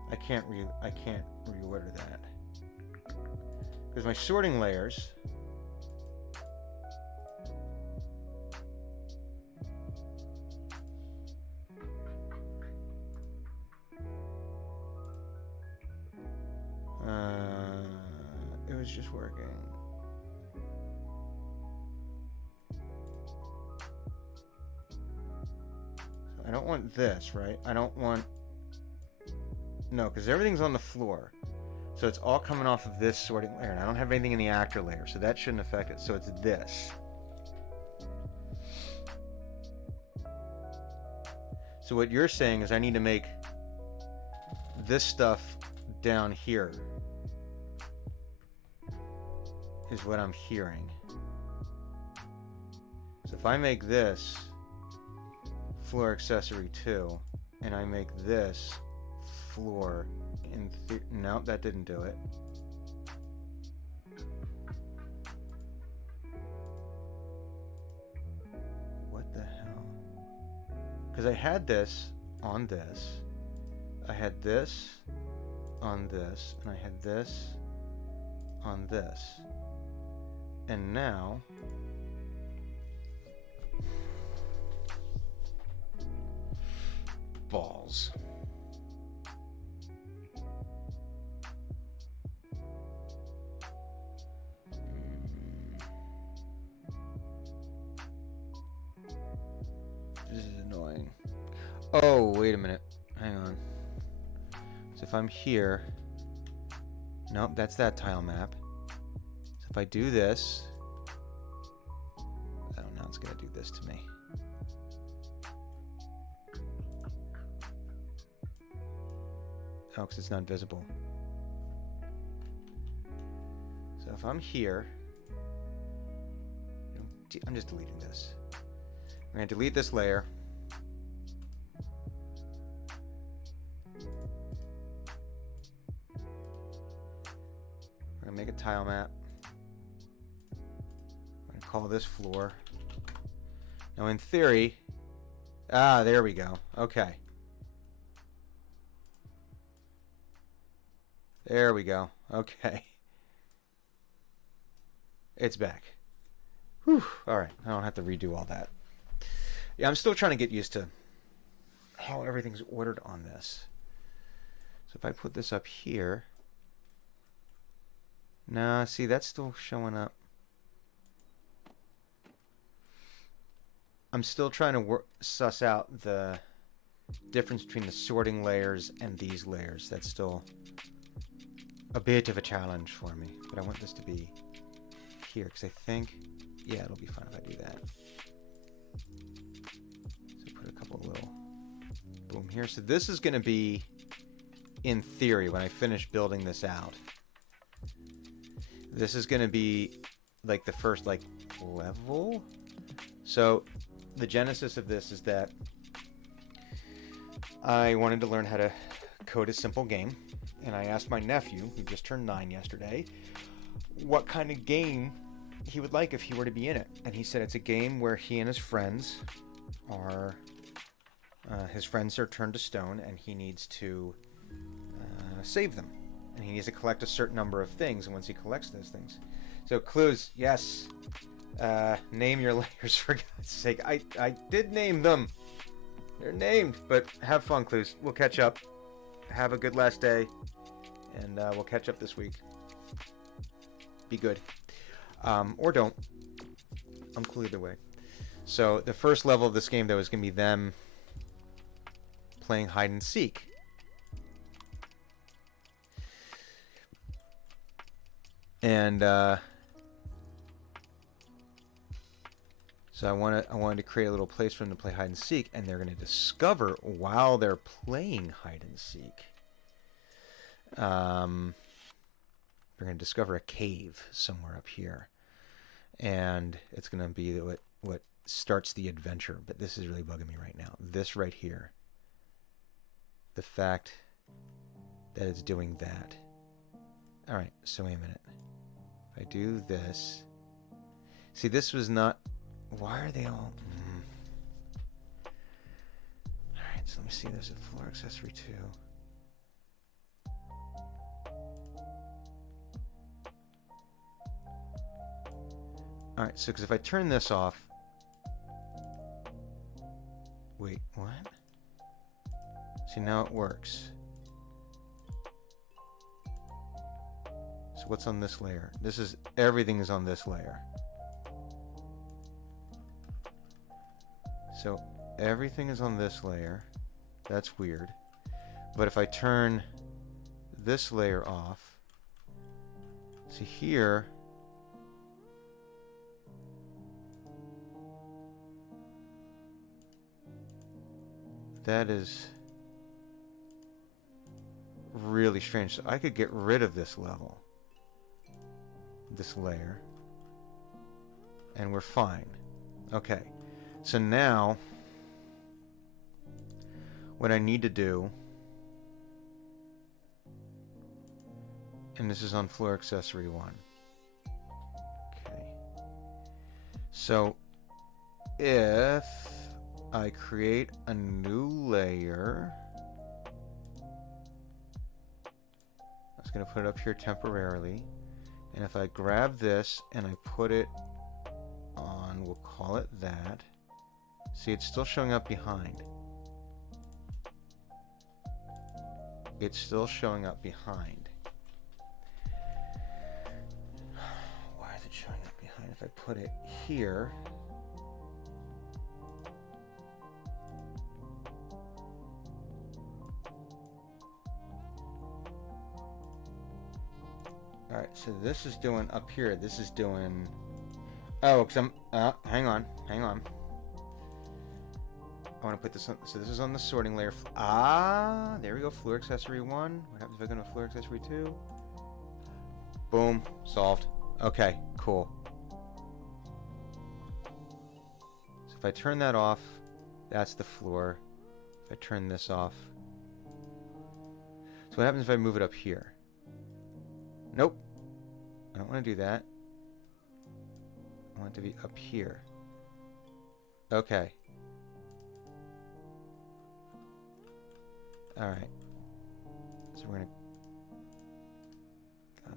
I can't reorder that. Because my sorting layers... it was just working. So I don't want this, right? I don't want... No, because everything's on the floor. So it's all coming off of this sorting layer. And I don't have anything in the actor layer, so that shouldn't affect it. So it's this. So what you're saying is I need to make this stuff down here. Is what I'm hearing. So if I make this floor accessory 2, and I make this floor in... Nope, that didn't do it. What the hell? Because I had this on this. I had this on this. And I had this on this. And now... Balls. This is annoying. Oh, wait a minute. Hang on. So if I'm here... Nope, that's that tile map. So if I do this... I don't know, it's going to do this to me. Oh, because it's not visible. So if I'm here... I'm just deleting this. We're going to delete this layer. We're going to make a tile map. We're going to call this floor. Now in theory... Ah, there we go. Okay. There we go. Okay. It's back. Whew. Alright, I don't have to redo all that. Yeah, I'm still trying to get used to how everything's ordered on this. So if I put this up here... Nah, see, that's still showing up. I'm still trying to suss out the difference between the sorting layers and these layers. That's still a bit of a challenge for me. But I want this to be here because I think, yeah, it'll be fine if I do that. So put a couple little boom here. So this is going to be, in theory, when I finish building this out, this is going to be like the first like level. So the genesis of this is that I wanted to learn how to code a simple game, and I asked my nephew, who just turned 9 yesterday, what kind of game he would like if he were to be in it. And he said it's a game where he and his friends are turned to stone, and he needs to save them. And he needs to collect a certain number of things, and once he collects those things. So clues, yes. Name your layers, for God's sake. I did name them. They're named, but have fun, clues. We'll catch up. Have a good last day, and we'll catch up this week. Be good. Or don't. I'm cool either way. So the first level of this game, though, is going to be them playing hide and seek. And so I wanted to create a little place for them to play hide and seek, and they're going to discover while they're playing hide and seek. They're going to discover a cave somewhere up here, and it's going to be what starts the adventure. But this is really bugging me right now. This right here, the fact that it's doing that. All right, so wait a minute. If I do this, see, this was not. Why are they all? Alright, so let me see. There's a floor accessory too. Alright, so because if I turn this off. Wait, what? See, now it works. So what's on this layer? Everything is on this layer. So everything is on this layer. That's weird. But if I turn this layer off, see here, that is really strange. So I could get rid of this level, this layer, and we're fine. Okay. So now, what I need to do, and this is on floor accessory 1. Okay. So, if I create a new layer, I was going to put it up here temporarily, and if I grab this and I put it on, we'll call it that. See, it's still showing up behind. It's still showing up behind. Why is it showing up behind? If I put it here, alright, so this is doing up here. This is doing. Oh, because I'm. Hang on. I want to put this on, so this is on the sorting layer. There we go, floor accessory 1. What happens if I go to floor accessory 2? Boom, solved. Okay, cool. So if I turn that off, that's the floor. If I turn this off. So what happens if I move it up here? Nope. I don't want to do that. I want it to be up here. Okay. Alright. So we're going to...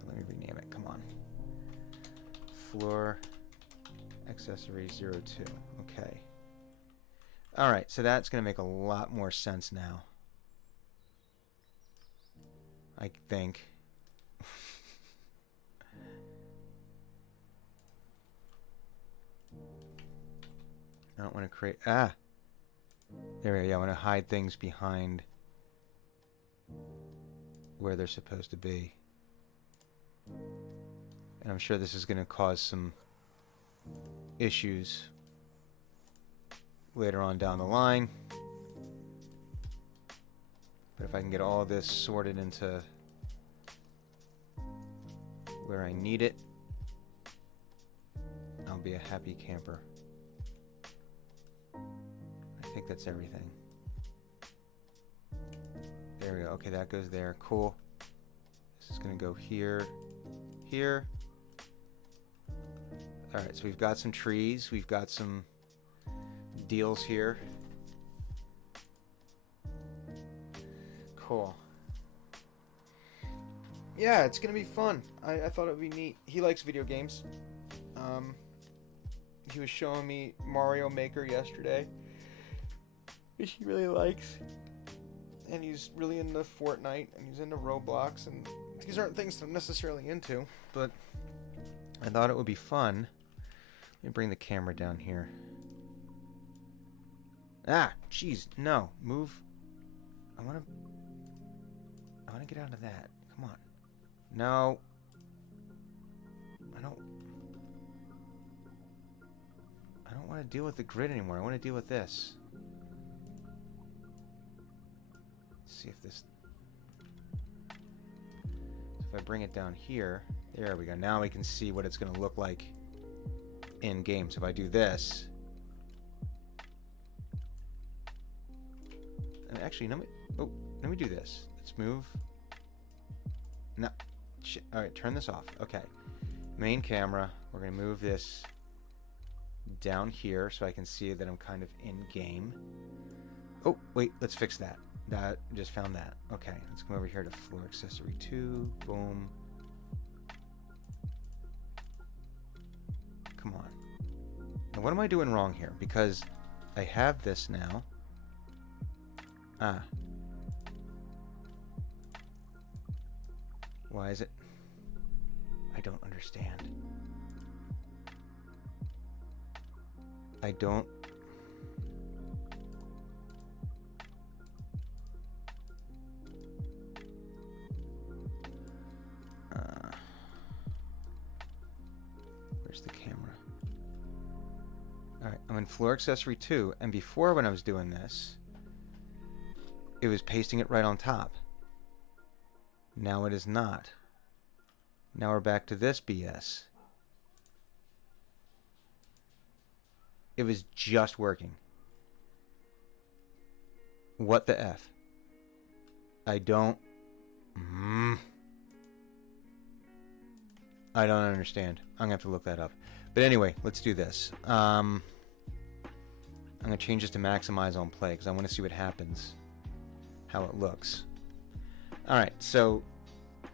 let me rename it. Come on. Floor accessory 02. Okay. Alright, so that's going to make a lot more sense now. I think. I don't want to create... There we go. Yeah, I want to hide things behind where they're supposed to be. And I'm sure this is going to cause some issues later on down the line. But if I can get all this sorted into where I need it, I'll be a happy camper. I think that's everything. There we go. Okay, that goes there. Cool. This is going to go here, here. Alright, so we've got some trees. We've got some deals here. Cool. Yeah, it's going to be fun. I thought it would be neat. He likes video games. He was showing me Mario Maker yesterday, which he really likes. And he's really into Fortnite, and he's into Roblox, and these aren't things I'm necessarily into, but I thought it would be fun. Let me bring the camera down here. Ah, jeez, no, move. I want to get out of that. Come on. No. I don't want to deal with the grid anymore. I want to deal with this. Let's see if this... So if I bring it down here, there we go. Now we can see what it's going to look like in game. So if I do this... And actually, let me do this. Let's move. No. Shit. Alright, turn this off. Okay. Main camera. We're going to move this down here so I can see that I'm kind of in game. Oh, wait. Let's fix that. Just found that. Okay. Let's come over here to floor accessory 2. Boom. Come on. Now, what am I doing wrong here? Because I have this now. Ah. Why is it? I don't understand. I don't... Where's the camera? Alright, I'm in floor accessory 2, and before when I was doing this, it was pasting it right on top. Now it is not. Now we're back to this BS. It was just working. What the F? I don't understand. I'm gonna have to look that up. But anyway, let's do this. I'm gonna change this to maximize on play because I want to see what happens, how it looks. Alright, so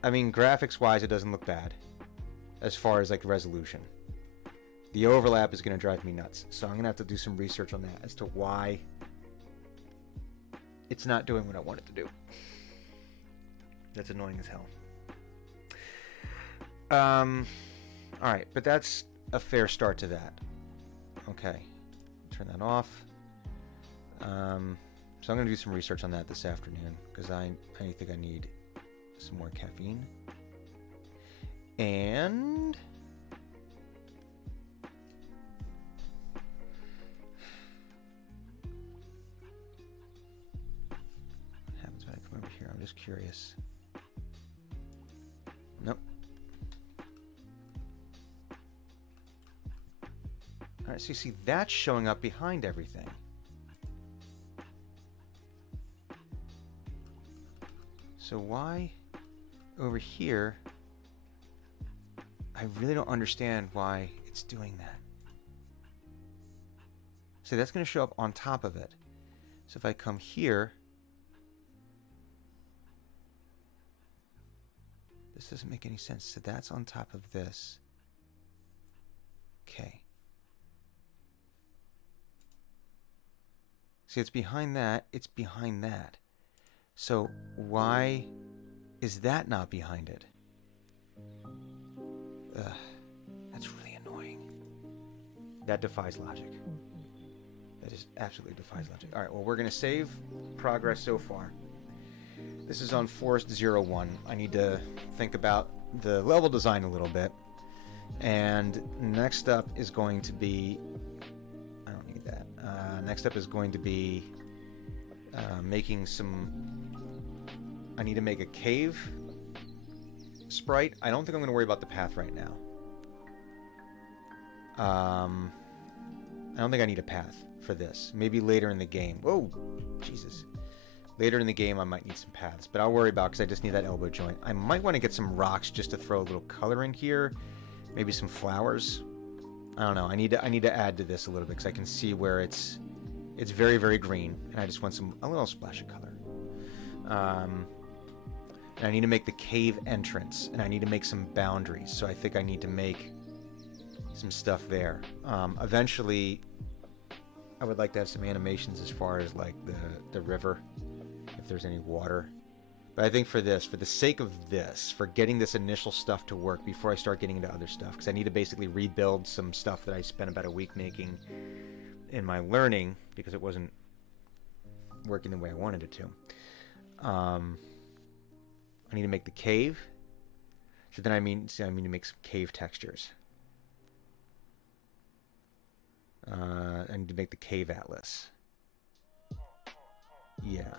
I mean, graphics wise it doesn't look bad as far as like resolution. The overlap is going to drive me nuts, so I'm going to have to do some research on that as to why it's not doing what I want it to do. That's annoying as hell. Alright, but that's a fair start to that. Okay, turn that off. So I'm going to do some research on that this afternoon because I think I need some more caffeine. And what happens when I come over here? I'm just curious. Nope. Alright, so you see that's showing up behind everything. So why over here, I really don't understand why it's doing that. So that's going to show up on top of it. So if I come here, this doesn't make any sense. So that's on top of this. Okay. See, it's behind that. It's behind that. So why is that not behind it? That's really annoying. That defies logic. That just absolutely defies logic. Alright, well, we're going to save progress so far. This is on Forest 01. I need to think about the level design a little bit. And next up is going to be... I don't need that. Next up is going to be making some... I need to make a cave sprite. I don't think I'm going to worry about the path right now. I don't think I need a path for this. Maybe later in the game. Whoa! Jesus. Later in the game I might need some paths, but I'll worry about because I just need that elbow joint. I might want to get some rocks just to throw a little color in here. Maybe some flowers. I don't know. I need to add to this a little bit because I can see where it's very, very green, and I just want a little splash of color. And I need to make the cave entrance, and I need to make some boundaries. So I think I need to make some stuff there. Eventually, I would like to have some animations as far as like the river, if there's any water. But I think for the sake of this, for getting this initial stuff to work before I start getting into other stuff, because I need to basically rebuild some stuff that I spent about a week making in my learning because it wasn't working the way I wanted it to. I need to make the cave. So then I mean to make some cave textures. I need to make the cave atlas. Yeah.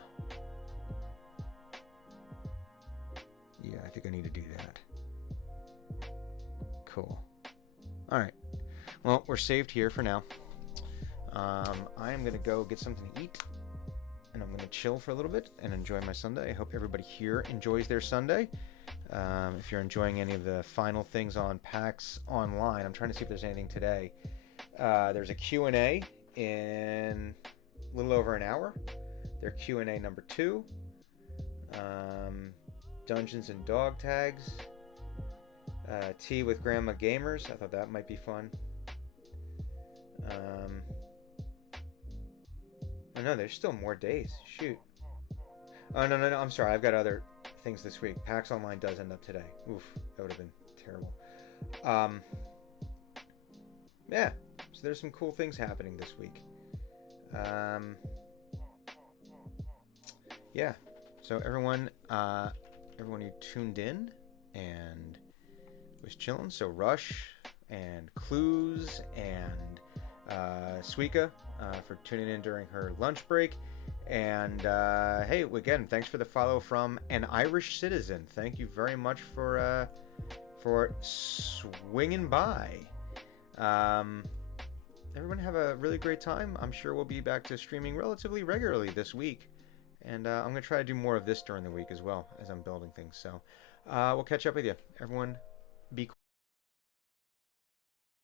Yeah, I think I need to do that. Cool. Alright. Well, we're saved here for now. I am going to go get something to eat. And I'm going to chill for a little bit and enjoy my Sunday. I hope everybody here enjoys their Sunday. If you're enjoying any of the final things on PAX Online, I'm trying to see if there's anything today. There's a Q&A in a little over an hour. Their Q&A number 2. Dungeons and Dog Tags. Tea with Grandma Gamers. I thought that might be fun. Oh no, there's still more days. Shoot. Oh, no, I'm sorry. I've got other things this week. PAX Online does end up today. Oof, that would have been terrible. Yeah, so there's some cool things happening this week. Yeah, so everyone who tuned in and was chilling. So Rush and Clues and Suika for tuning in during her lunch break. And hey, again, thanks for the follow from an Irish citizen. Thank you very much for swinging by. Everyone have a really great time. I'm sure we'll be back to streaming relatively regularly this week. And I'm going to try to do more of this during the week as well as I'm building things. So we'll catch up with you. Everyone, be cool.